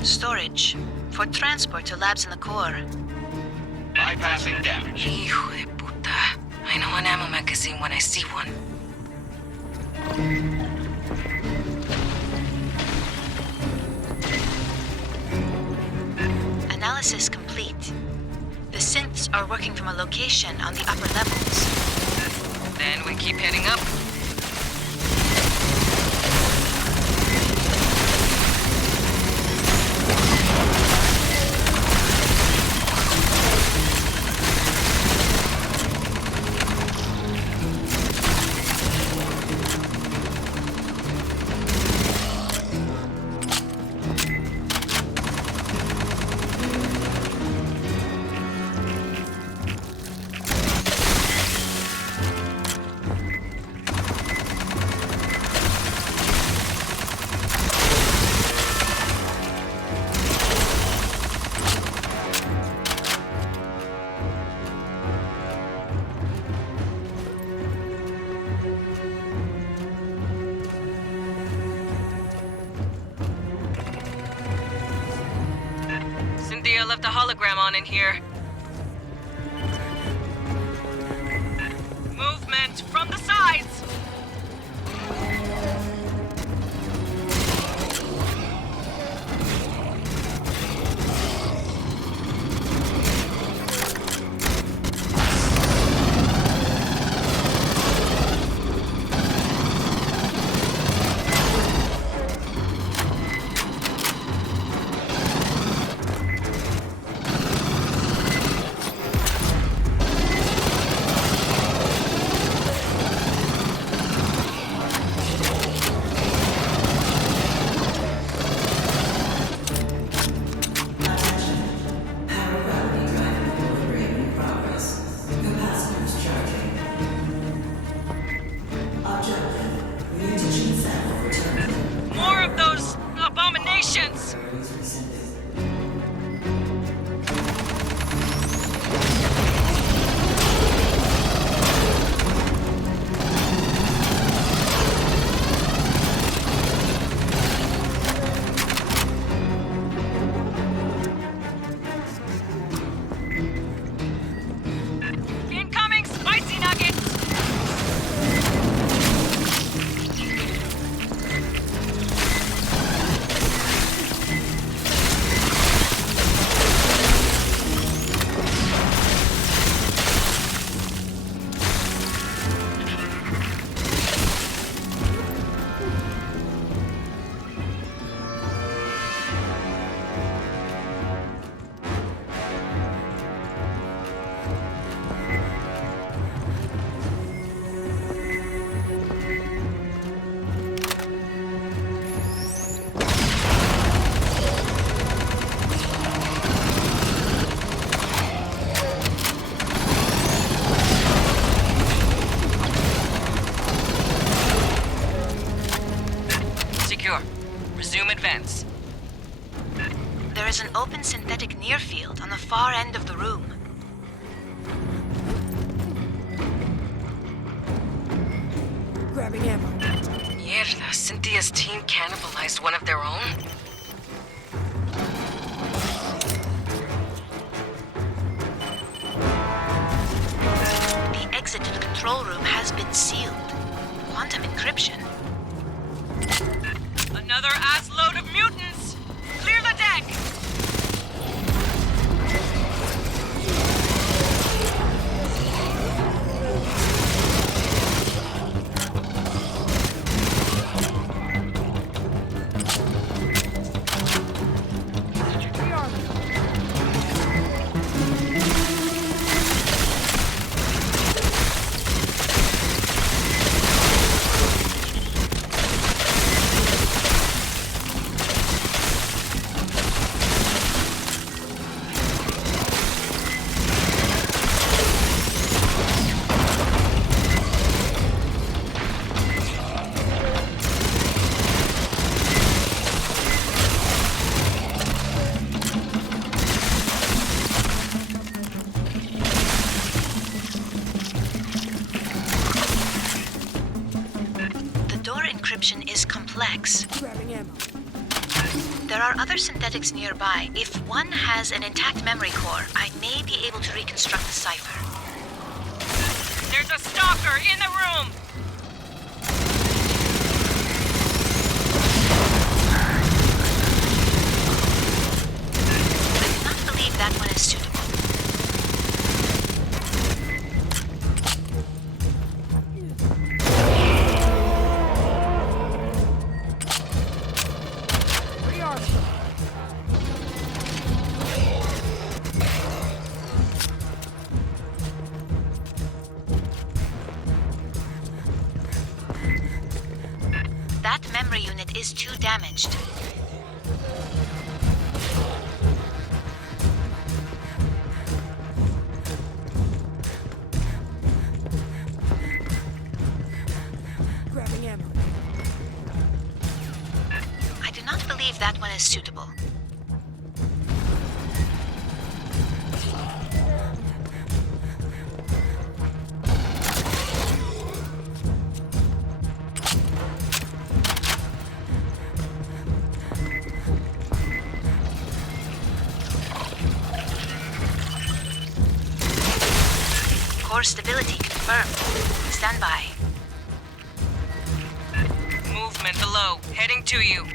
Storage. For transport to labs in the core. Bypassing damage. Hijo de puta. I know an ammo magazine when I see one. Analysis complete. The synths are working from a location on the upper levels. Then we keep heading up. Cynthia left a hologram on in here. Movement from the sides! More of those abominations! Incoming spicy nuggets! Secure. Resume advance. There is an open synthetic near field on the far end of the room. Grabbing ammo. Mierda, Cynthia's team cannibalized one of their own? The exit to the control room has been sealed. Quantum encryption. Another ass load of mutants! Clear the deck! encryption is complex. Grabbing ammo. There are other synthetics nearby. If one has an intact memory core, I may be able to reconstruct the cipher. There's a stalker in the room! I do not believe that one is suitable. That memory unit is too damaged. Grabbing ammo. I do not believe that one is suitable. Core stability confirmed. Stand by. Movement below. Heading to you.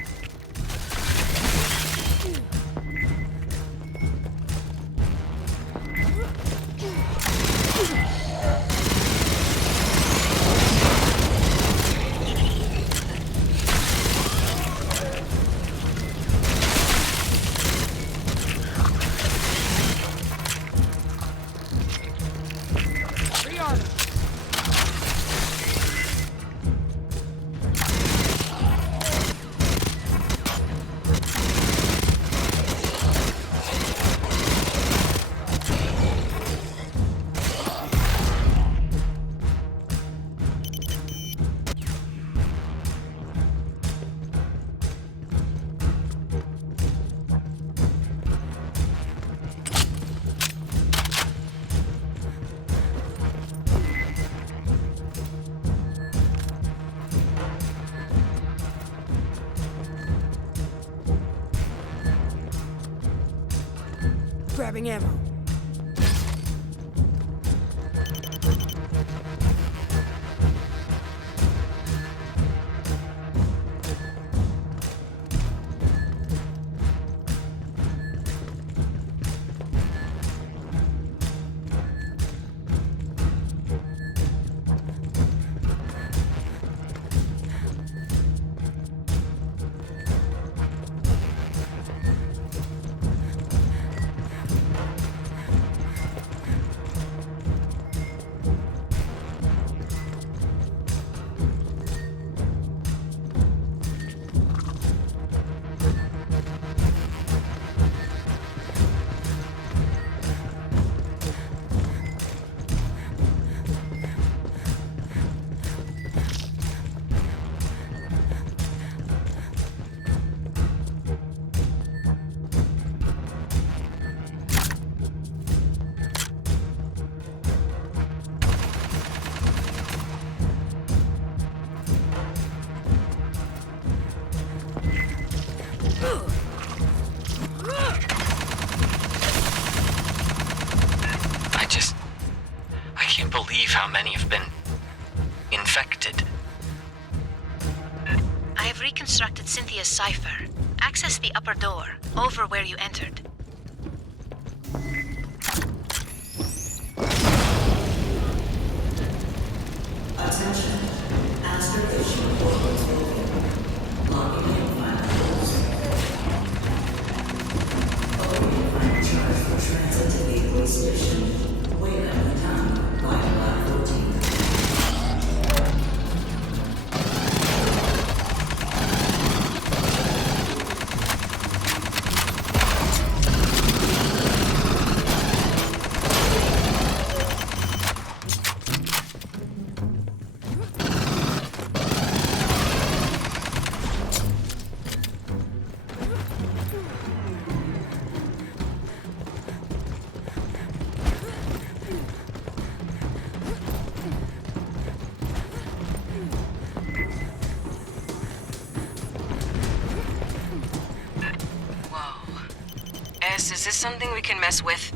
Grabbing ammo. I can't believe how many have been infected. I have reconstructed Cynthia's cipher. Access the upper door, over where you entered. Attention. Aspiration portals open. Logging in finals. Opening final charge for transit to vehicle station. Wayland time, line 14. Is this something we can mess with?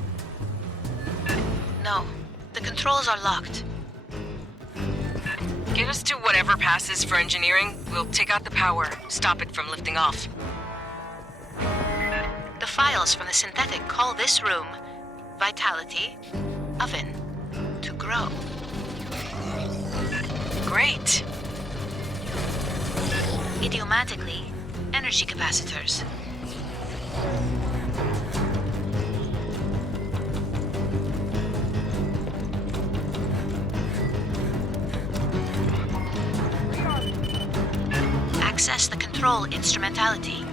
No. The controls are locked. Get us to whatever passes for engineering. We'll take out the power, stop it from lifting off. The files from the synthetic call this room Vitality, Oven, to grow. Great. Idiomatically, energy capacitors. Access the control instrumentality.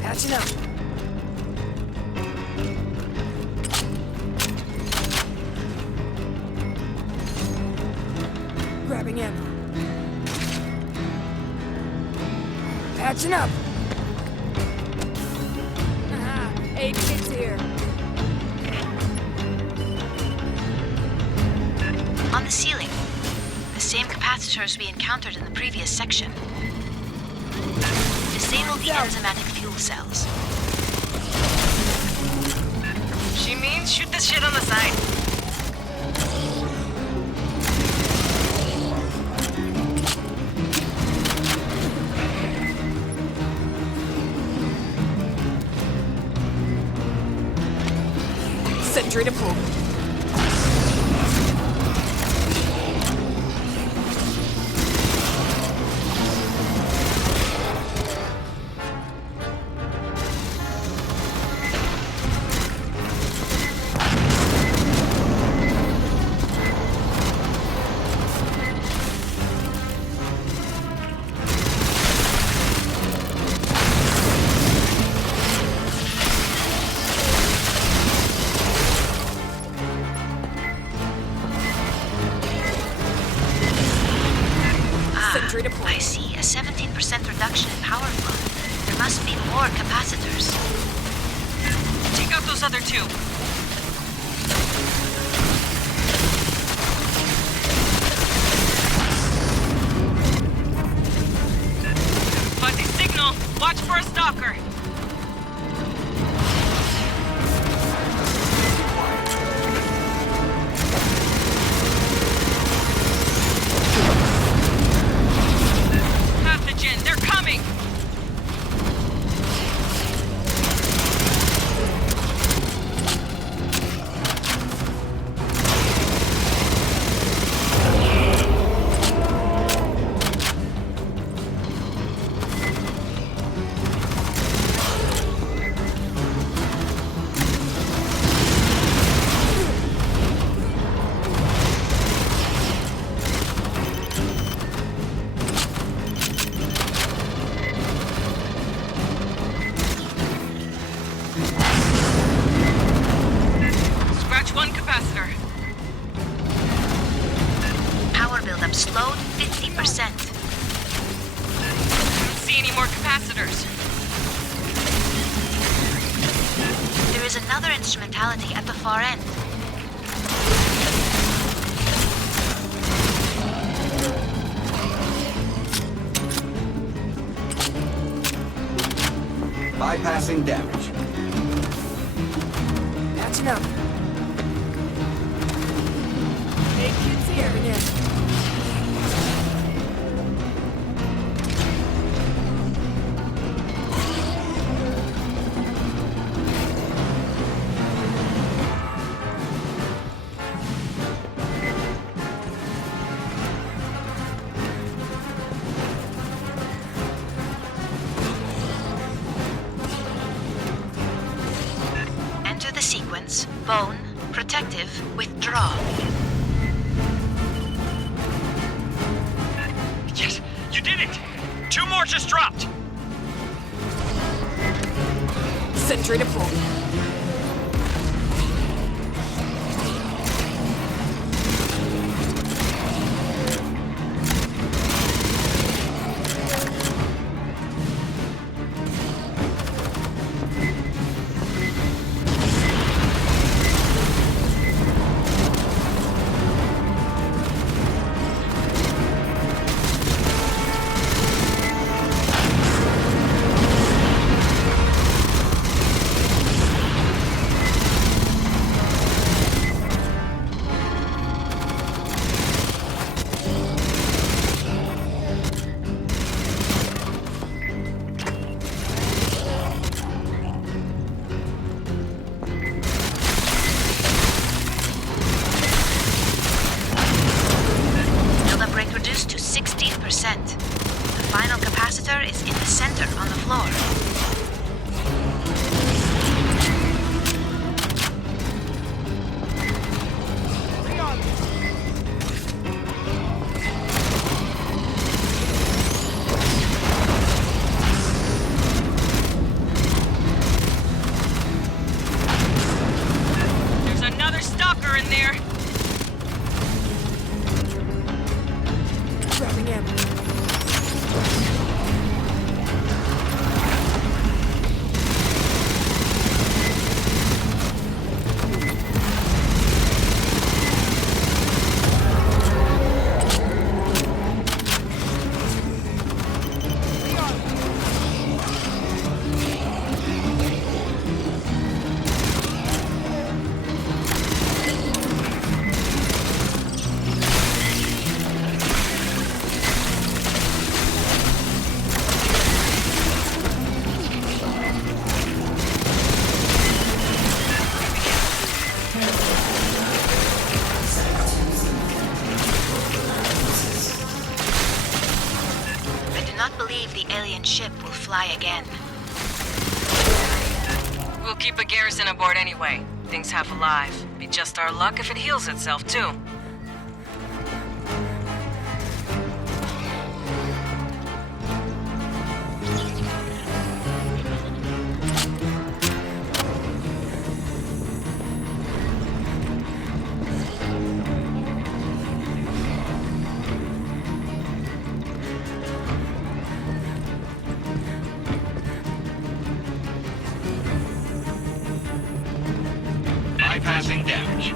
Patching up. Grabbing ammo. Patching up. Aha, 8 kids here. On the ceiling, the same capacitors we encountered in the previous section. Disable the enzymatic fuel cells. She means shoot this shit on the side. Sentry to pull. I see a 17% reduction in power flow. There must be more capacitors. Take out those other two. Fuzzy signal. Watch for a stalker. They're coming! Slowed 50%. Don't see any more capacitors. There is another instrumentality at the far end. Bypassing damage. Patching up. Hey, kids here again. Sequence, bone, protective, withdraw. Yes, you did it! 2 more just dropped! Sentry to pull. stalker in there. Grabbing ammo. Again. We'll keep a garrison aboard anyway. Thing's half alive. Be just our luck if it heals itself, too. Bypassing damage.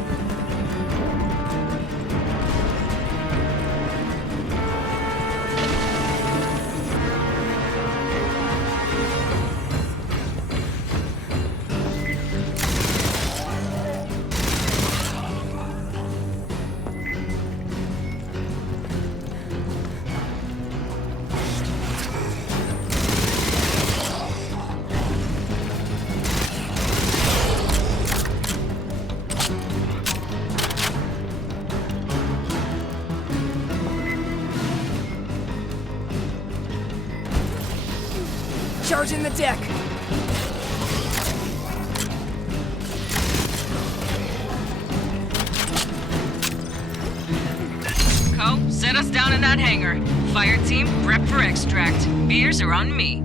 Charging the deck. Co, set us down in that hangar. Fire team, prep for extract. Beers are on me.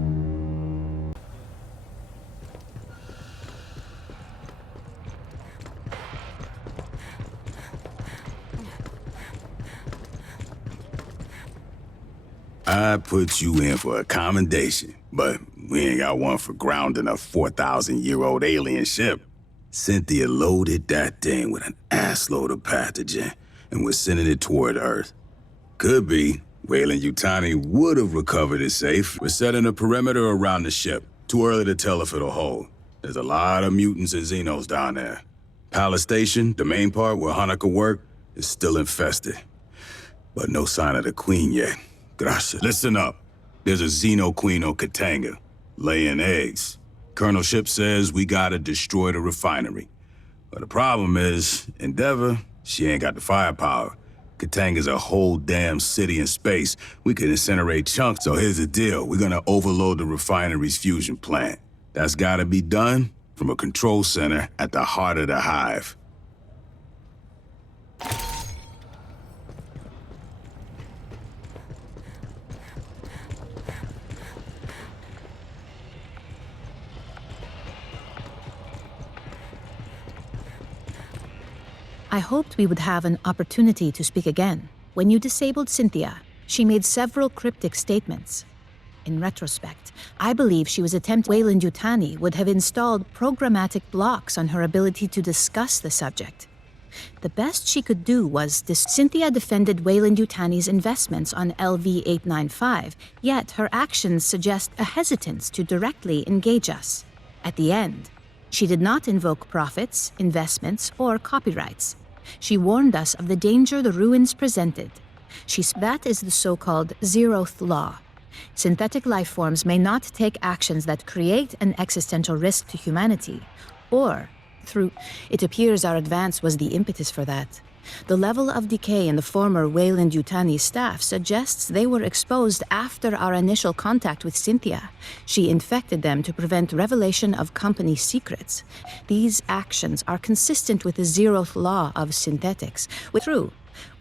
I put you in for a commendation, but we ain't got one for grounding a 4,000-year-old alien ship. Cynthia loaded that thing with an assload of pathogen and was sending it toward Earth. Could be Weyland-Yutani would have recovered it safe. We're setting a perimeter around the ship. Too early to tell if it'll hold. There's a lot of mutants and Xenos down there. Palace Station, the main part where Hanukkah worked, is still infested. But no sign of the Queen yet. Gracias. Listen up. There's a Xeno Queen on Katanga, laying eggs. Colonel Ship says we gotta destroy the refinery. But the problem is, Endeavor, she ain't got the firepower. Katanga's a whole damn city in space. We could incinerate chunks, so here's the deal. We're gonna overload the refinery's fusion plant. That's gotta be done from a control center at the heart of the hive. I hoped we would have an opportunity to speak again. When you disabled Cynthia, she made several cryptic statements. In retrospect, I believe she was attempting Weyland-Yutani would have installed programmatic blocks on her ability to discuss the subject. The best she could do was Cynthia defended Weyland-Yutani's investments on LV-895, yet her actions suggest a hesitance to directly engage us. At the end, she did not invoke profits, investments, or copyrights. She warned us of the danger the ruins presented. That is the so-called zeroth law. Synthetic life forms may not take actions that create an existential risk to humanity, or it appears our advance was the impetus for that. The level of decay in the former Weyland-Yutani staff suggests they were exposed after our initial contact with Cynthia. She infected them to prevent revelation of company secrets. These actions are consistent with the zeroth law of synthetics. True,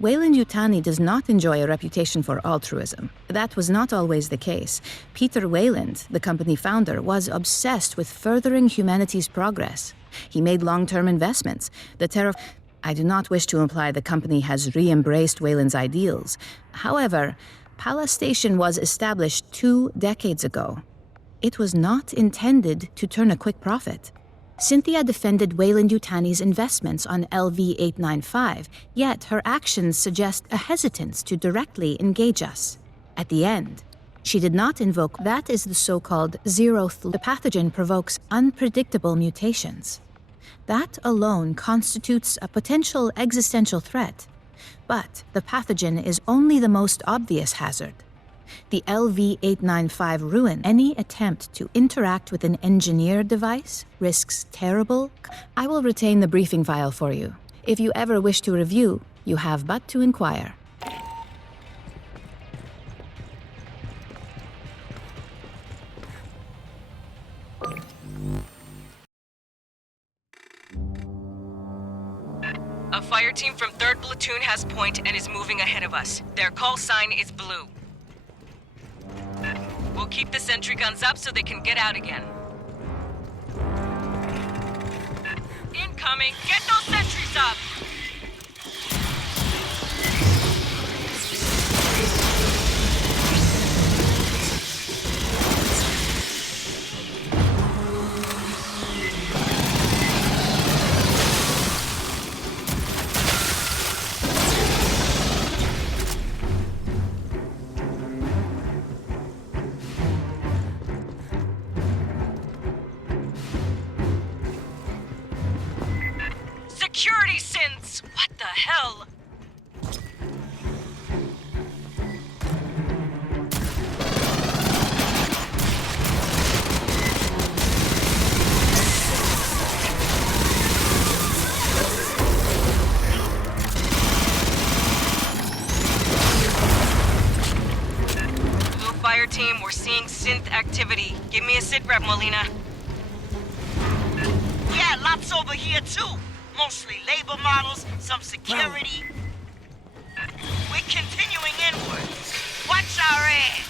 Weyland-Yutani does not enjoy a reputation for altruism. That was not always the case. Peter Weyland, the company founder, was obsessed with furthering humanity's progress. He made long-term investments. I do not wish to imply the company has re-embraced Wayland's ideals. However, Pala Station was established 2 decades ago. It was not intended to turn a quick profit. Cynthia defended Weyland-Yutani's investments on LV-895, yet her actions suggest a hesitance to directly engage us. At the end, she did not invoke that is the so-called zeroth. The pathogen provokes unpredictable mutations. That alone constitutes a potential existential threat. But the pathogen is only the most obvious hazard. The LV-895 ruin. Any attempt to interact with an engineered device risks terrible. I will retain the briefing file for you. If you ever wish to review, you have but to inquire. A fire team from 3rd Platoon has point and is moving ahead of us. Their call sign is blue. We'll keep the sentry guns up so they can get out again. Incoming! Get those sentries up! Security synths! What the hell? Blue fire team, we're seeing synth activity. Give me a sit rep, Molina. Yeah, lots over here too. Mostly labor models, some security. We're continuing inward. Watch our ass!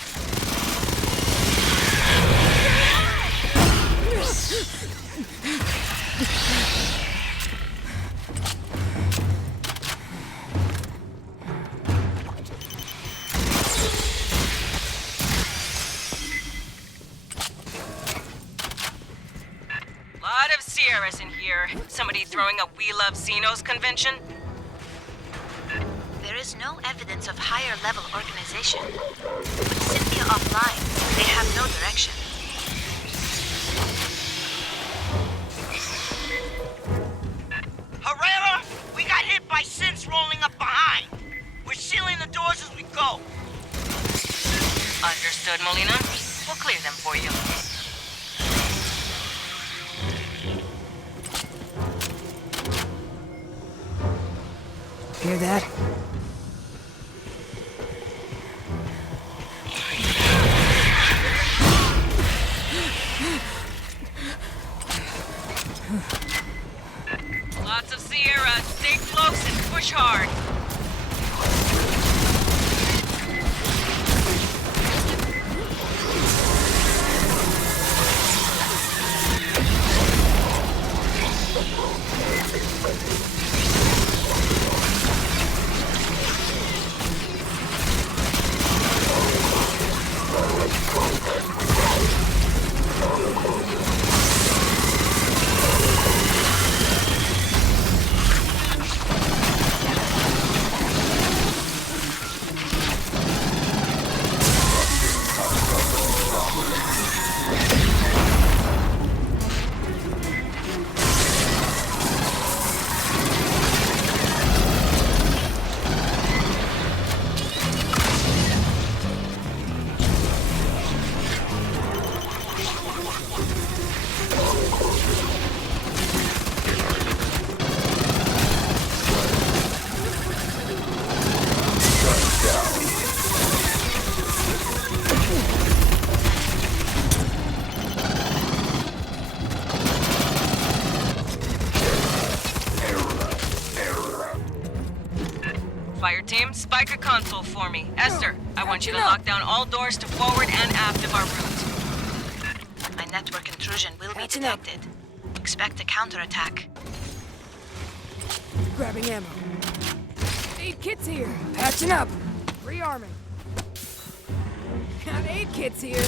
Lot of Sierras in here. Somebody throwing a We Love Xenos convention? There is no evidence of higher-level organization. With Cynthia offline, they have no direction. Herrera, we got hit by synths rolling up behind. We're sealing the doors as we go. Understood, Molina. We'll clear them for you. Hear that? Lots of Sierra. Stay close and push hard. Fireteam, spike a console for me. Esther, I want you to lock down all doors to forward and aft of our route. My network intrusion will be detected. Expect a counterattack. Grabbing ammo. 8 kits here. Patching up. Rearming. Got 8 kits here.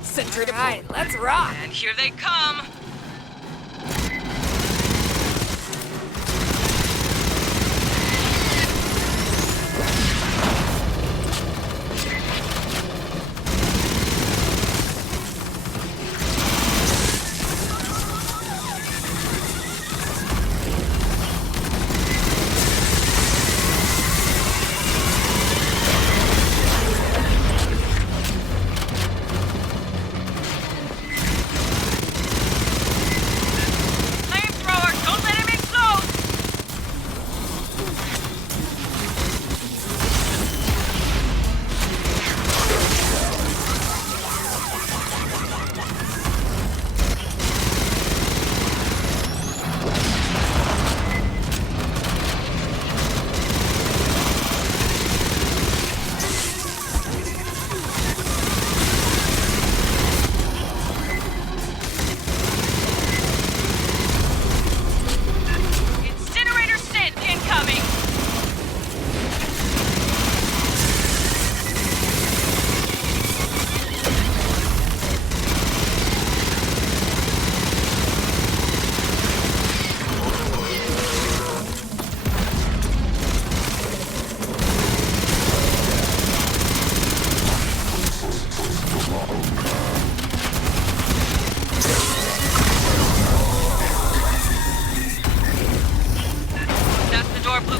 Sentry deployed. Alright, let's rock. And here they come.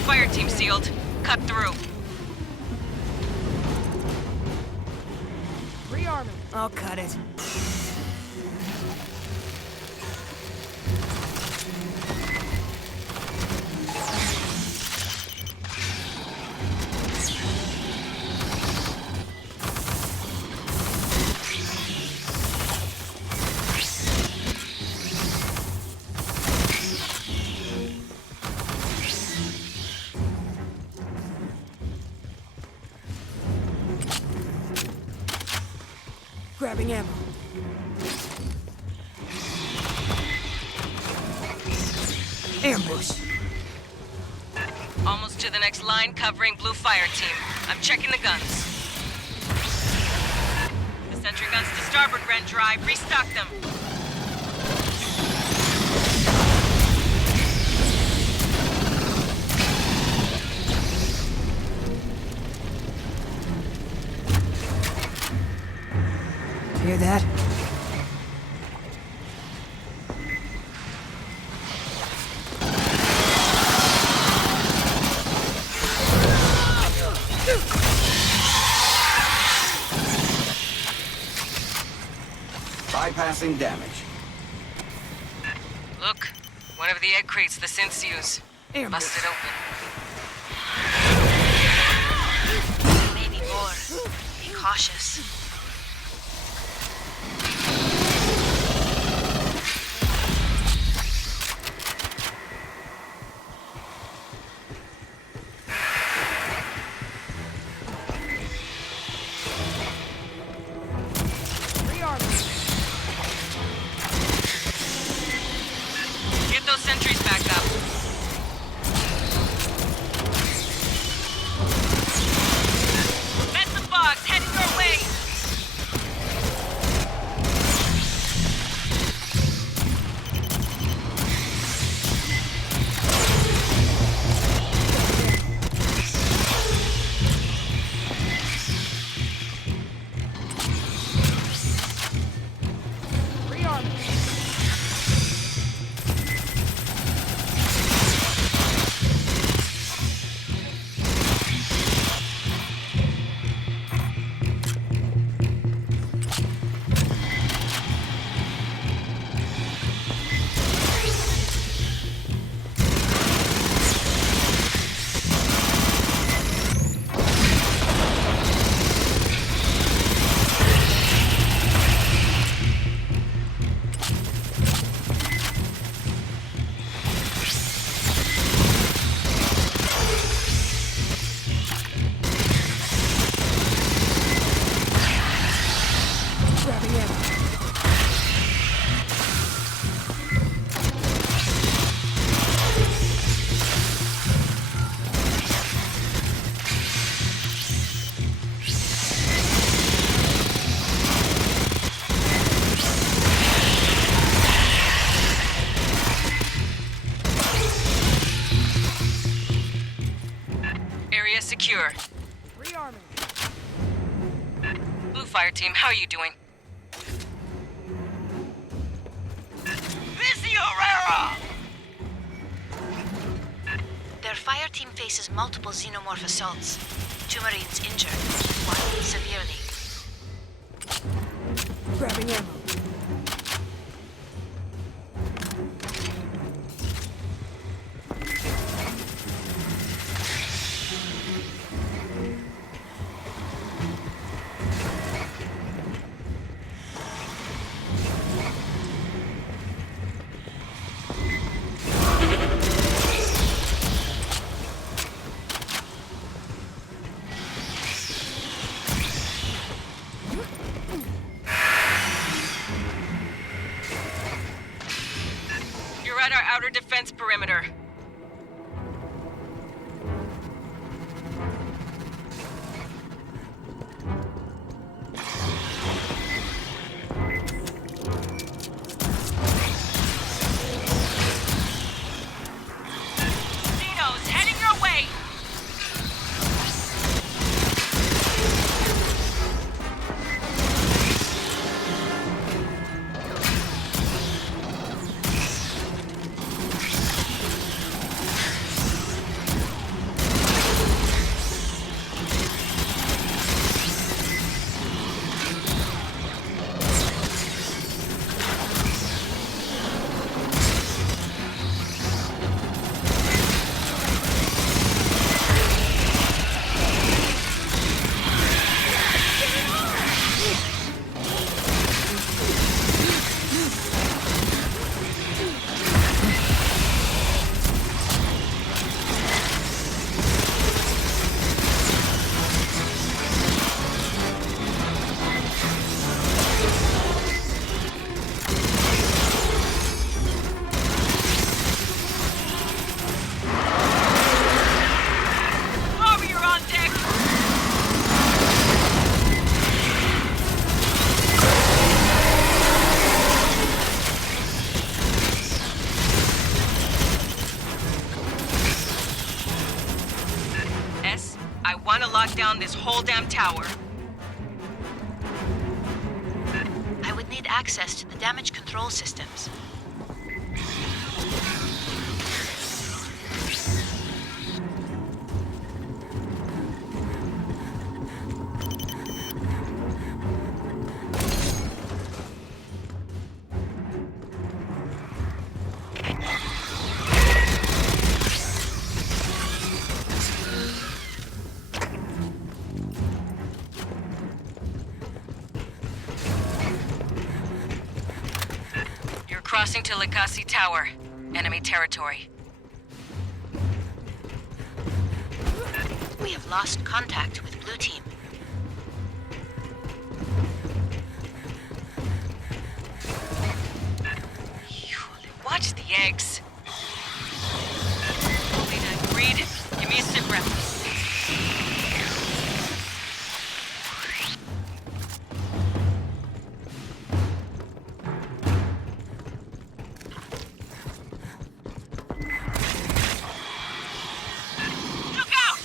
Fireteam sealed. Cut through. Rearming. I'll cut it. Grabbing ammo. Ambush. Almost to the next line, covering blue fire team. I'm checking the guns. The sentry guns to starboard ran dry. Restock them. Hear that? Bypassing damage. Look, one of the egg crates the synths use. Busted open. Maybe more. Be cautious. Get those sentries back up. Met the bugs, heading your way. secure. Rearming. Blue Fire Team, how are you doing? Visiorera! Their fire team faces multiple xenomorph assaults. 2 Marines injured, 1 severely. Grabbing ammo. You're at our outer defense perimeter. Xenos heading your way! Warrior on deck! S, I want to lock down this whole damn tower. I would need access to the damage control systems. You're crossing to Likasi Tower. Enemy territory. We have lost contact with Blue Team. Watch the eggs. Wait, breed. Give me a sit rep. Look out!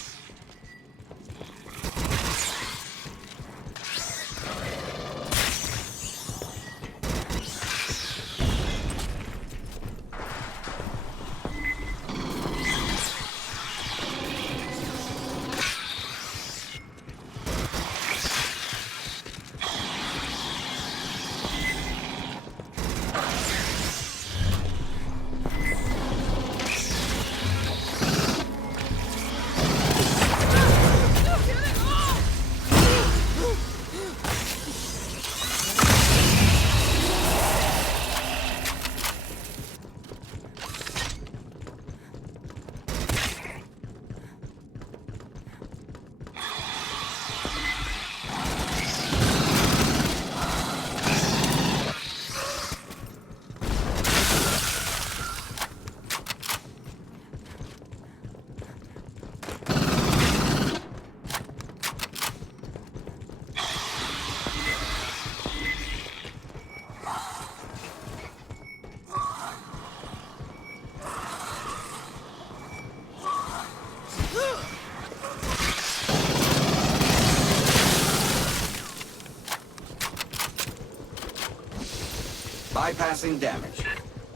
Bypassing damage.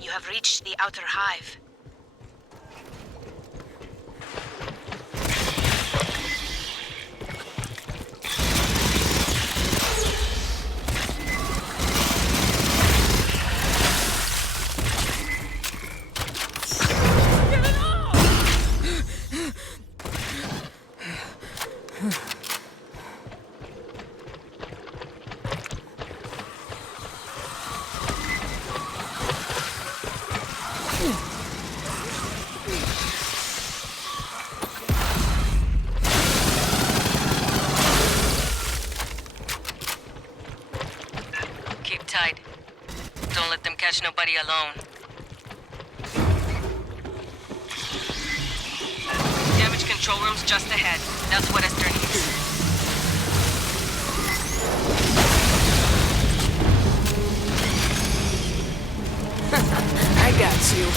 You have reached the outer hive. Keep tight. Don't let them catch nobody alone. Damage control room's just ahead. That's what Esther needs. I got you.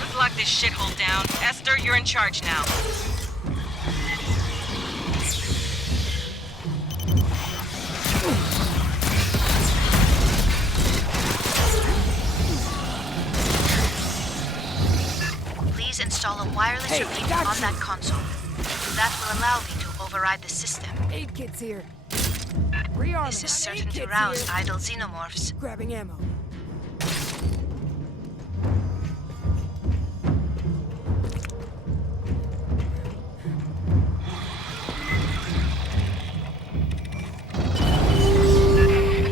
Let's lock this shithole down. Esther, you're in charge now. Please install a wireless repeater on that console. That will allow me to override the system. Aid kit's here. This is certain to rouse idle xenomorphs. Grabbing ammo.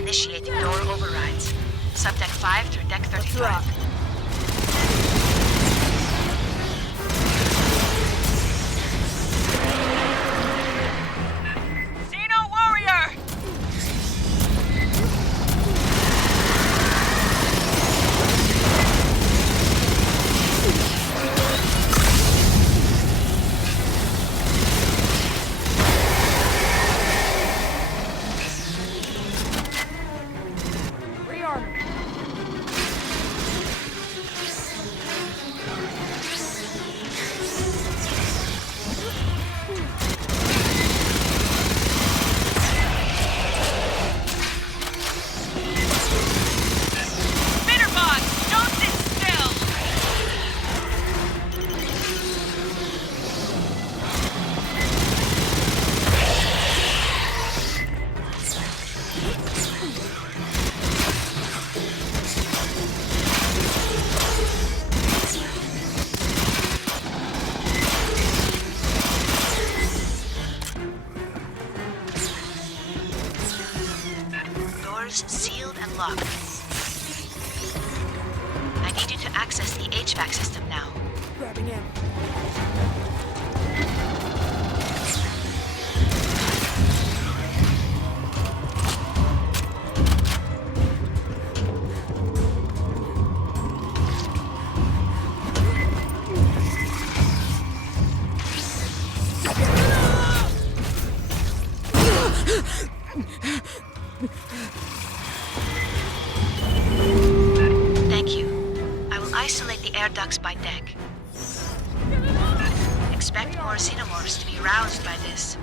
Initiating door overrides. Subdeck 5 through deck 35. Xeno warrior! Rearm. Bitterbot, don't sit still! Doors sealed and locked. I need you to access the HVAC system now. Grabbing ammo. Thank you. I will isolate the air ducts by deck. Expect more xenomorphs to be roused by this.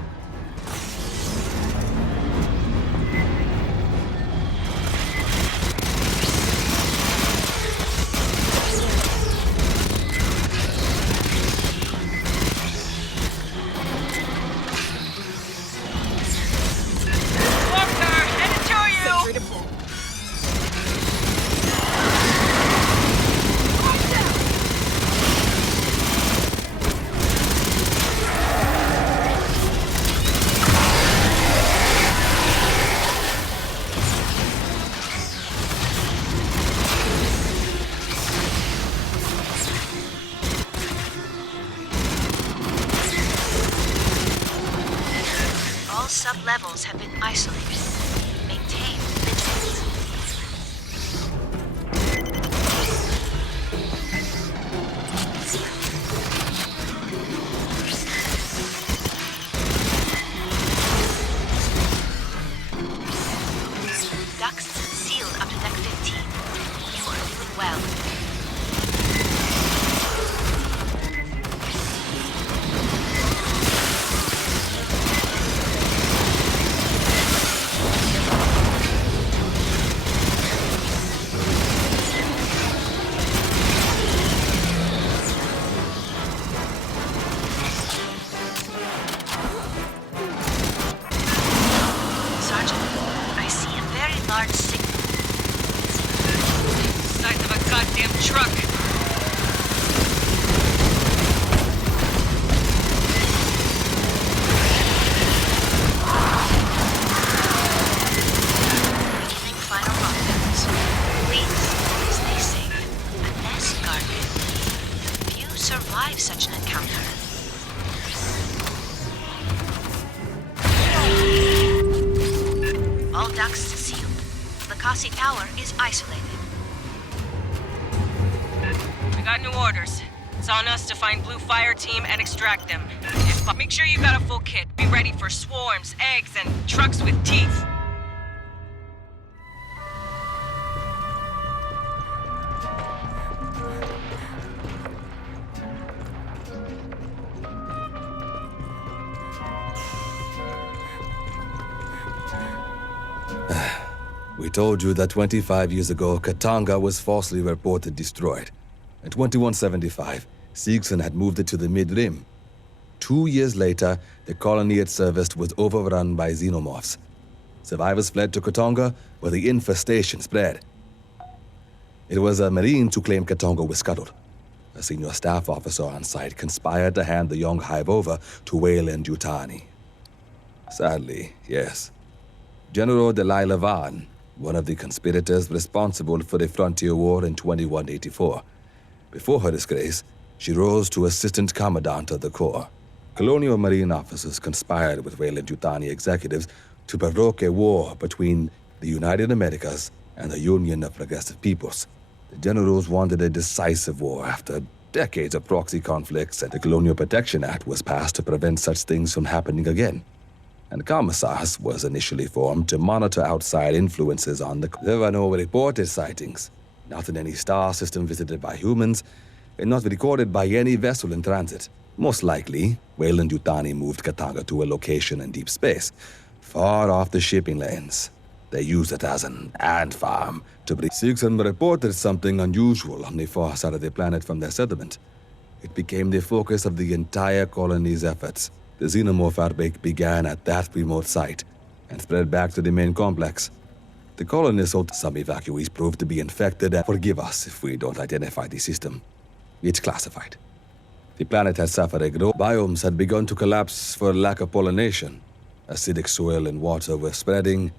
Walker, headed to you! All sub-levels have been isolated. Maintain vigilance. Ducts sealed survive such an encounter? All ducts sealed. The Kasi Tower is isolated. We got new orders. It's on us to find Blue Fireteam and extract them. Make sure you got a full kit. Be ready for swarms, eggs, and trucks with teeth. We told you that 25 years ago, Katanga was falsely reported destroyed. In 2175, Siegson had moved it to the Mid-Rim. 2 years later, the colony it serviced was overrun by xenomorphs. Survivors fled to Katanga, where the infestation spread. It was a Marine who claimed Katanga was scuttled. A senior staff officer on site conspired to hand the young hive over to Weyland-Yutani. Sadly, yes. General Delilah Vaughn, one of the conspirators responsible for the Frontier War in 2184. Before her disgrace, she rose to Assistant Commandant of the Corps. Colonial Marine officers conspired with Weyland-Yutani executives to provoke a war between the United Americas and the Union of Progressive Peoples. The generals wanted a decisive war after decades of proxy conflicts, and the Colonial Protection Act was passed to prevent such things from happening again. And Commissars was initially formed to monitor outside influences on the... There were no reported sightings, not in any star system visited by humans, and not recorded by any vessel in transit. Most likely, Weyland-Yutani moved Katanga to a location in deep space, far off the shipping lanes. They used it as an ant farm to breed. Siegson reported something unusual on the far side of the planet from their settlement. It became the focus of the entire colony's efforts. The xenomorph outbreak began at that remote site and spread back to the main complex. The colonists hoped some evacuees proved to be infected and forgive us if we don't identify the system. It's classified. The planet had suffered a growth. Biomes had begun to collapse for lack of pollination. Acidic soil and water were spreading,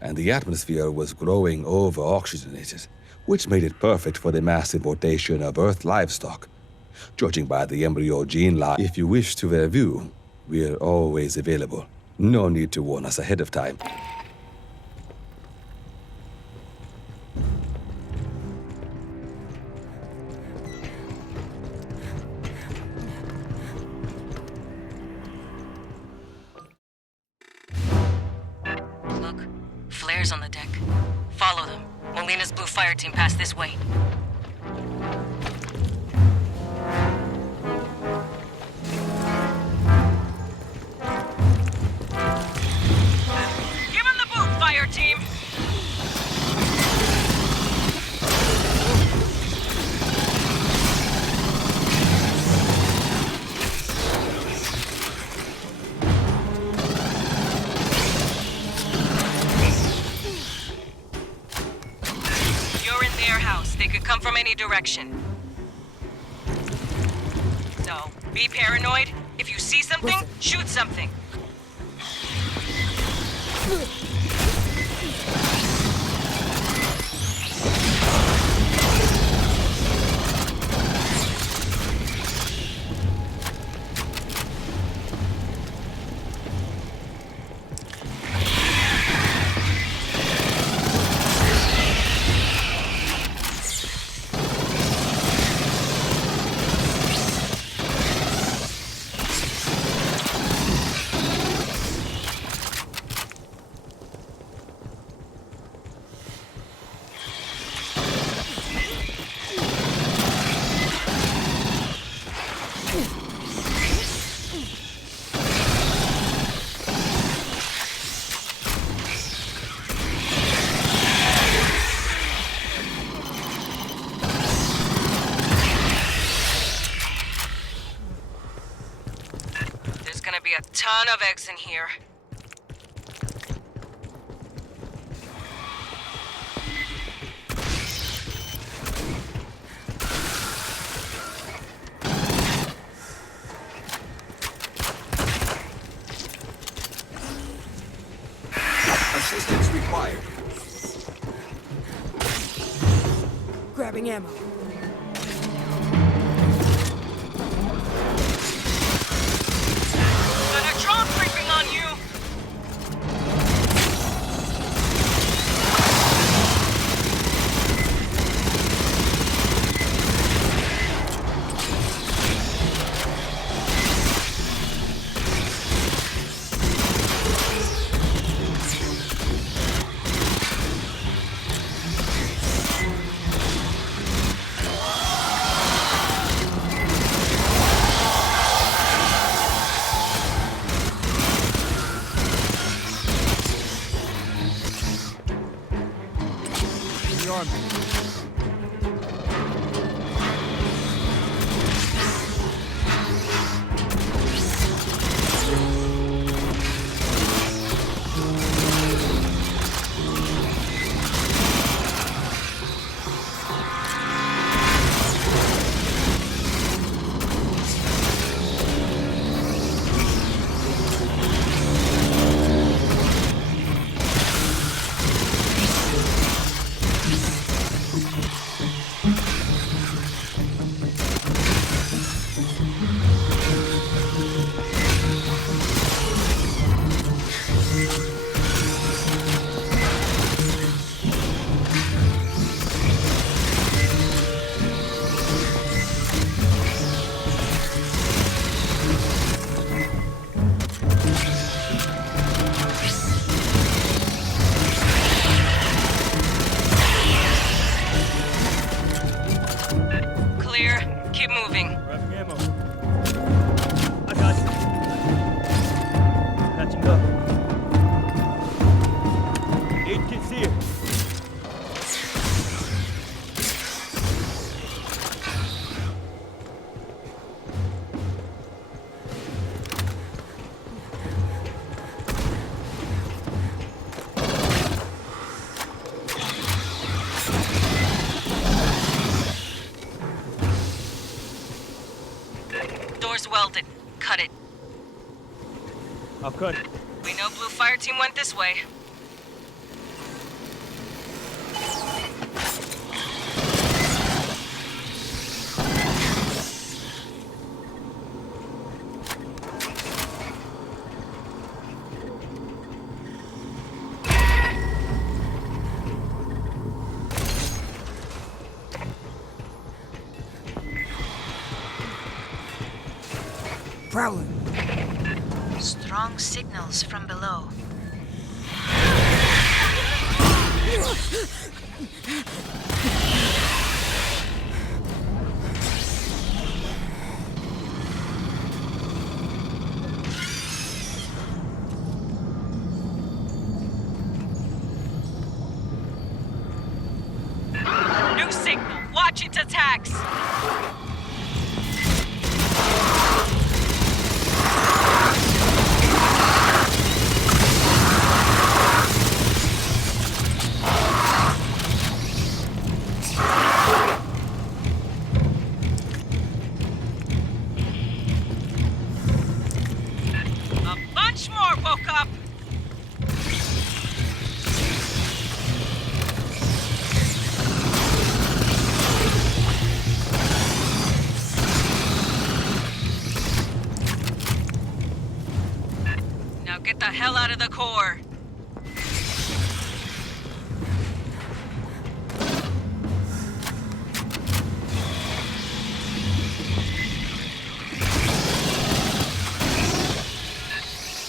and the atmosphere was growing over-oxygenated, which made it perfect for the mass importation of Earth livestock. Judging by the embryo gene line, if you wish to review, we're always available. No need to warn us ahead of time. Look, flares on the deck. Follow them. Molina's Blue Fireteam passed this way. Team. You're in their house. They could come from any direction. So, be paranoid. If you see something, shoot something. A ton of eggs in here. Assistance required. Grabbing ammo. Grabbing ammo. I got you. Patching up. 8 kits here. Door's welded. Cut it. I'll cut it. We know Blue Fireteam went this way. Prowling. Strong signals from below. New signal. Watch its attacks. A bunch more woke up. Now get the hell out of the core.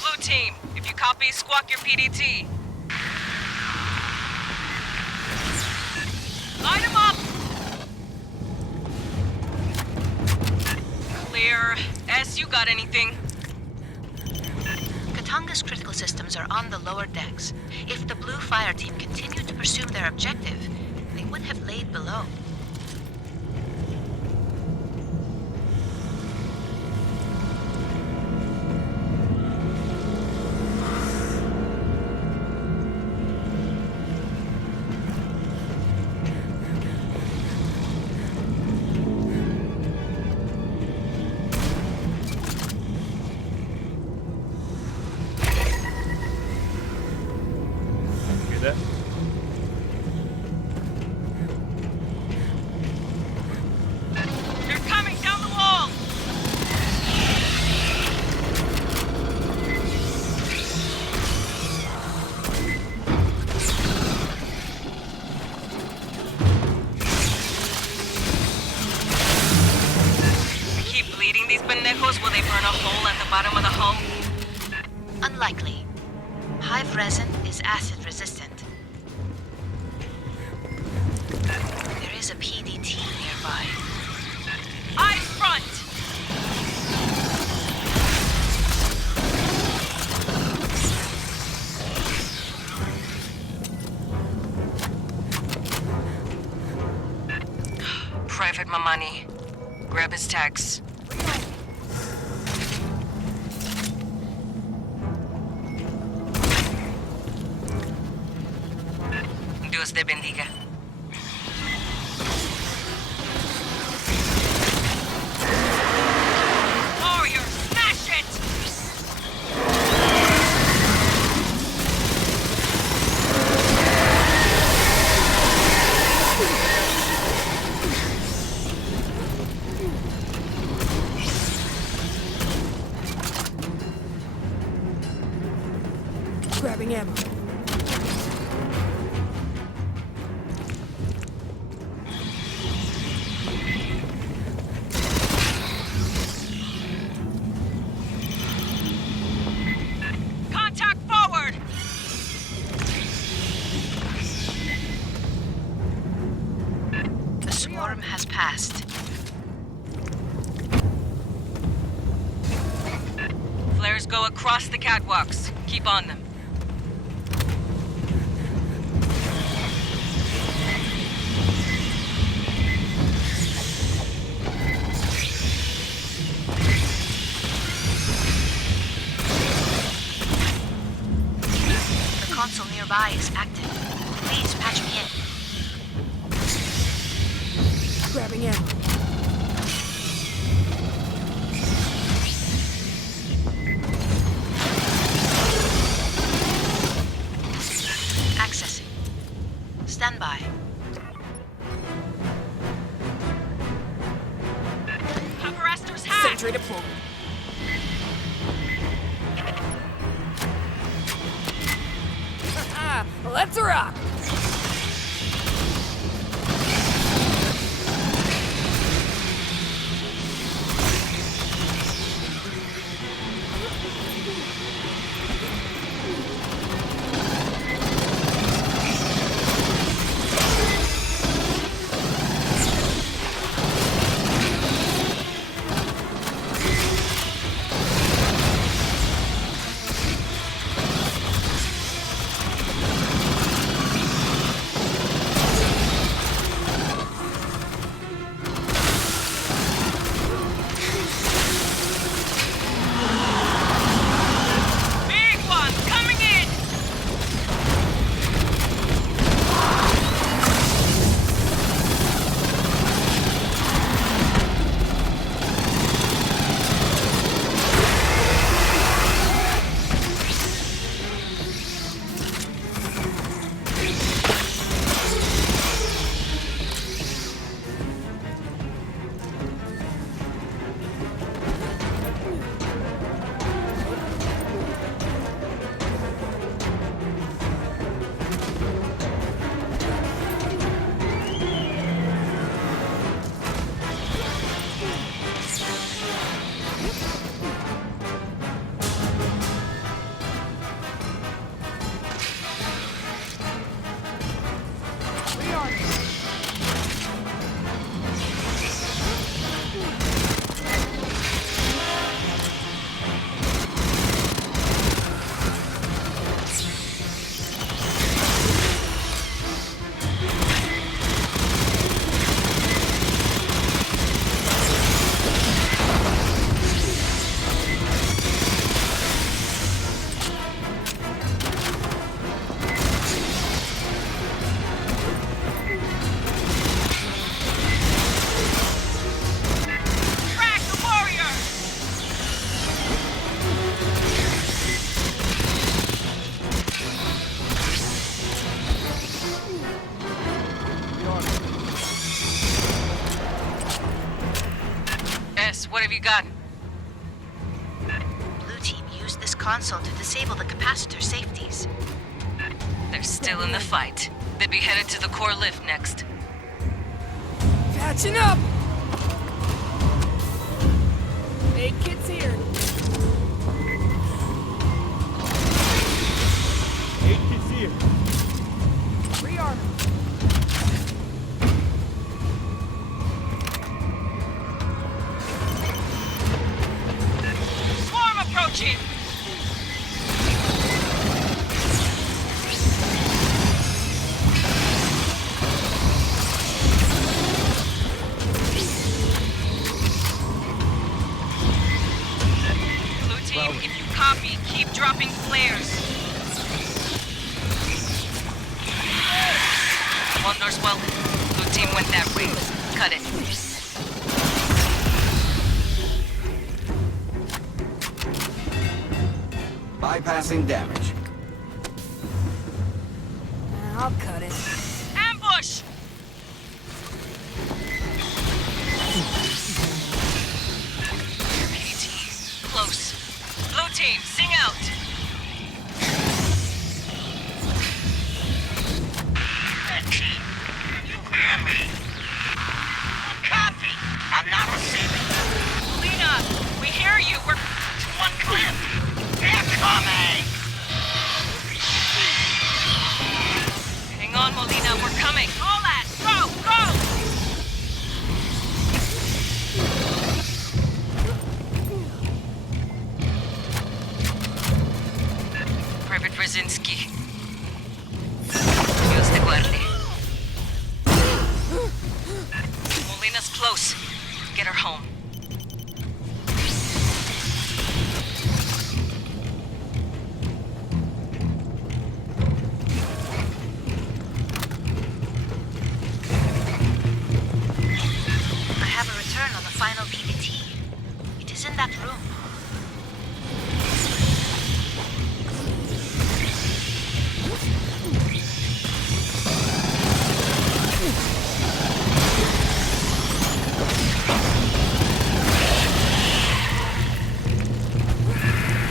Blue team, if you copy, squawk your PDT. Line them up! Clear. S, you got anything? Katanga's critical systems are on the lower decks. If the Blue Fireteam continued to pursue their objective, they would have laid below. Hear that? They're coming down the wall! Keep bleeding these pendejos, will they burn a hole at the bottom of the hull? Unlikely. Hive resin is acid resistant. There is a PDT nearby. Eyes front! Private Mamani. Grab his tags. Dios te bendiga. Warrior, smash it! Grabbing ammo. Contact forward! The swarm has passed. Orders go across the catwalks. Keep on them. The console nearby is active. Please patch me in. Grabbing ammo. Accessing. Stand by. Arrestor's hat! Sentry deployed. Let's rock! What have you got? Blue team used this console to disable the capacitor safeties. They're still in the fight. They'd be headed to the core lift next. Patching up! Hey, kids here. Hey, kids here. Rearm. Swarm approaching! If you copy, keep dropping flares. One door's well. Blue team went that way. Cut it. Bypassing damage. I'll cut it. Ambush! PT. Close. Blue team, sing out! Red team, you hear me? Copy. I'm not receiving. Lena, we hear you. We're to one clip. They're coming. Hang on, Who's in that room?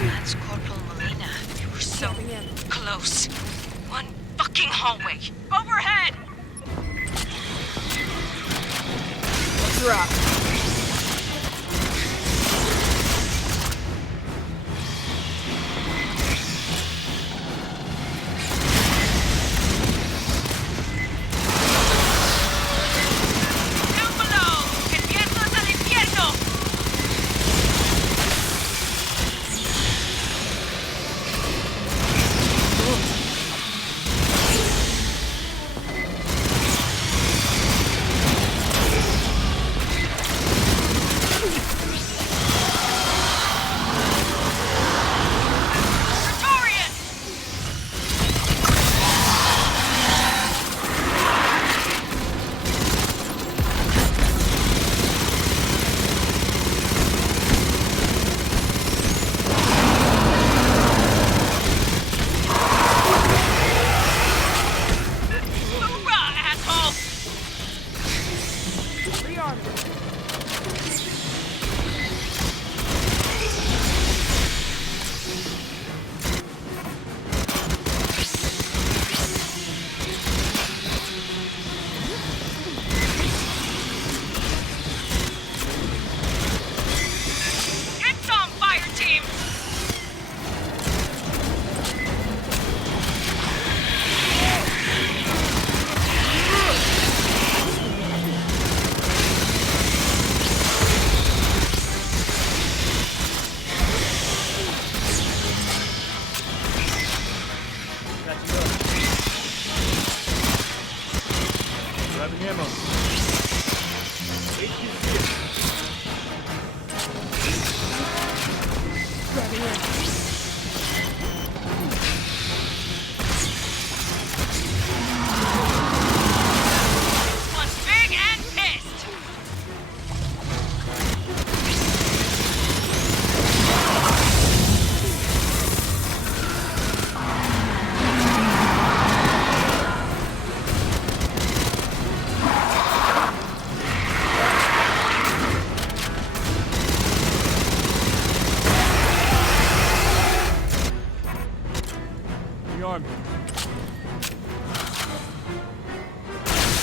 Lance Corporal Molina, you were so close. One fucking hallway. Overhead! Drop. Down below! ¡Empiezo al infierno!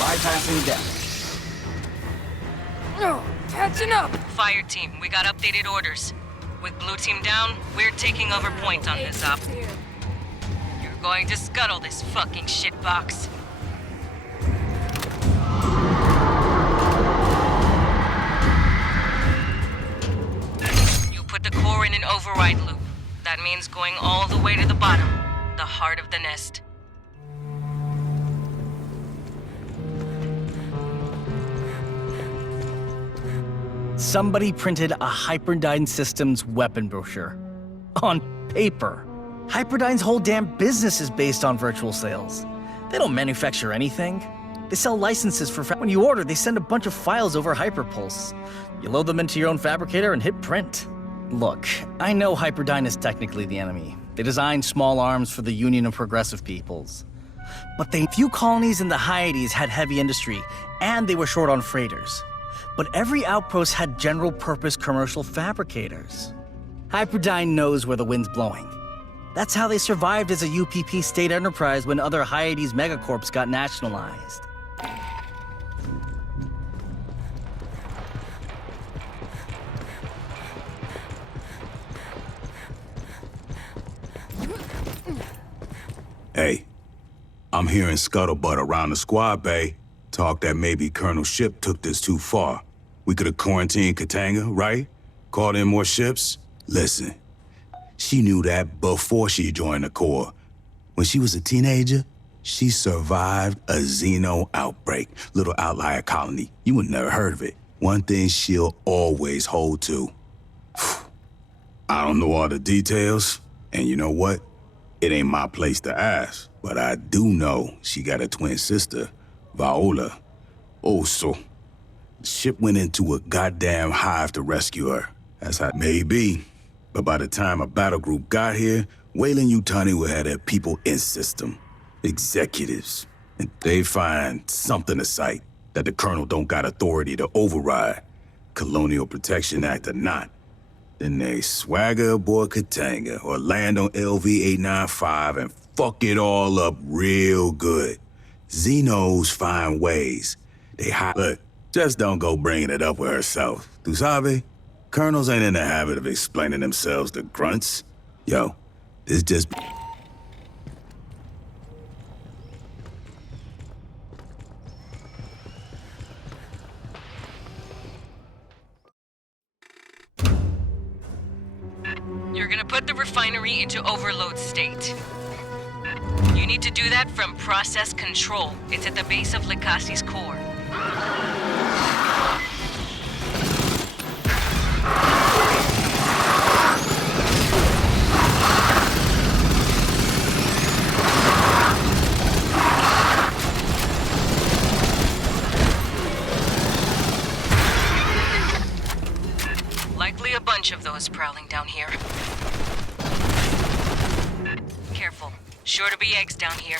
Bypassing damage. No, catching up. Fireteam, we got updated orders. With blue team down, we're taking over point on this op. You're going to scuttle this fucking shitbox. You put the core in an override loop. That means going all the way to the bottom, the heart of the nest. Somebody printed a Hyperdyne Systems weapon brochure. On paper. Hyperdyne's whole damn business is based on virtual sales. They don't manufacture anything. They sell licenses for when you order, they send a bunch of files over Hyperpulse. You load them into your own fabricator and hit print. Look, I know Hyperdyne is technically the enemy. They designed small arms for the Union of Progressive Peoples. But few colonies in the Hyades had heavy industry, and they were short on freighters. But every outpost had general-purpose commercial fabricators. Hyperdyne knows where the wind's blowing. That's how they survived as a UPP state enterprise when other Hyades megacorps got nationalized. Hey, I'm hearing scuttlebutt around the squad bay. Talk that maybe Colonel Ship took this too far. We could have quarantined Katanga, right? Called in more ships? Listen, she knew that before she joined the Corps. When she was a teenager, she survived a Xeno outbreak, little outlier colony. You would never heard of it. One thing she'll always hold to. I don't know all the details, and you know what? It ain't my place to ask, but I do know she got a twin sister, Viola. Also, the ship went into a goddamn hive to rescue her. That's how it may be. But by the time a battle group got here, Weyland-Yutani would have their people in system. Executives. And they find something to cite that the Colonel don't got authority to override. Colonial Protection Act or not. Then they swagger aboard Katanga or land on LV-895 and fuck it all up real good. Xenos find ways. They hide. Look, just don't go bringing it up with herself. Tu sabe? Colonels ain't in the habit of explaining themselves to grunts. Yo, this just... You're gonna put the refinery into overload state. You need to do that from process control. It's at the base of Likasi's core. Likely a bunch of those prowling down here. Careful. Sure to be eggs down here.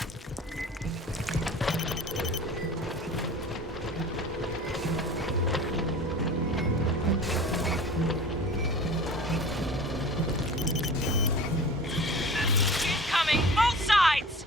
Incoming! Both sides!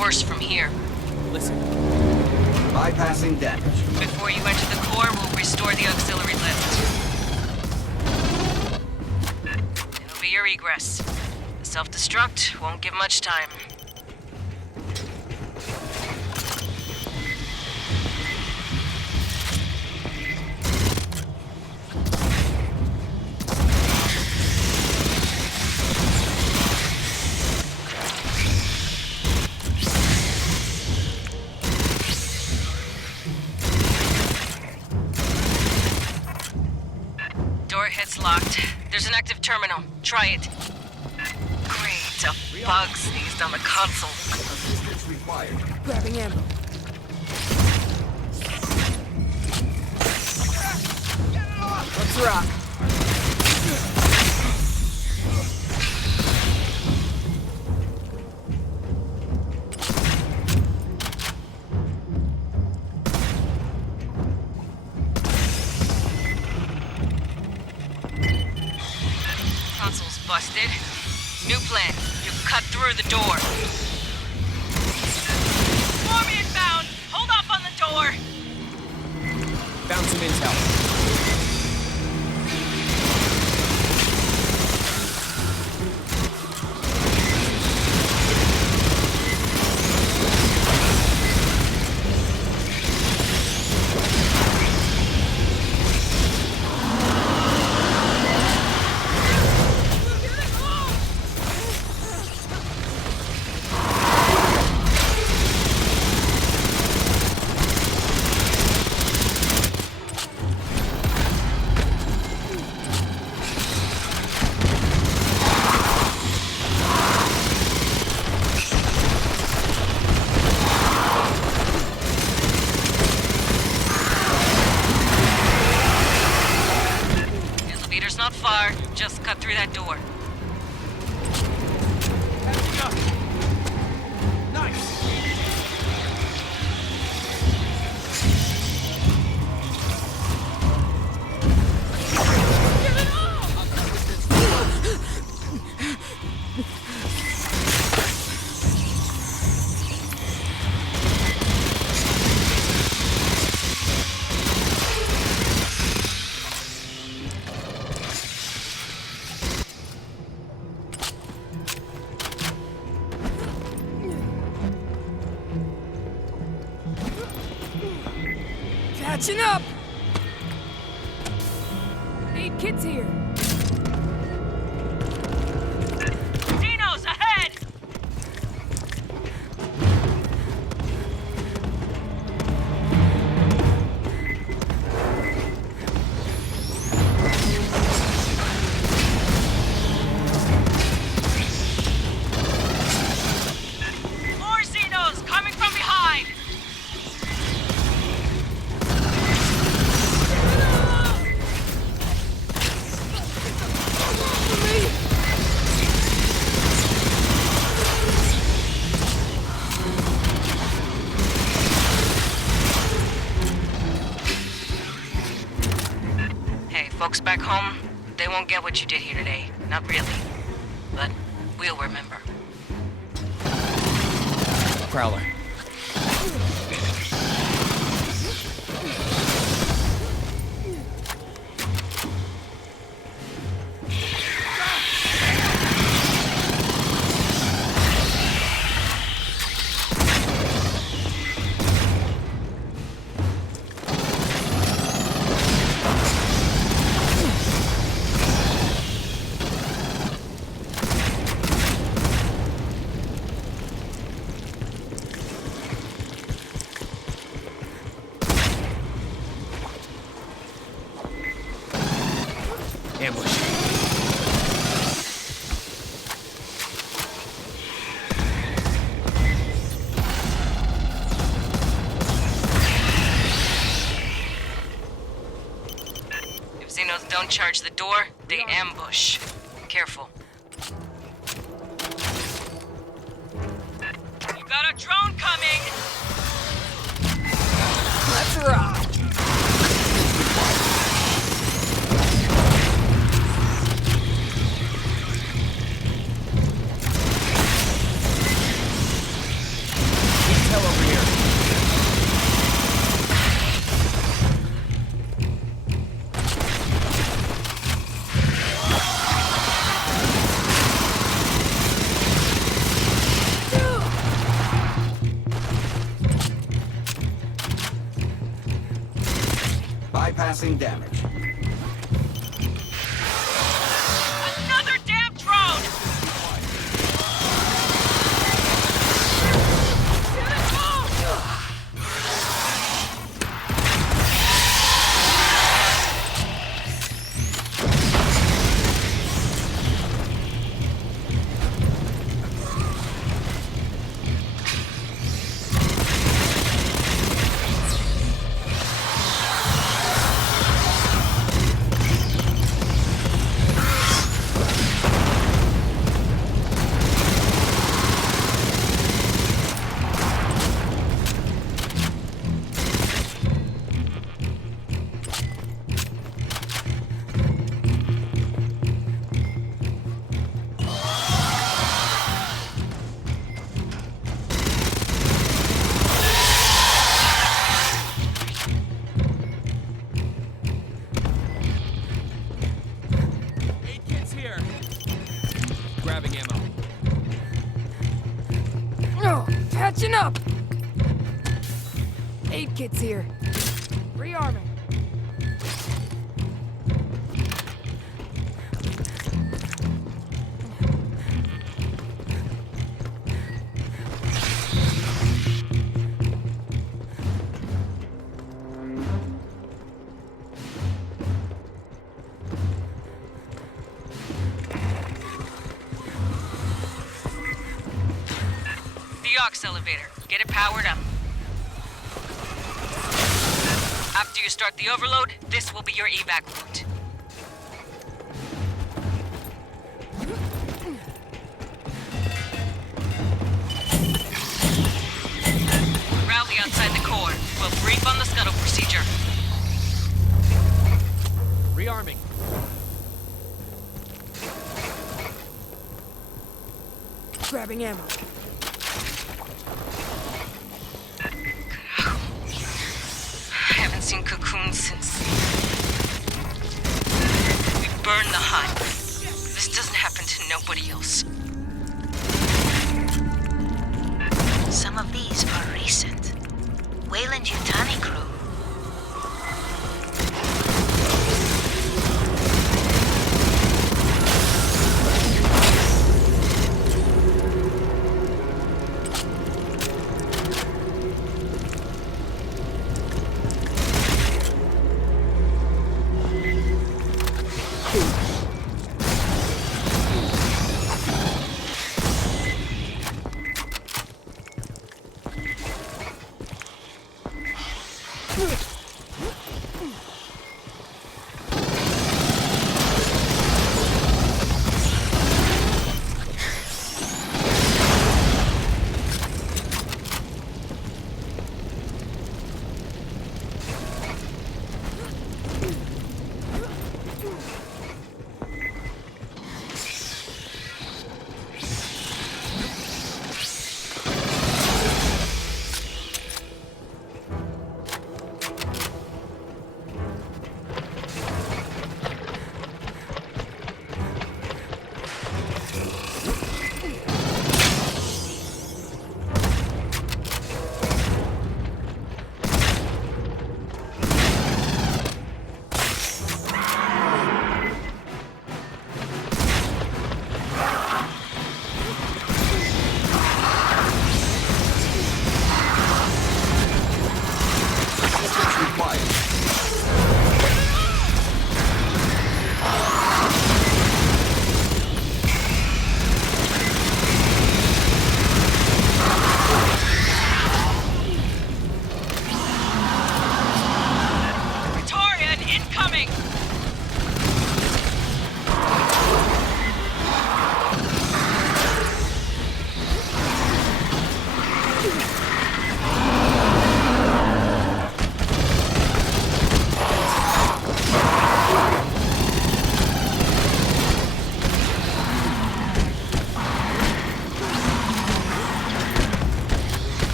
Worse from here. Listen. Bypassing damage. Before you enter the core, we'll restore the auxiliary lift. It'll be your egress. The self-destruct won't give much time. It's locked. There's an active terminal. Try it. Great. A bug sneezed on the console. Assistance required. Grabbing ammo. Let's rock. Console's busted. New plan. You cut through the door. Swarm inbound! Hold up on the door! Found some intel. Patching up! 8 kids here. Dino's ahead! More Xenos coming from behind! Hey, folks back home, they won't get what you did here today. Not really. But we'll remember. Prowler. Ambush. If Xenos don't charge the door, they ambush. Careful. You got a drone coming! Let's rock! Intel over here. Bypassing damage. Another damn drone! Grabbing ammo. Oh, patching up! 8 kids here. Rearming. The aux elevator. Get it powered up. After you start the overload, this will be your evac route. Rally outside the core. We'll brief on the scuttle procedure. Rearming. Grabbing ammo. I haven't seen Cocoon since... we burned the hive. This doesn't happen to nobody else. Some of these are recent. Wayland Yutani crew.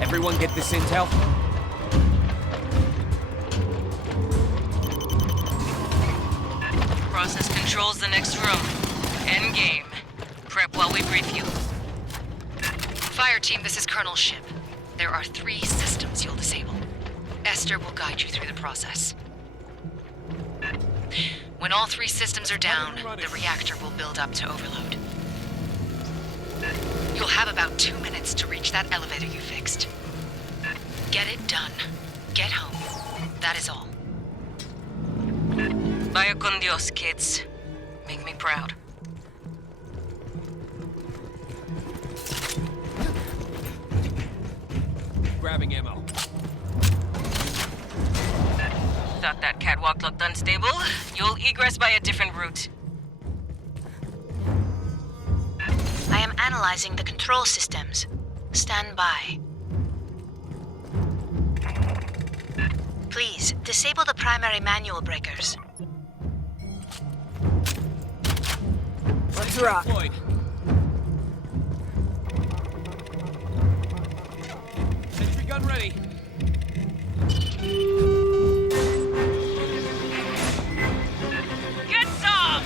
Everyone get this intel? Process controls the next room. Endgame. Prep while we brief you. Fireteam, this is Colonel Ship. There are 3 systems you'll disable. Esther will guide you through the process. When all 3 systems are down, the reactor will build up to overload. You'll have about 2 minutes to reach that elevator you fixed. Get it done. Get home. That is all. Vaya con Dios, kids. Make me proud. Grabbing ammo. Thought that catwalk looked unstable. You'll egress by a different route. I am analyzing the control systems. Stand by. Please, disable the primary manual breakers. Let's rock. Deployed. Sentry gun ready. Get some!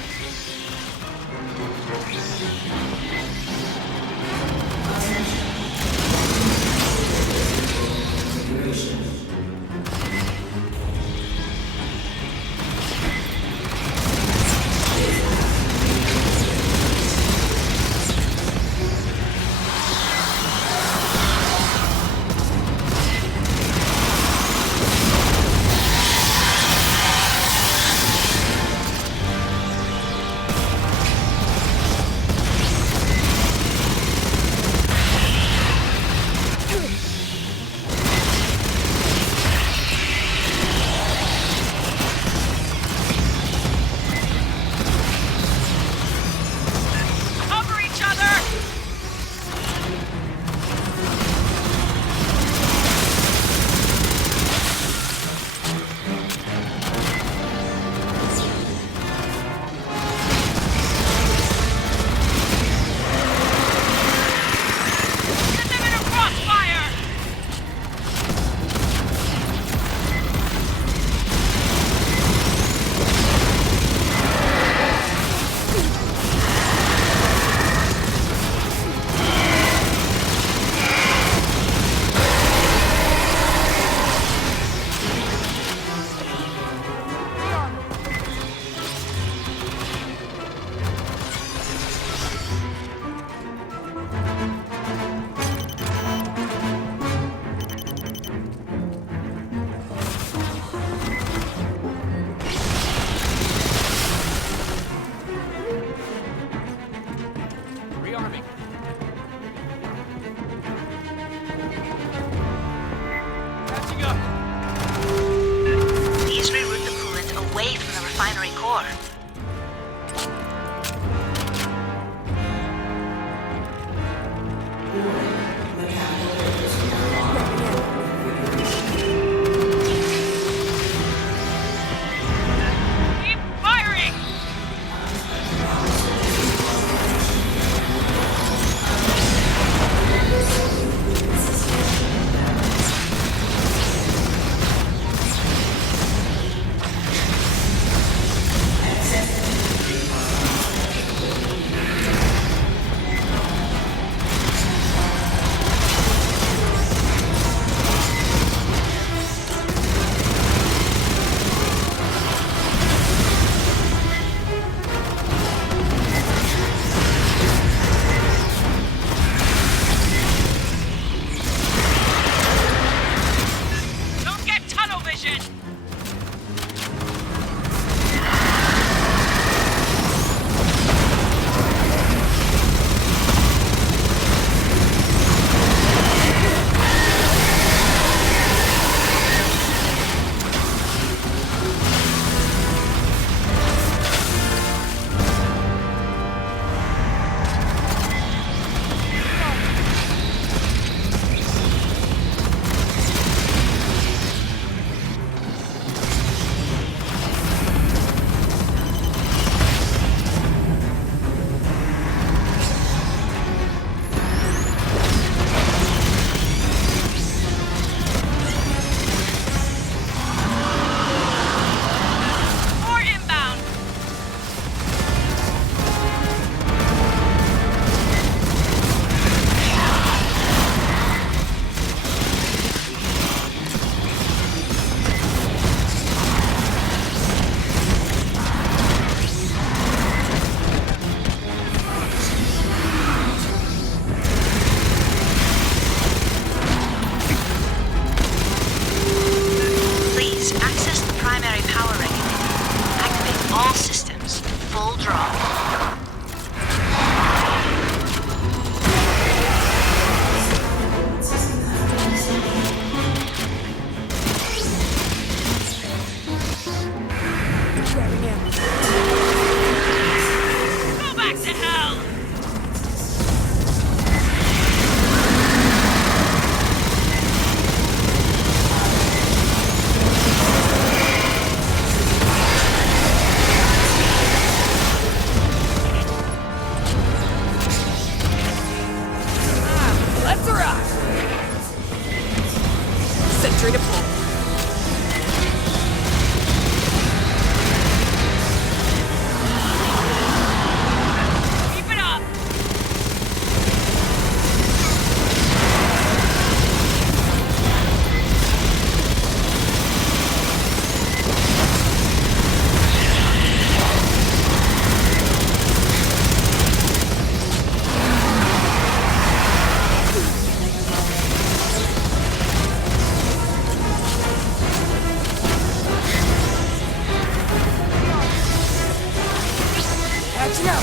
Patching up!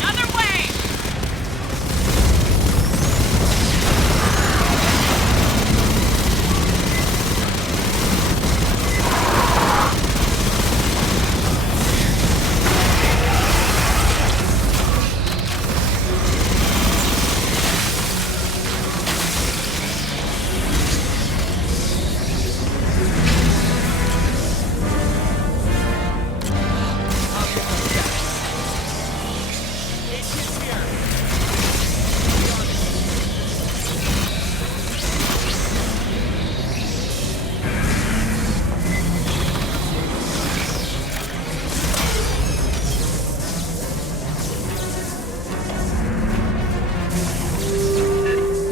Another wave!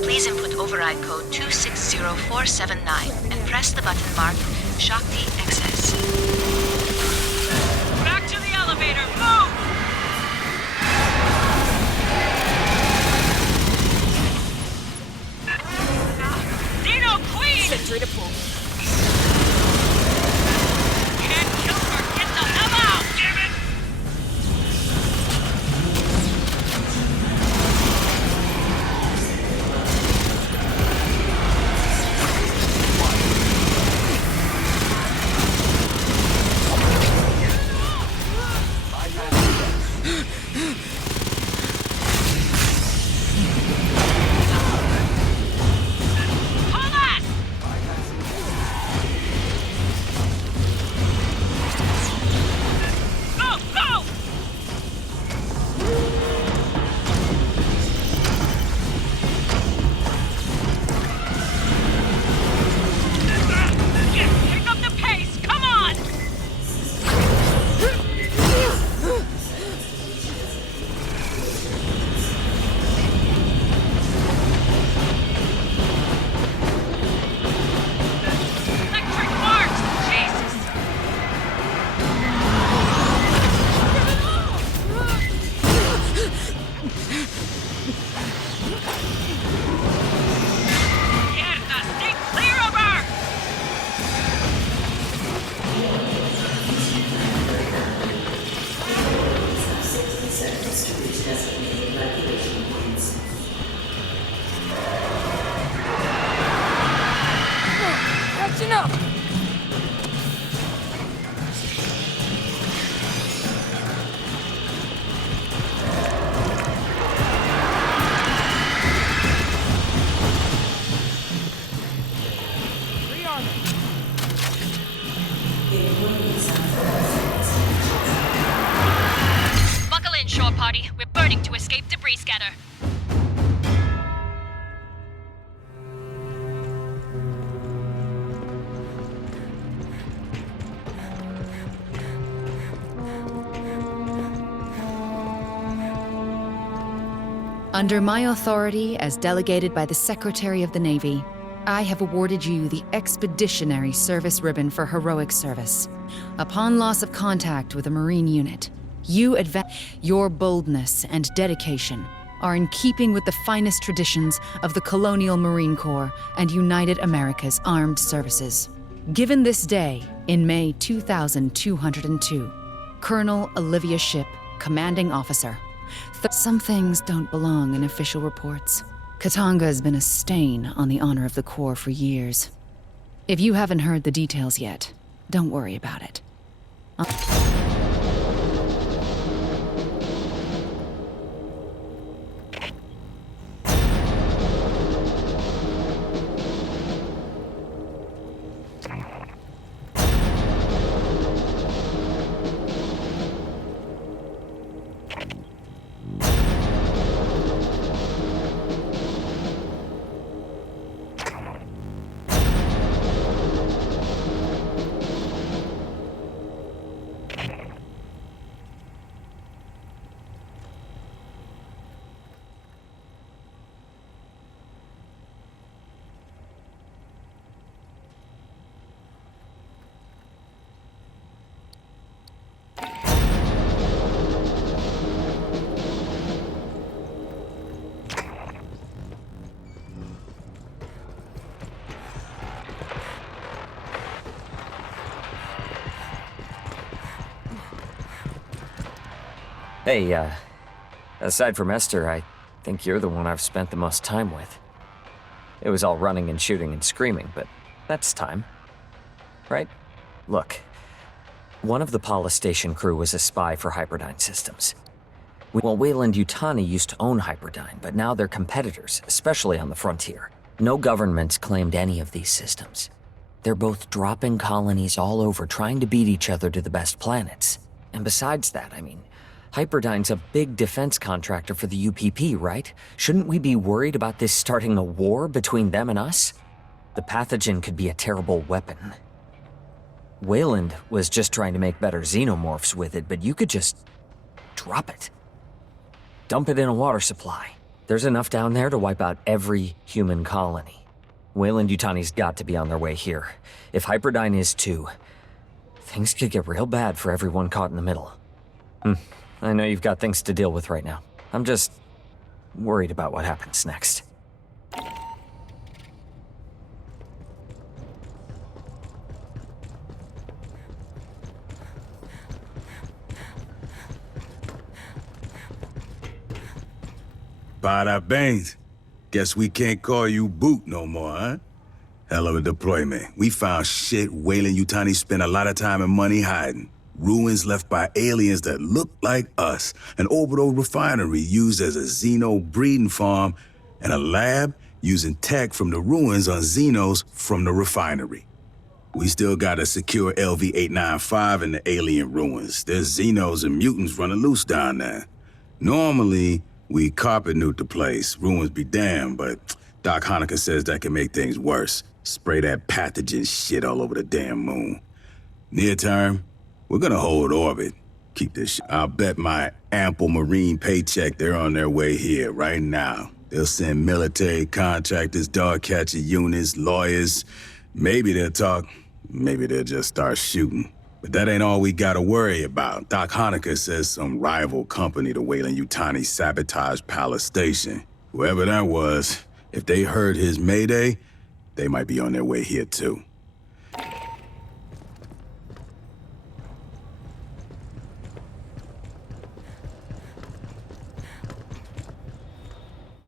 Please input override code 260479 and press the button marked Shakti Excess. Back to the elevator, move! Dino Queen! Sentry to pull. Can't kill her! Get the hell out! Damn it! Catching up! Buckle in, shore party. We're burning to escape debris scatter. Under my authority as delegated by the Secretary of the Navy, I have awarded you the Expeditionary Service Ribbon for heroic service. Upon loss of contact with a Marine unit, your boldness and dedication are in keeping with the finest traditions of the Colonial Marine Corps and United America's Armed Services. Given this day, in May 2202, Colonel Olivia Shipp, Commanding Officer. Some things don't belong in official reports. Katanga has been a stain on the honor of the Corps for years. If you haven't heard the details yet, don't worry about it. Hey, aside from Esther, I think you're the one I've spent the most time with. It was all running and shooting and screaming, but that's time. Right? Look, one of the Paula Station crew was a spy for Hyperdyne Systems. Well, Weyland-Yutani used to own Hyperdyne, but now they're competitors, especially on the frontier. No government's claimed any of these systems. They're both dropping colonies all over, trying to beat each other to the best planets. And besides that, I mean, Hyperdyne's a big defense contractor for the UPP, right? Shouldn't we be worried about this starting a war between them and us? The pathogen could be a terrible weapon. Weyland was just trying to make better xenomorphs with it, but you could just drop it. Dump it in a water supply. There's enough down there to wipe out every human colony. Weyland-Yutani's got to be on their way here. If Hyperdyne is too, things could get real bad for everyone caught in the middle. I know you've got things to deal with right now. I'm just worried about what happens next. Bada Baines. Guess we can't call you Boot no more, huh? Hell of a deployment. We found shit Weyland-Yutani spent a lot of time and money hiding. Ruins left by aliens that look like us. An orbital refinery used as a xeno breeding farm. And a lab using tech from the ruins on xenos from the refinery. We still gotta secure LV-895 in the alien ruins. There's xenos and mutants running loose down there. Normally, we carpet nuke the place, ruins be damned, but Doc Hanukkah says that can make things worse. Spray that pathogen shit all over the damn moon. Near term, we're gonna hold orbit. Keep this shit. I'll bet my ample Marine paycheck they're on their way here right now. They'll send military contractors, dog catcher units, lawyers. Maybe they'll talk, maybe they'll just start shooting. But that ain't all we gotta worry about. Doc Hanukkah says some rival company to Weyland-Yutani sabotaged Palace Station. Whoever that was, if they heard his mayday, they might be on their way here too.